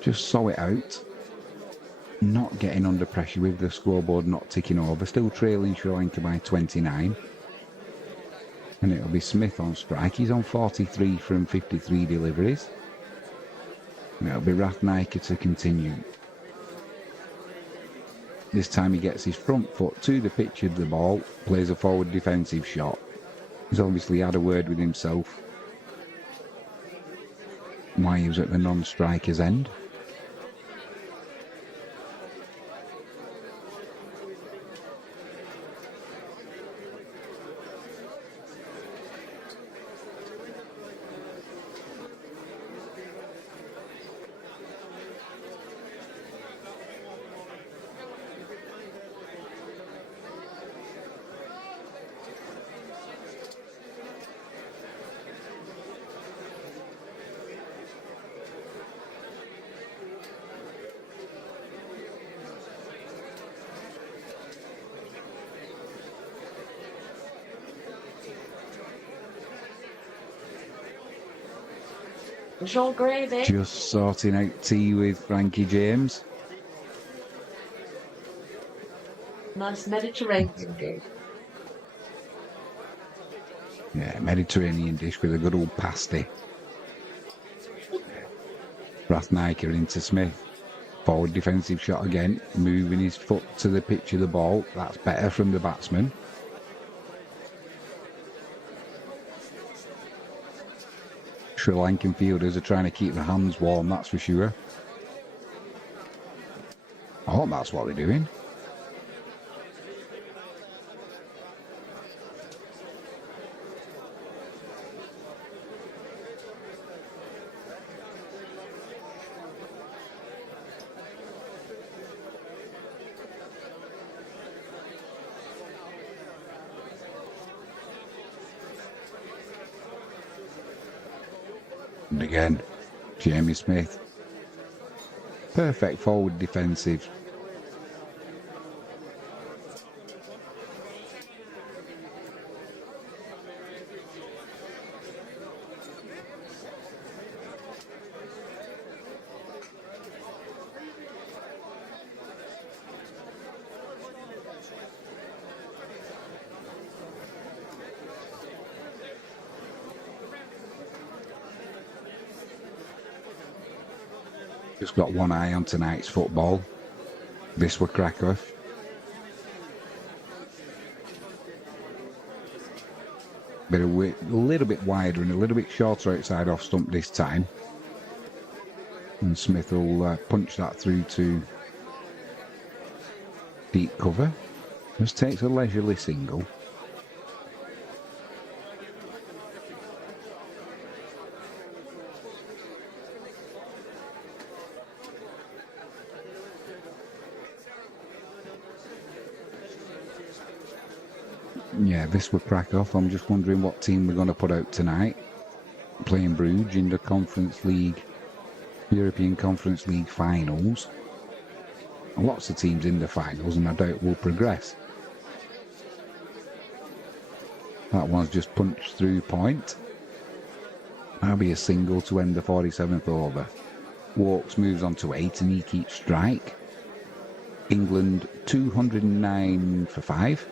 Just saw it out. Not getting under pressure with the scoreboard not ticking over. Still trailing Sri Lanka by 29. And it'll be Smith on strike. He's on 43 from 53 deliveries. And it'll be Rathnayaka to continue. This time he gets his front foot to the pitch of the ball, plays a forward defensive shot. He's obviously had a word with himself while he was at the non-striker's end. Joel Gravy. Just sorting out tea with Frankie James. Nice Mediterranean dish. Yeah, Mediterranean dish with a good old pasty. Rathnayaka into Smith. Forward defensive shot again, moving his foot to the pitch of the ball. That's better from the batsman. Sri Lankan fielders are trying to keep their hands warm, that's for sure. I hope that's what they're doing. And again, Jamie Smith. Perfect forward defensive. Just got one eye on tonight's football. This were Krakow. But a little bit wider and a little bit shorter outside off stump this time. And Smith will punch that through to deep cover. Just takes a leisurely single. Yeah, this would crack off. I'm just wondering what team we're going to put out tonight. Playing Bruges in the Conference League, European Conference League finals. lots of teams in the finals, and I doubt will progress. That one's just punched through point. That'll be a single to end the 47th over. Walks moves on to 8 and he keeps strike. England 209 for 5.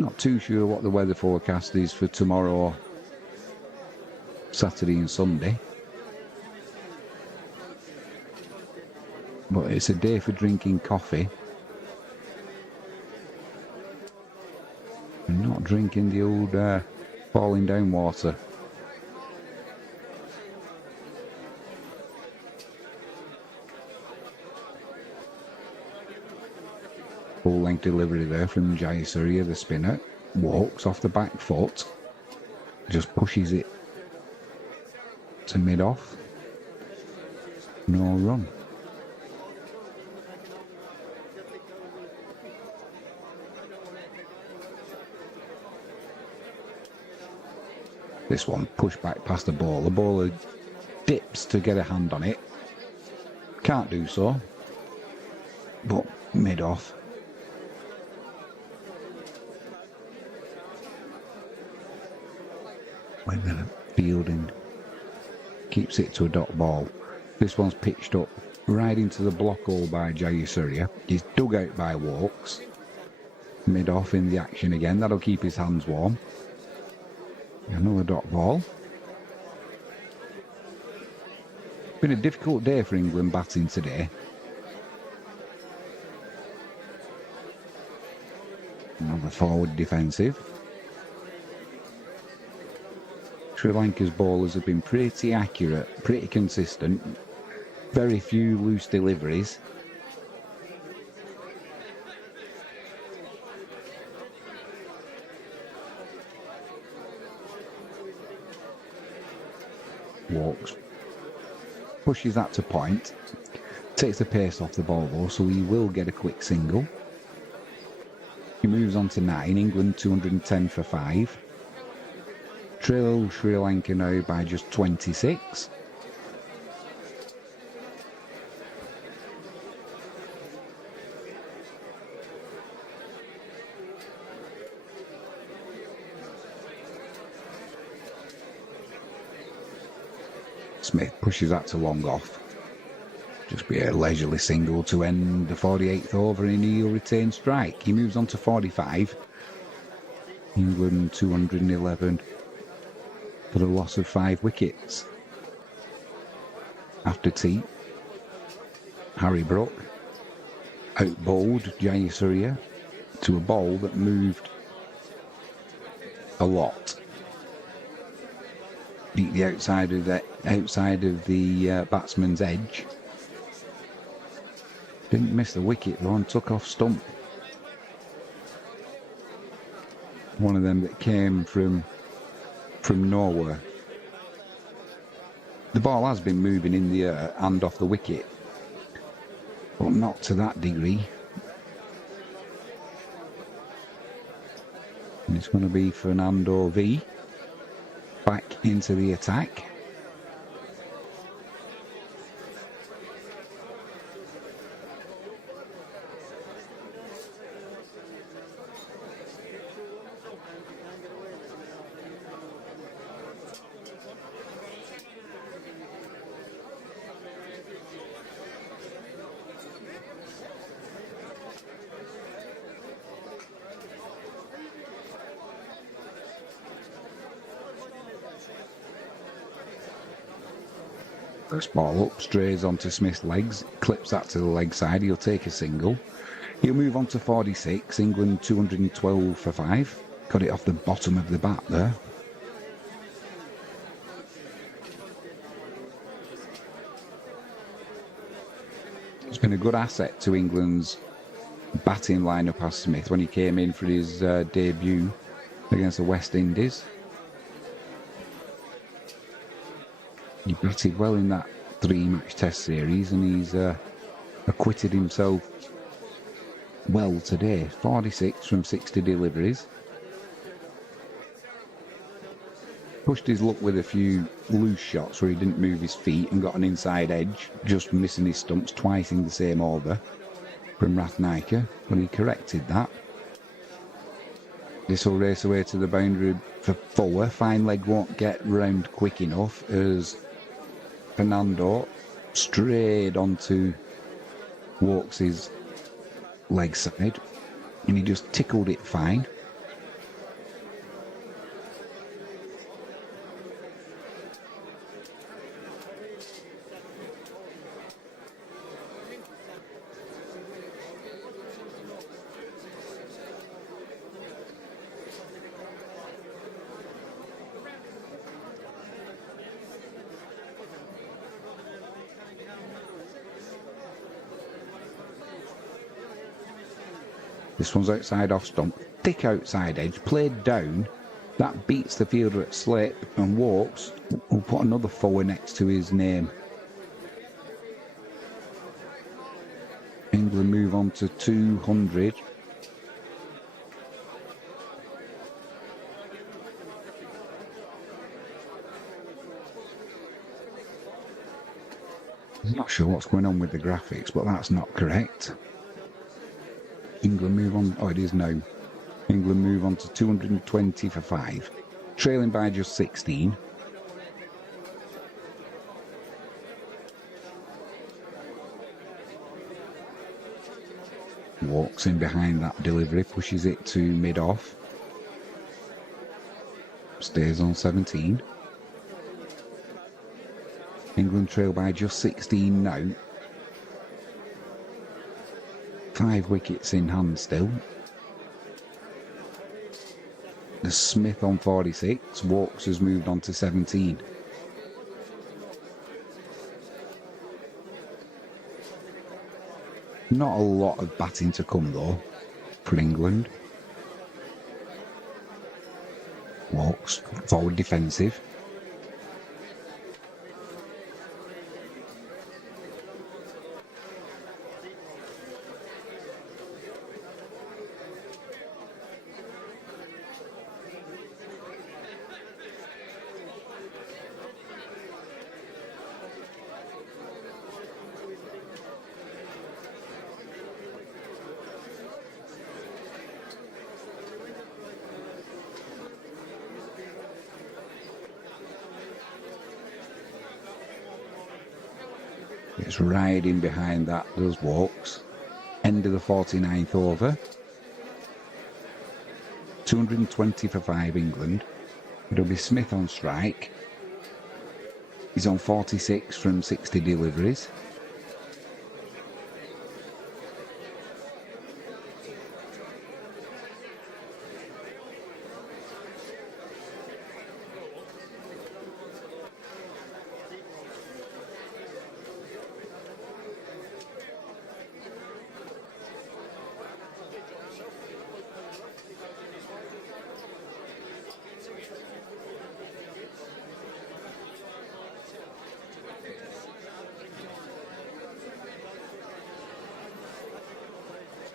Not too sure what the weather forecast is for tomorrow, Saturday and Sunday. But it's a day for drinking coffee. And not drinking the old falling down water. Full length delivery there from Jayasuriya, the spinner. Walks off the back foot. Just pushes it to mid-off. No run. This one pushed back past the ball. The bowler dips to get a hand on it. Can't do so. But mid-off. When the fielding keeps it to a dot ball. This one's pitched up right into the block hole by Jayasuriya. He's dug out by Walks. Mid-off in the action again. That'll keep his hands warm. Another dot ball. Been a difficult day for England batting today. Another forward defensive. Sri Lanka's bowlers have been pretty accurate, pretty consistent. Very few loose deliveries. Walks. Pushes that to point. Takes the pace off the ball though, so he will get a quick single. He moves on to 9. England 210 for 5. Trail Sri Lanka now by just 26. Smith pushes that to long off. Just be a leisurely single to end the 48th over and he'll retain strike. He moves on to 45. England 211 for the loss of 5 wickets. After tea, Harry Brook out-bowled Jayasuriya to a ball that moved a lot. Beat the outside of the batsman's edge. Didn't miss the wicket though and took off stump. One of them that came from nowhere. The ball has been moving in the air and off the wicket, but not to that degree. And it's going to be Fernando V back into the attack. First ball up, strays onto Smith's legs, clips that to the leg side, he'll take a single. He'll move on to 46, England 212 for 5. Got it off the bottom of the bat there. It's been a good asset to England's batting lineup as Smith when he came in for his debut against the West Indies. He batted well in that 3-match test series and he's acquitted himself well today. 46 from 60 deliveries. Pushed his luck with a few loose shots where he didn't move his feet and got an inside edge, just missing his stumps twice in the same over from Rathnaiker, but he corrected that. This will race away to the boundary for 4. Fine leg won't get round quick enough as Fernando strayed onto Walks' leg side and he just tickled it fine. This one's outside off stump, thick outside edge, played down. That beats the fielder at slip and Walks will put another 4 next to his name. England move on to 200. I'm not sure what's going on with the graphics, but that's not correct. England move on. Oh, it is now. England move on to 220 for 5. Trailing by just 16. Walks in behind that delivery, pushes it to mid-off. Stays on 17. England trail by just 16 now. 5 wickets in hand still. The Smith on 46. Walks has moved on to 17. Not a lot of batting to come though for England. Walks forward defensive. It's riding behind that, those Walks. End of the 49th over. 220 for 5 England. It'll be Smith on strike. He's on 46 from 60 deliveries.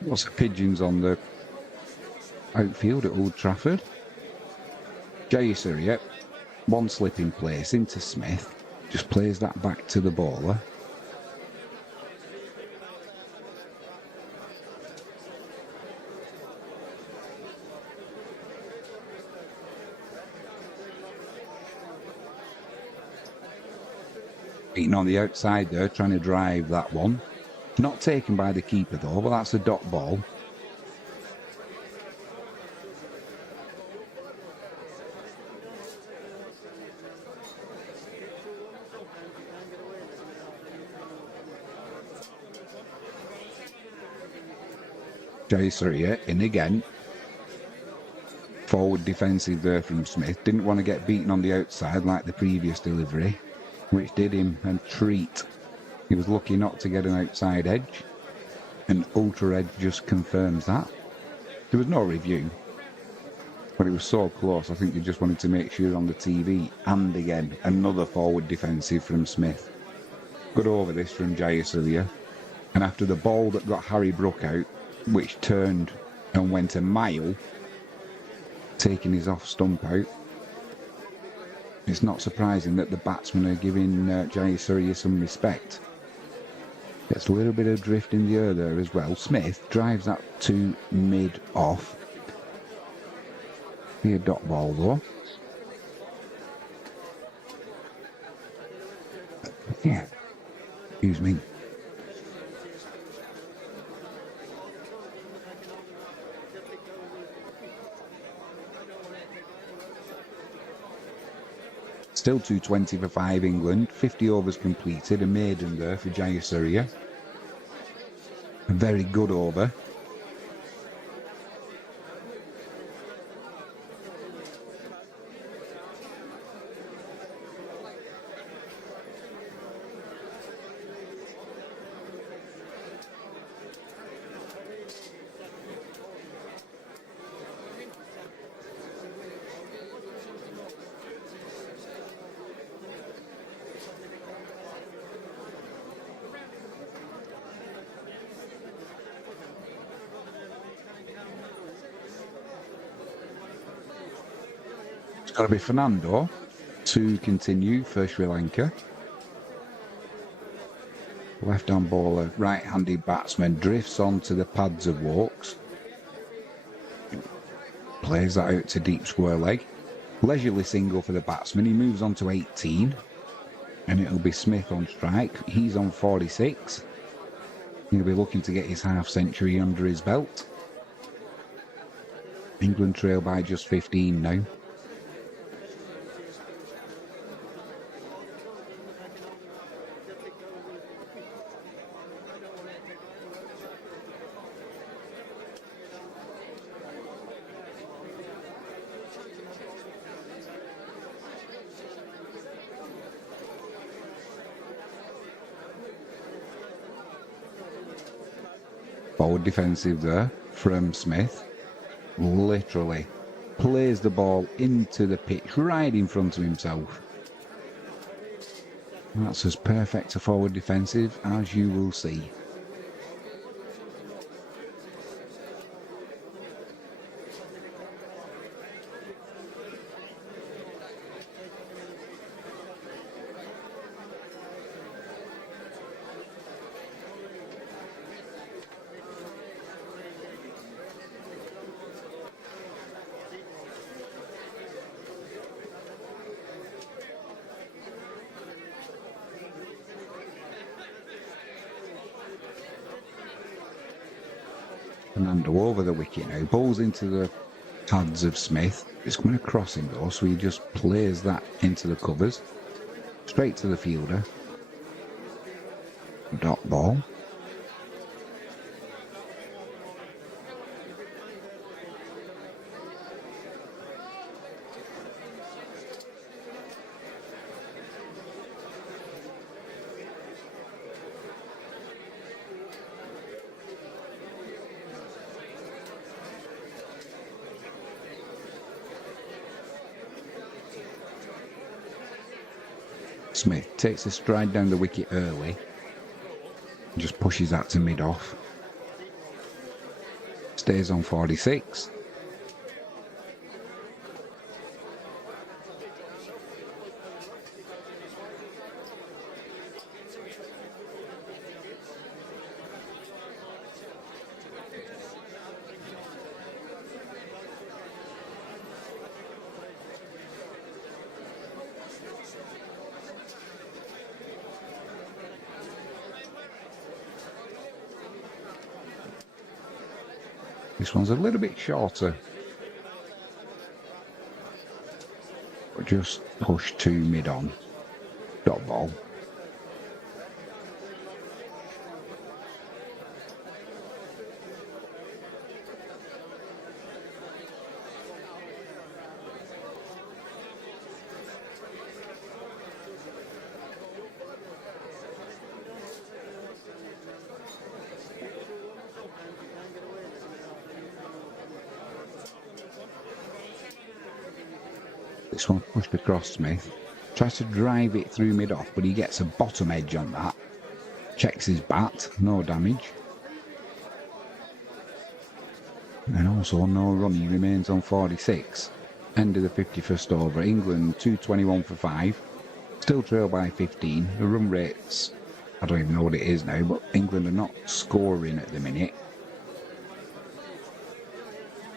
Lots of pigeons on the outfield at Old Trafford. Jaser, yep. One slip in place into Smith. Just plays that back to the bowler. Beaten on the outside there, trying to drive that one. Not taken by the keeper though, but that's a dot ball. Jaser here, in again. Forward defensive there from Smith. Didn't want to get beaten on the outside like the previous delivery, which did him a treat. He was lucky not to get an outside edge, and Ultra Edge just confirms that. There was no review, but it was so close. I think they just wanted to make sure on the TV. And again, another forward defensive from Smith. Good over this from Jayasuriya. And after the ball that got Harry Brook out, which turned and went a mile, taking his off stump out. It's not surprising that the batsmen are giving Jayasuriya some respect. Gets a little bit of drift in the air there as well. Smith drives that to mid-off. Be a dot ball though. Yeah. Excuse me. Still 220 for 5 England. 50 overs completed. A maiden there for Jayasuriya. A very good over. It's got to be Fernando to continue for Sri Lanka. Left-hand bowler, right-handed batsman, drifts onto the pads of Walks. Plays that out to deep square leg. Leisurely single for the batsman. He moves on to 18. And it'll be Smith on strike. He's on 46. He'll be looking to get his half-century under his belt. England trail by just 15 now. Forward defensive there from Smith. Literally plays the ball into the pitch right in front of himself. That's as perfect a forward defensive as you will see. Fernando over the wicket now, bowls into the pads of Smith. It's coming across him though, so he just plays that into the covers. Straight to the fielder. Dot ball. Smith takes a stride down the wicket early. Just pushes that to mid-off. Stays on 46. This one's a little bit shorter, but just push to mid-on. Dot ball. This one pushed across Smith. Tries to drive it through mid-off, but he gets a bottom edge on that. Checks his bat, no damage. And also no run, he remains on 46. End of the 51st over. England 221 for 5. Still trail by 15. The run rates, I don't even know what it is now, but England are not scoring at the minute.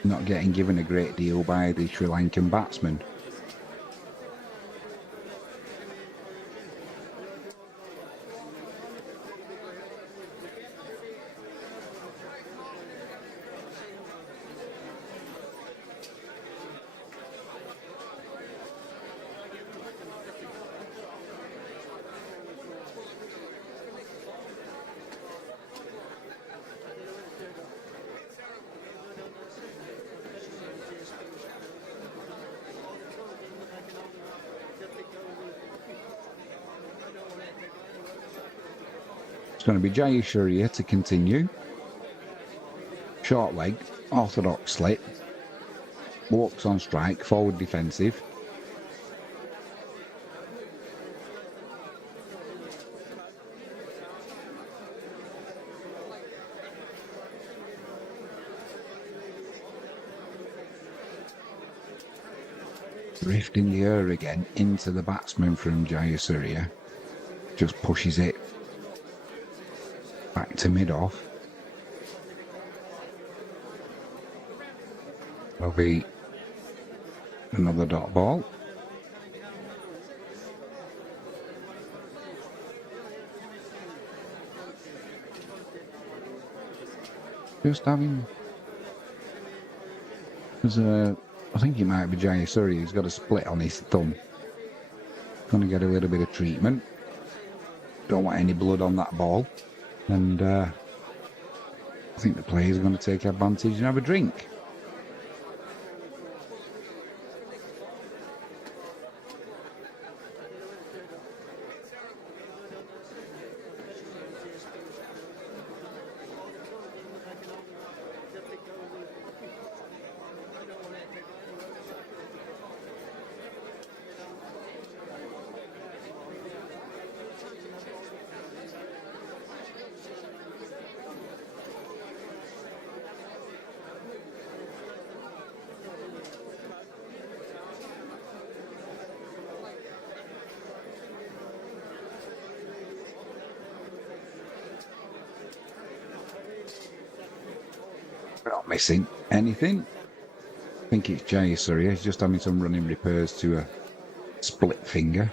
Not getting given a great deal by the Sri Lankan batsmen. It's going to be Jayasuriya to continue. Short leg, orthodox slip. Walks on strike, forward defensive. Drift in the air again into the batsman from Jayasuriya. Just pushes it back to mid-off. There'll be another dot ball. Just having... I think it might be Jayasuriya. He's got a split on his thumb. Going to get a little bit of treatment. Don't want any blood on that ball. And I think the players are going to take advantage and have a drink. We're not missing anything. I think it's Jayasuriya. He's just having some running repairs to a split finger.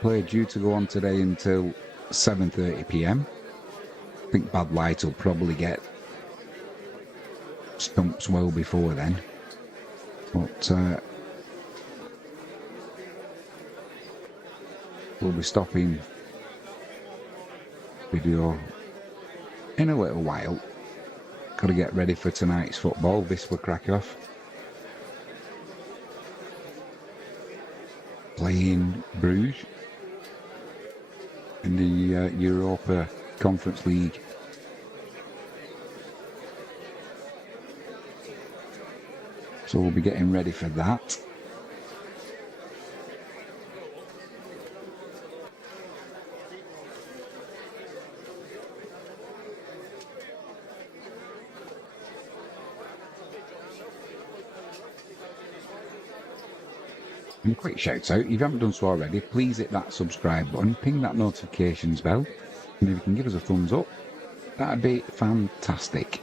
Play due to go on today until 7:30 p.m. I think bad light will probably get stumps well before then. But we'll be stopping video in a little while. Got to get ready for tonight's football. Wisła Krakow playing Bruges in the Europa Conference League. So we'll be getting ready for that. And a quick shout out, if you haven't done so already, please hit that subscribe button, ping that notifications bell, and if you can give us a thumbs up, that'd be fantastic.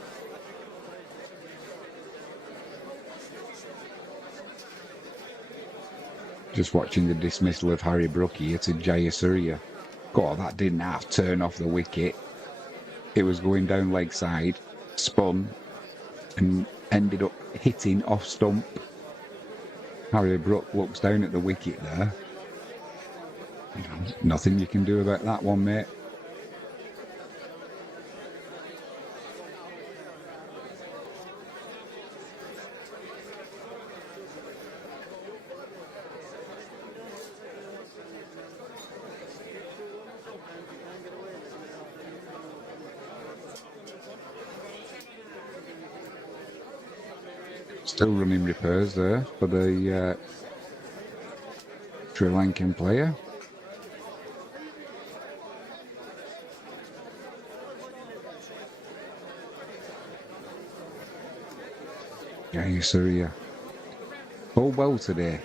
Just watching the dismissal of Harry Brook here to Jayasuriya. God, that didn't half turn off the wicket. It was going down leg side, spun, and ended up hitting off stump. Harry Brook looks down at the wicket there. Nothing you can do about that one, mate. Still running repairs there for the Sri Lankan player. Jayasuriya. Oh well today.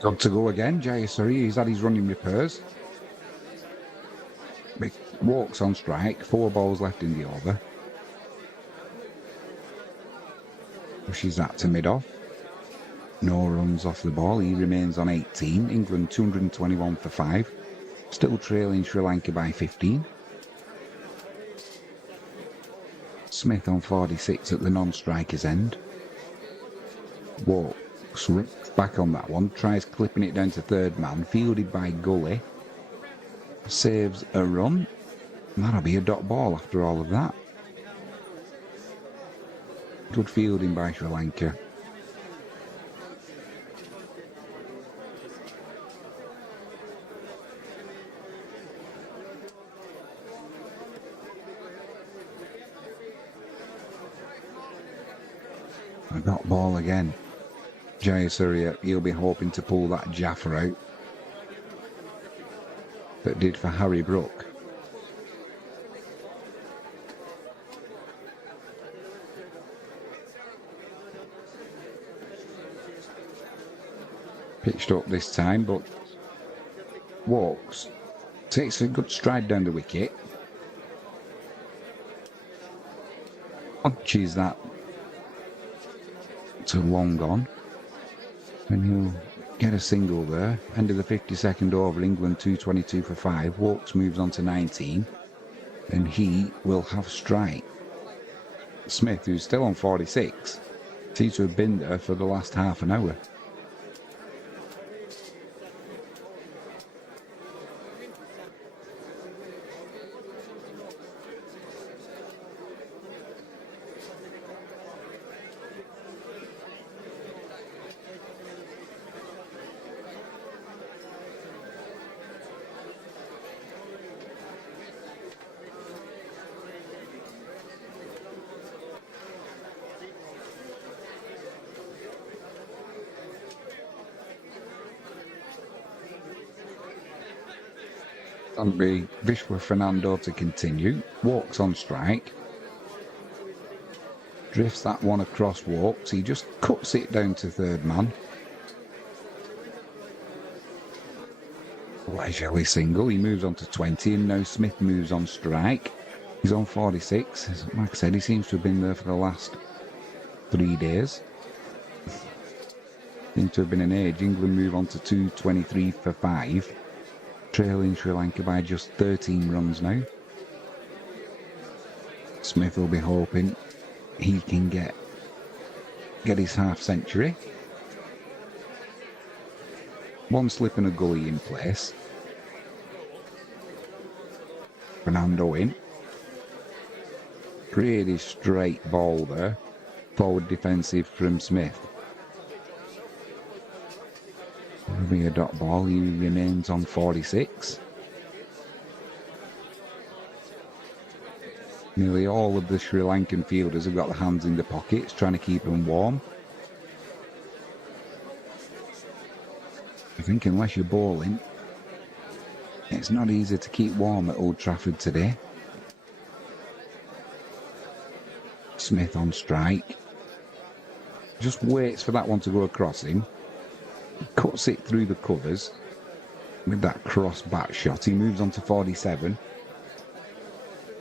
Got to go again, Jayasuriya. He's had his running repairs. Big walks on strike, 4 balls left in the over. Pushes that to mid-off. No runs off the ball. He remains on 18. England 221 for 5. Still trailing Sri Lanka by 15. Smith on 46 at the non-striker's end. Walks back on that one. Tries clipping it down to third man. Fielded by Gully. Saves a run. That'll be a dot ball after all of that. Good fielding by Sri Lanka. A dot ball again. Jayasuriya, he'll be hoping to pull that Jaffa out that did for Harry Brook. Pitched up this time, but walks. Takes a good stride down the wicket. Punches that to long on. And he'll get a single there. End of the 52nd over, England 222 for 5. Walks moves on to 19. And he will have strike. Smith, who's still on 46, seems to have been there for the last half an hour. That'll be Vishwa Fernando to continue. Walks on strike. Drifts that one across walks. He just cuts it down to third man. Leisurely single. He moves on to 20 and now Smith moves on strike. He's on 46. Like I said, he seems to have been there for the last 3 days. Seems to have been an age. England move on to 223 for 5. Trailing Sri Lanka by just 13 runs now. Smith will be hoping he can get his half century. One slip and a gully in place. Fernando in. Pretty straight ball there. Forward defensive from Smith. It'll be a dot ball. He remains on 46. Nearly all of the Sri Lankan fielders have got their hands in the pockets, trying to keep them warm. I think unless you're bowling, it's not easy to keep warm at Old Trafford today. Smith on strike. Just waits for that one to go across him. Cuts it through the covers with that cross bat shot. He moves on to 47.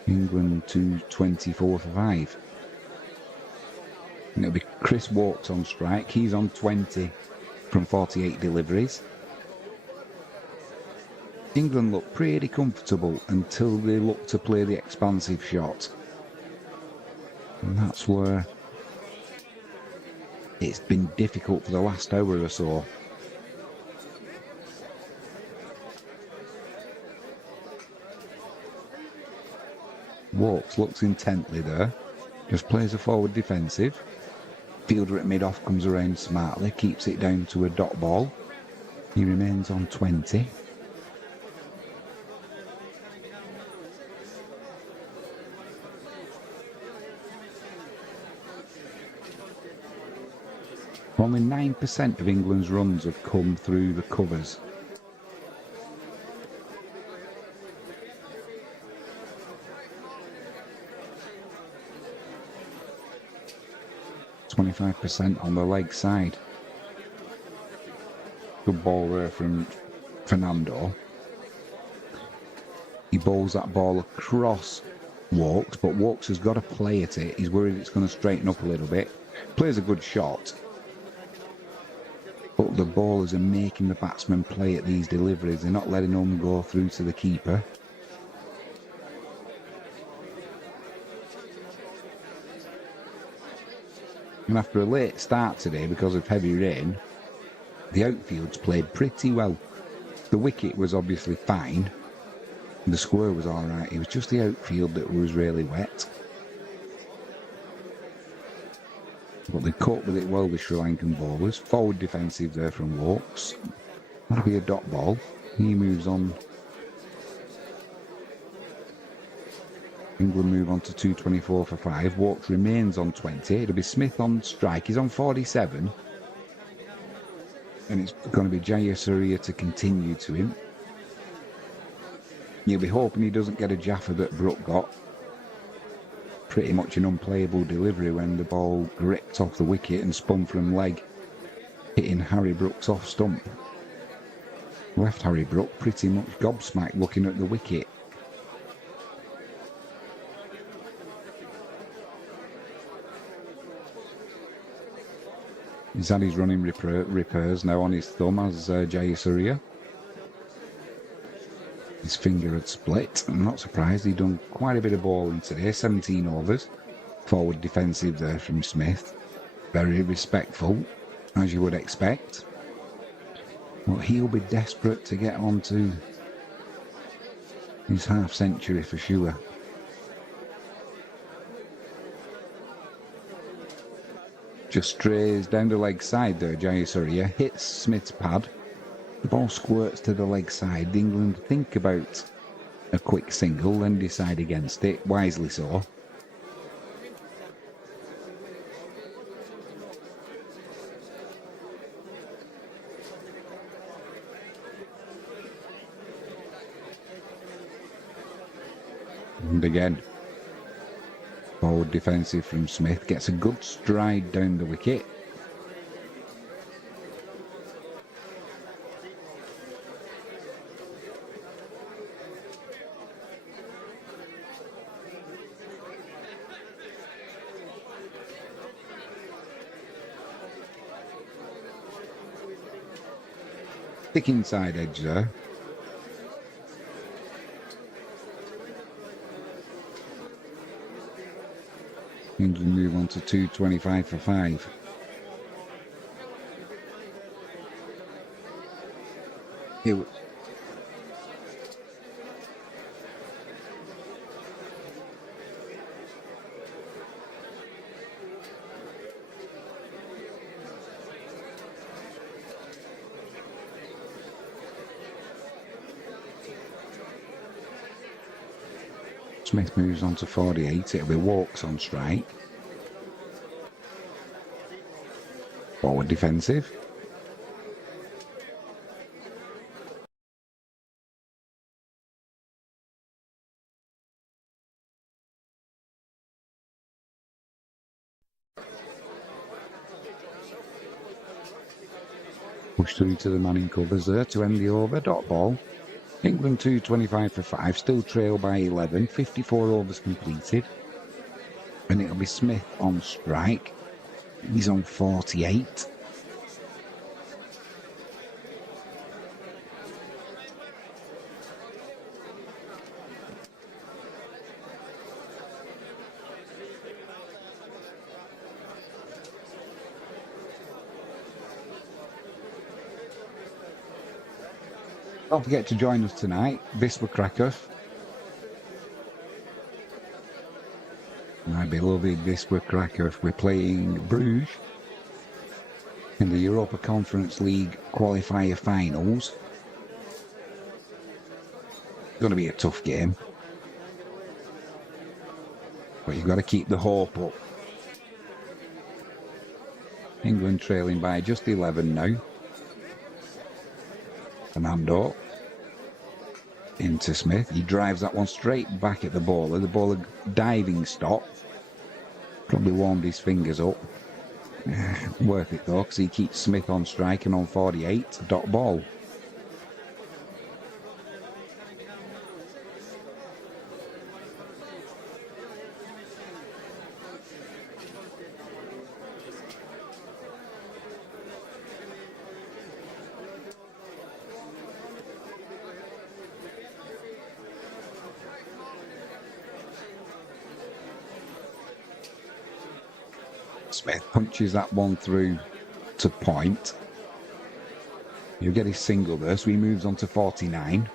England 224 for 5. And it'll be Chris Walks on strike. He's on 20 from 48 deliveries. England look pretty comfortable until they look to play the expansive shot. And that's where it's been difficult for the last hour or so. Walks looks intently there. Just plays a forward defensive. Fielder at mid-off comes around smartly, keeps it down to a dot ball. He remains on 20. Only 9% of England's runs have come through the covers. %25 on the leg side. Good ball there from Fernando. He bowls that ball across Walks, but Walks has got to play at it. He's worried it's going to straighten up a little bit. Plays a good shot. But the bowlers are making the batsmen play at these deliveries. They're not letting them go through to the keeper. And after a late start today because of heavy rain, the outfield's played pretty well. The wicket was obviously fine. The square was alright. It was just the outfield that was really wet. But they coped with it well, the Sri Lankan bowlers. Forward defensive there from Walks. That'll be a dot ball. He moves on. England move on to 224 for 5. Walks remains on 20. It'll be Smith on strike. He's on 47. And it's going to be Jayasuriya to continue to him. You'll be hoping he doesn't get a jaffer that Brook got. Pretty much an unplayable delivery when the ball gripped off the wicket and spun from leg, hitting Harry Brook's off stump. Left Harry Brook pretty much gobsmacked looking at the wicket. He's had his running repairs now on his thumb as Jayasuriya. His finger had split. I'm not surprised. He'd done quite a bit of bowling today. 17 overs. Forward defensive there from Smith. Very respectful, as you would expect. But he'll be desperate to get on to his half century for sure. Just strays down the leg side there, Jayasuriya. Hits Smith's pad. The ball squirts to the leg side. England think about a quick single, then decide against it, wisely so. And again, forward defensive from Smith. Gets a good stride down the wicket. Thick inside edge there. England move on to 225 for 5. Smith moves on to 48. It'll be Walks on strike. Forward defensive. Push through to the man in covers there to end the over. Dot ball. England 225 for 5, still trail by 11, 54 overs completed. And it'll be Smith on strike. He's on 48. Don't forget to join us tonight, V Sri Lanka. My beloved V Sri Lanka, we're playing Brook in the Europa Conference League qualifier finals. It's going to be a tough game, but you've got to keep the hope up. England trailing by just 11 now. Fernando into Smith. He drives that one straight back at the bowler. The bowler diving stop. Probably warmed his fingers up. Worth it though, because he keeps Smith on strike and on 48. Dot ball. Smith punches that one through to point. He'll get his single there, so he moves on to 49.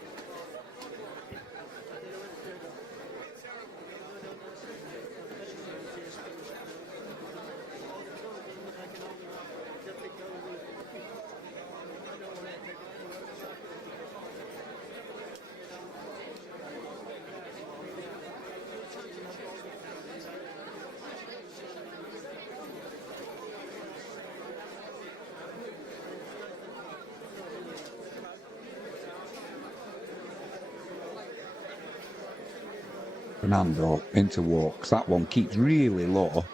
Fernando into walks. That one keeps really low.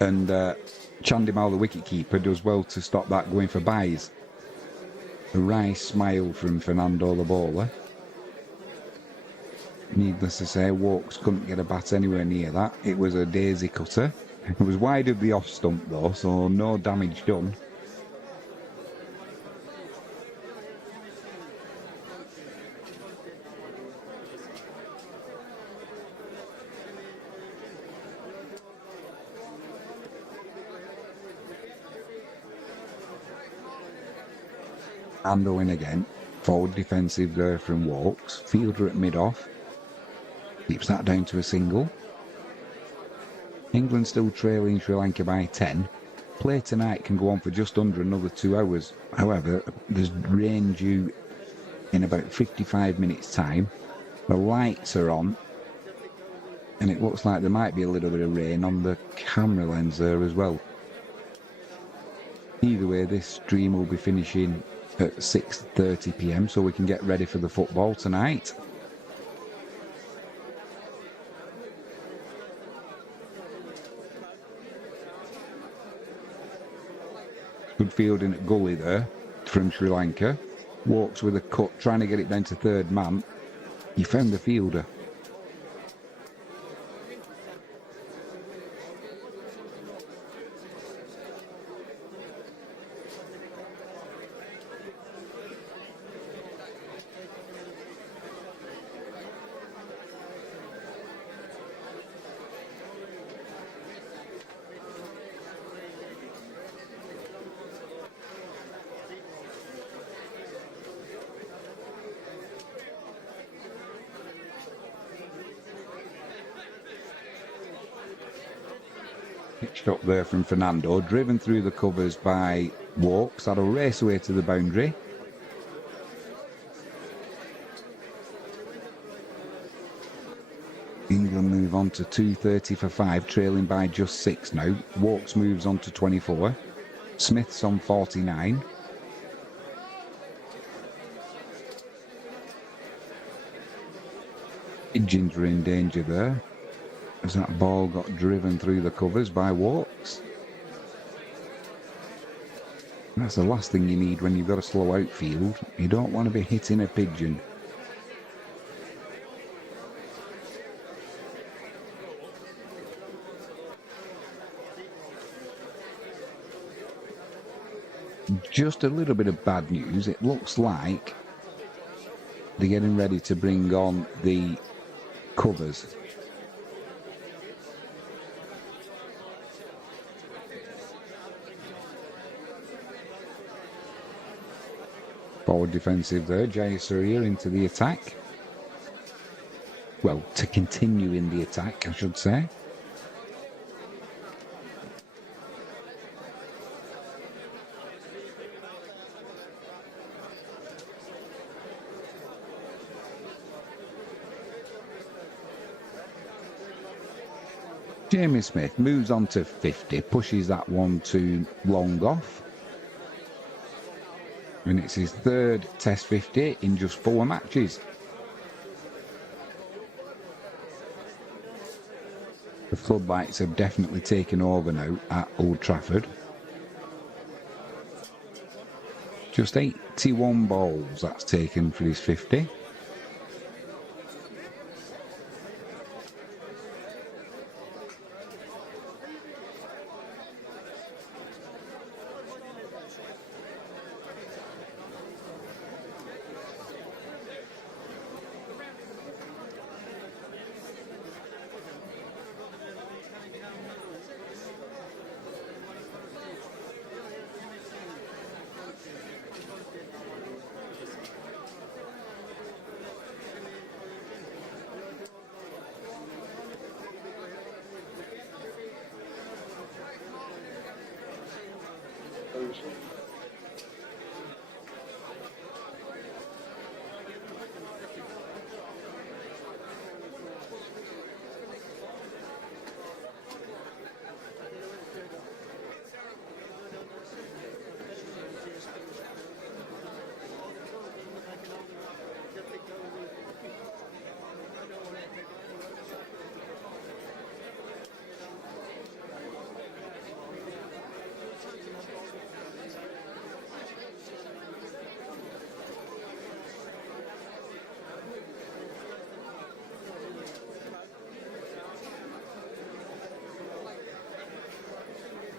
And Chandimal, the wicketkeeper, does well to stop that going for byes. A wry smile from Fernando, the bowler. Needless to say, Walks couldn't get a bat anywhere near that. It was a daisy cutter. It was wide of the off stump though, so no damage done. Ando in again. Forward defensive there from Walks. Fielder at mid-off. Keeps that down to a single. England still trailing Sri Lanka by 10. Play tonight can go on for just under another 2 hours. However, there's rain due in about 55 minutes' time. The lights are on. And it looks like there might be a little bit of rain on the camera lens there as well. Either way, this stream will be finishing at 6:30 p.m. so we can get ready for the football tonight. Good fielding at gully there from Sri Lanka. Walks with a cut, trying to get it down to third man. He found the fielder. Pitched up there from Fernando, driven through the covers by Walks. That'll race away to the boundary. England move on to 2:30 for 5, trailing by just 6 now. Walks moves on to 24. Smith's on 49. Pigeons are in danger there, as that ball got driven through the covers by Walks. That's the last thing you need when you've got a slow outfield. You don't want to be hitting a pigeon. just a little bit of bad news. It looks like they're getting ready to bring on the covers. Forward defensive there, Jayasuriya into the attack. Well, to continue in the attack, I should say. Jamie Smith moves on to 50, pushes that one too long off. And it's his third Test 50 in just 4 matches. The floodlights have definitely taken over now at Old Trafford. Just 81 balls that's taken for his 50.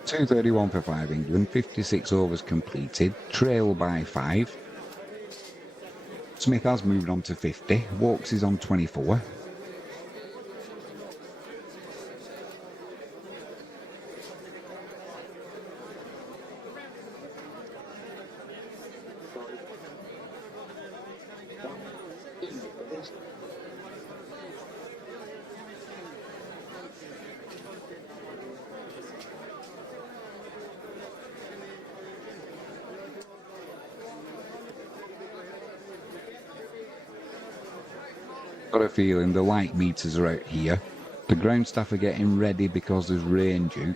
.231 for 5 England, 56 overs completed, trail by 5. Smith has moved on to 50, Walks is on 24. Got a feeling the light meters are out here. The ground staff are getting ready because there's rain due.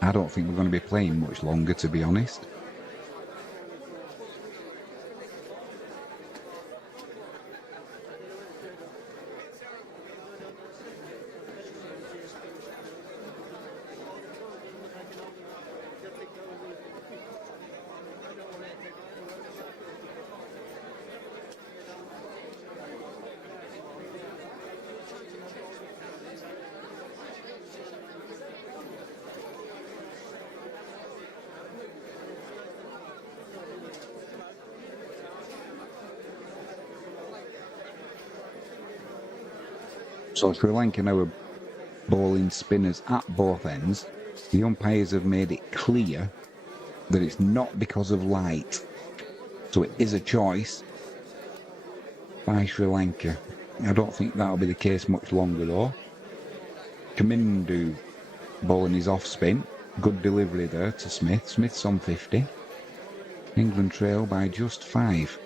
I don't think we're going to be playing much longer, to be honest. So Sri Lanka now are bowling spinners at both ends. The umpires have made it clear that it's not because of light. So it is a choice by Sri Lanka. I don't think that'll be the case much longer though. Kamindu bowling his off spin. Good delivery there to Smith. Smith's on 50. England trail by just 5.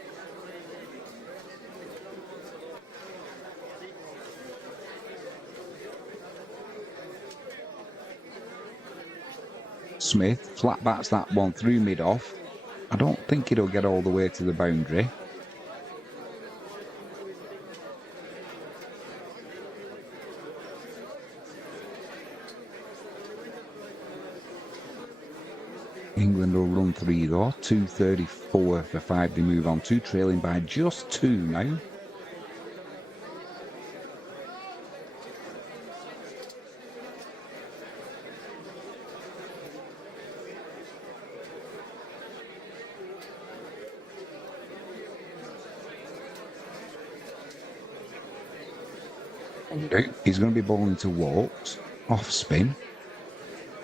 Smith flat bats that one through mid-off. I don't think it'll get all the way to the boundary. England will run 3 though. 234 for 5 they move on to, trailing by just 2 now. He's going to be bowling to walks, off spin.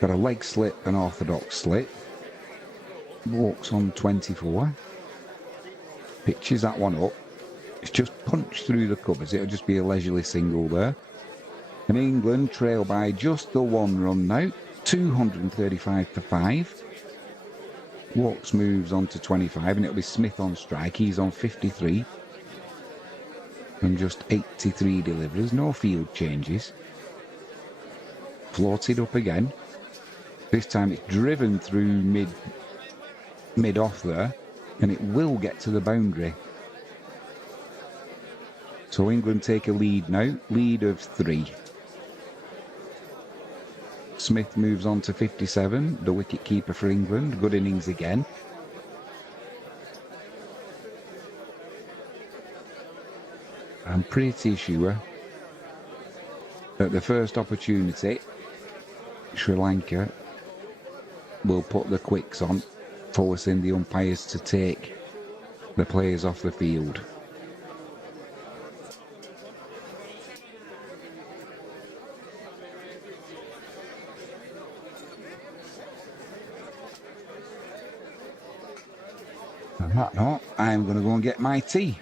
Got a leg slip and orthodox slip. Walks on 24. Pitches that one up. It's just punched through the covers. It'll just be a leisurely single there. And England trail by just the 1 run now. 235 for 5. Walks moves on to 25, and it'll be Smith on strike. He's on 53. And just 83 deliveries. No field changes. Floated up again. This time it's driven through mid off there, and it will get to the boundary. So England take a lead now, lead of 3. Smith moves on to 57, the wicket keeper for England. Good innings again. I'm pretty sure that the first opportunity, Sri Lanka will put the quicks on, forcing the umpires to take the players off the field. And that not, I'm going to go and get my tea.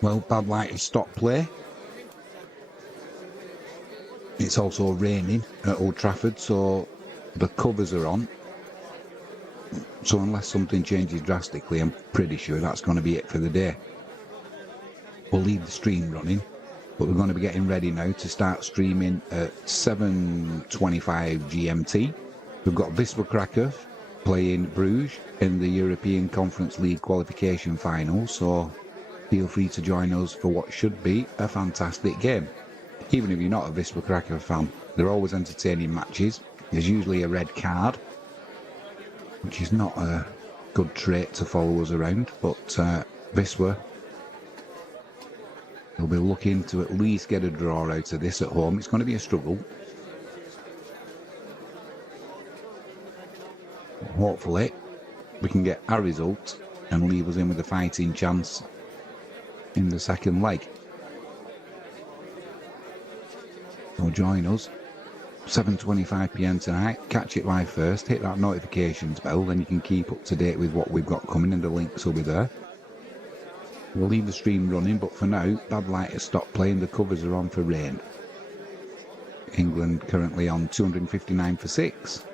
Well, bad light has stopped play. It's also raining at Old Trafford, so the covers are on. So unless something changes drastically, I'm pretty sure that's going to be it for the day. We'll leave the stream running, but we're going to be getting ready now to start streaming at 7:25 GMT. We've got Wisła Krakow playing Bruges in the European Conference League qualification final, so feel free to join us for what should be a fantastic game. Even if you're not a Wisła Krakow fan, they're always entertaining matches. There's usually a red card, which is not a good trait to follow us around, but Wisła will be looking to at least get a draw out of this at home. It's going to be a struggle. Hopefully, we can get a result and leave us in with a fighting chance in the second leg. So join us, 7:25 PM tonight. Catch it live first, hit that notifications bell, then you can keep up to date with what we've got coming, and the links will be there. We'll leave the stream running, but for now, bad light has stopped playing. The covers are on for rain. England currently on 259 for 6.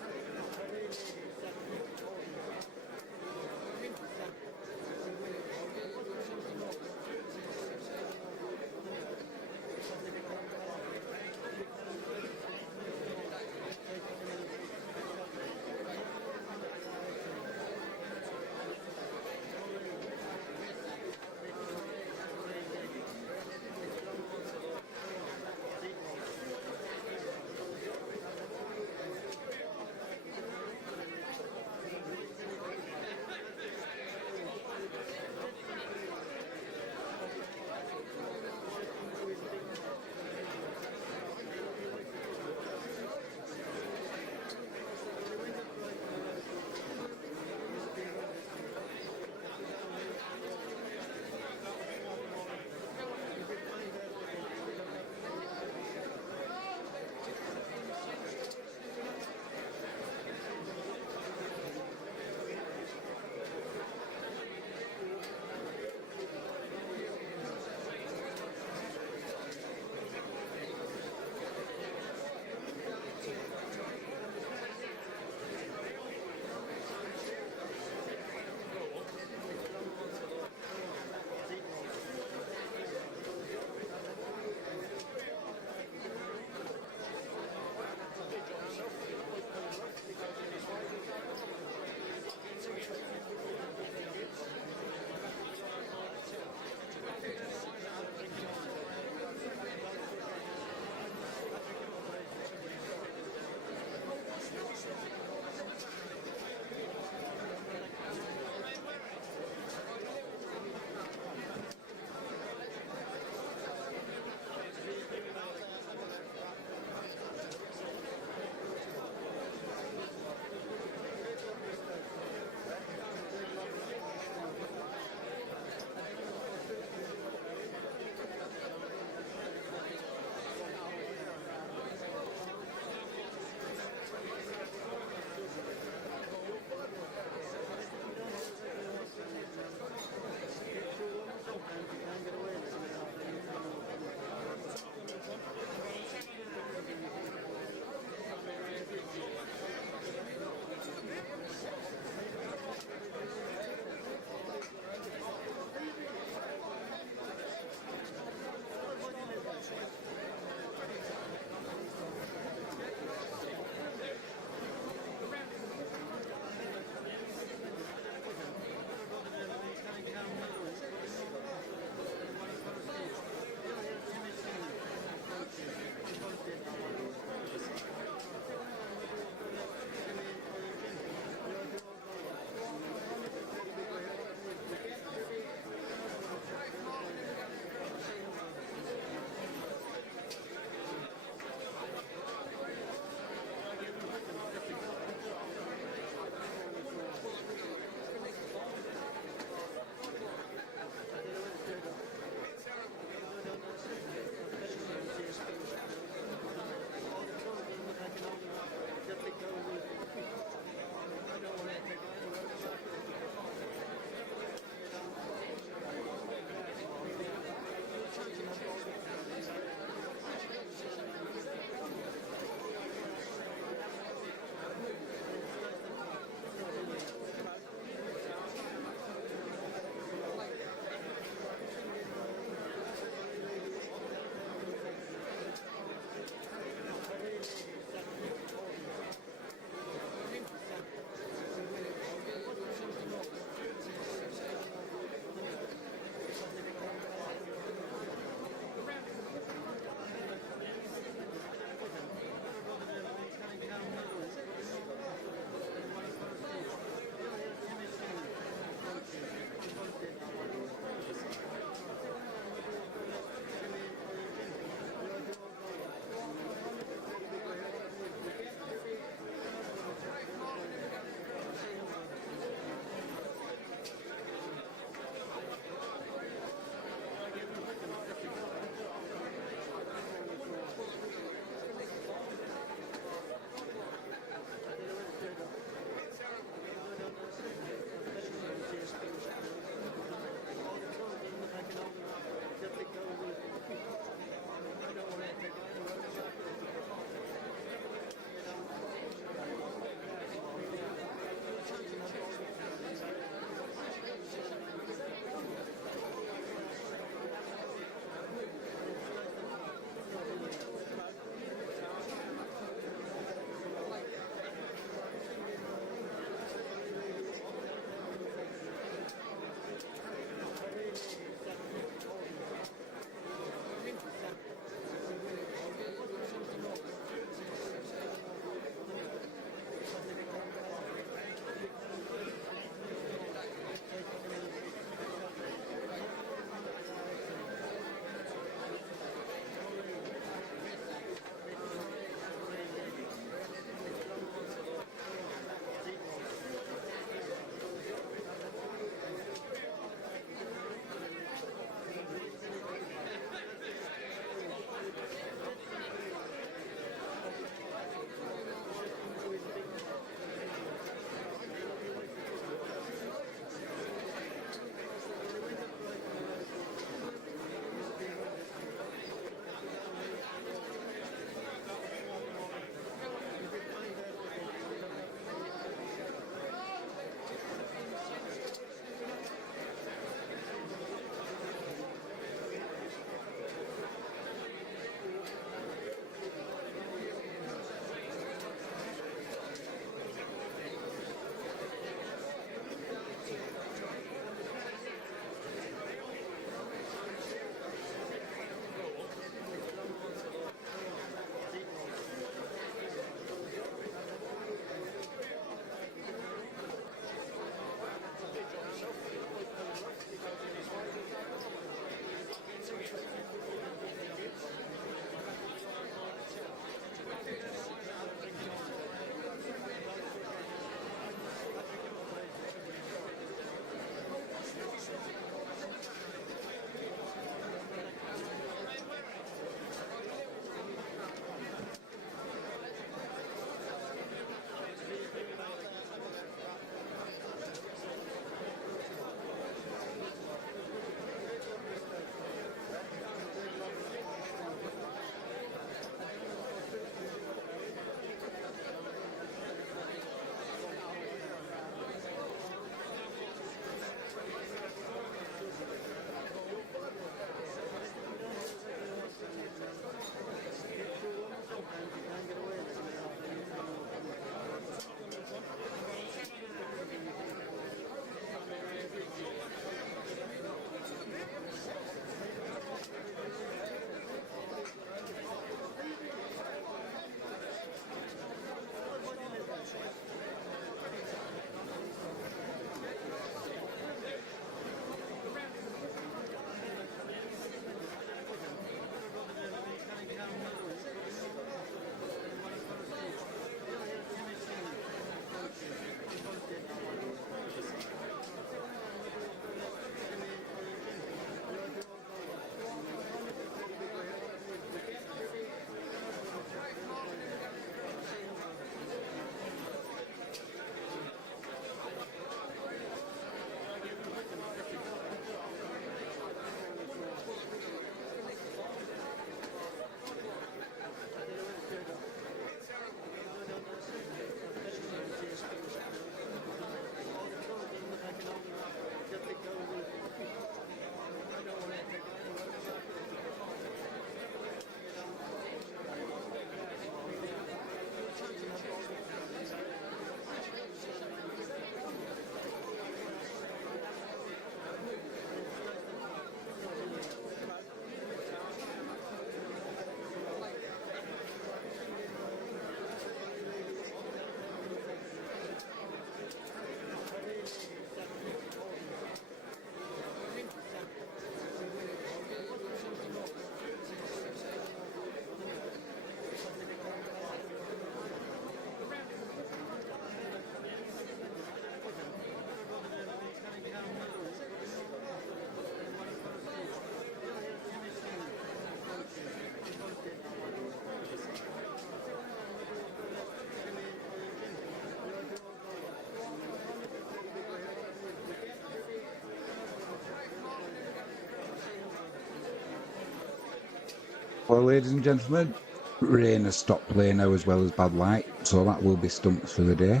Well, ladies and gentlemen, rain has stopped playing now as well as bad light, so that will be stumps for the day.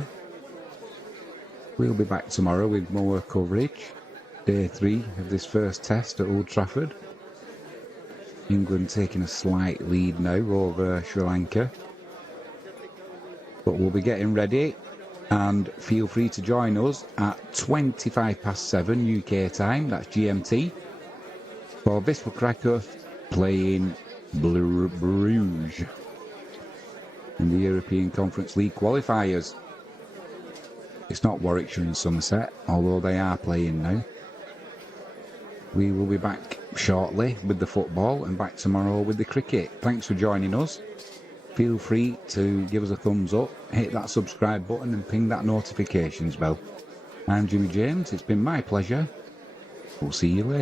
We'll be back tomorrow with more coverage. Day 3 of this first test at Old Trafford. England taking a slight lead now over Sri Lanka. But we'll be getting ready, and feel free to join us at 7:25 UK time, that's GMT, for Wisła Kraków playing Bruges in the European Conference League qualifiers. It's not Warwickshire and Somerset, although they are playing now. We will be back shortly with the football and back tomorrow with the cricket. Thanks for joining us. Feel free to give us a thumbs up, hit that subscribe button and ping that notifications bell. I'm Jimmy James, it's been my pleasure. We'll see you later.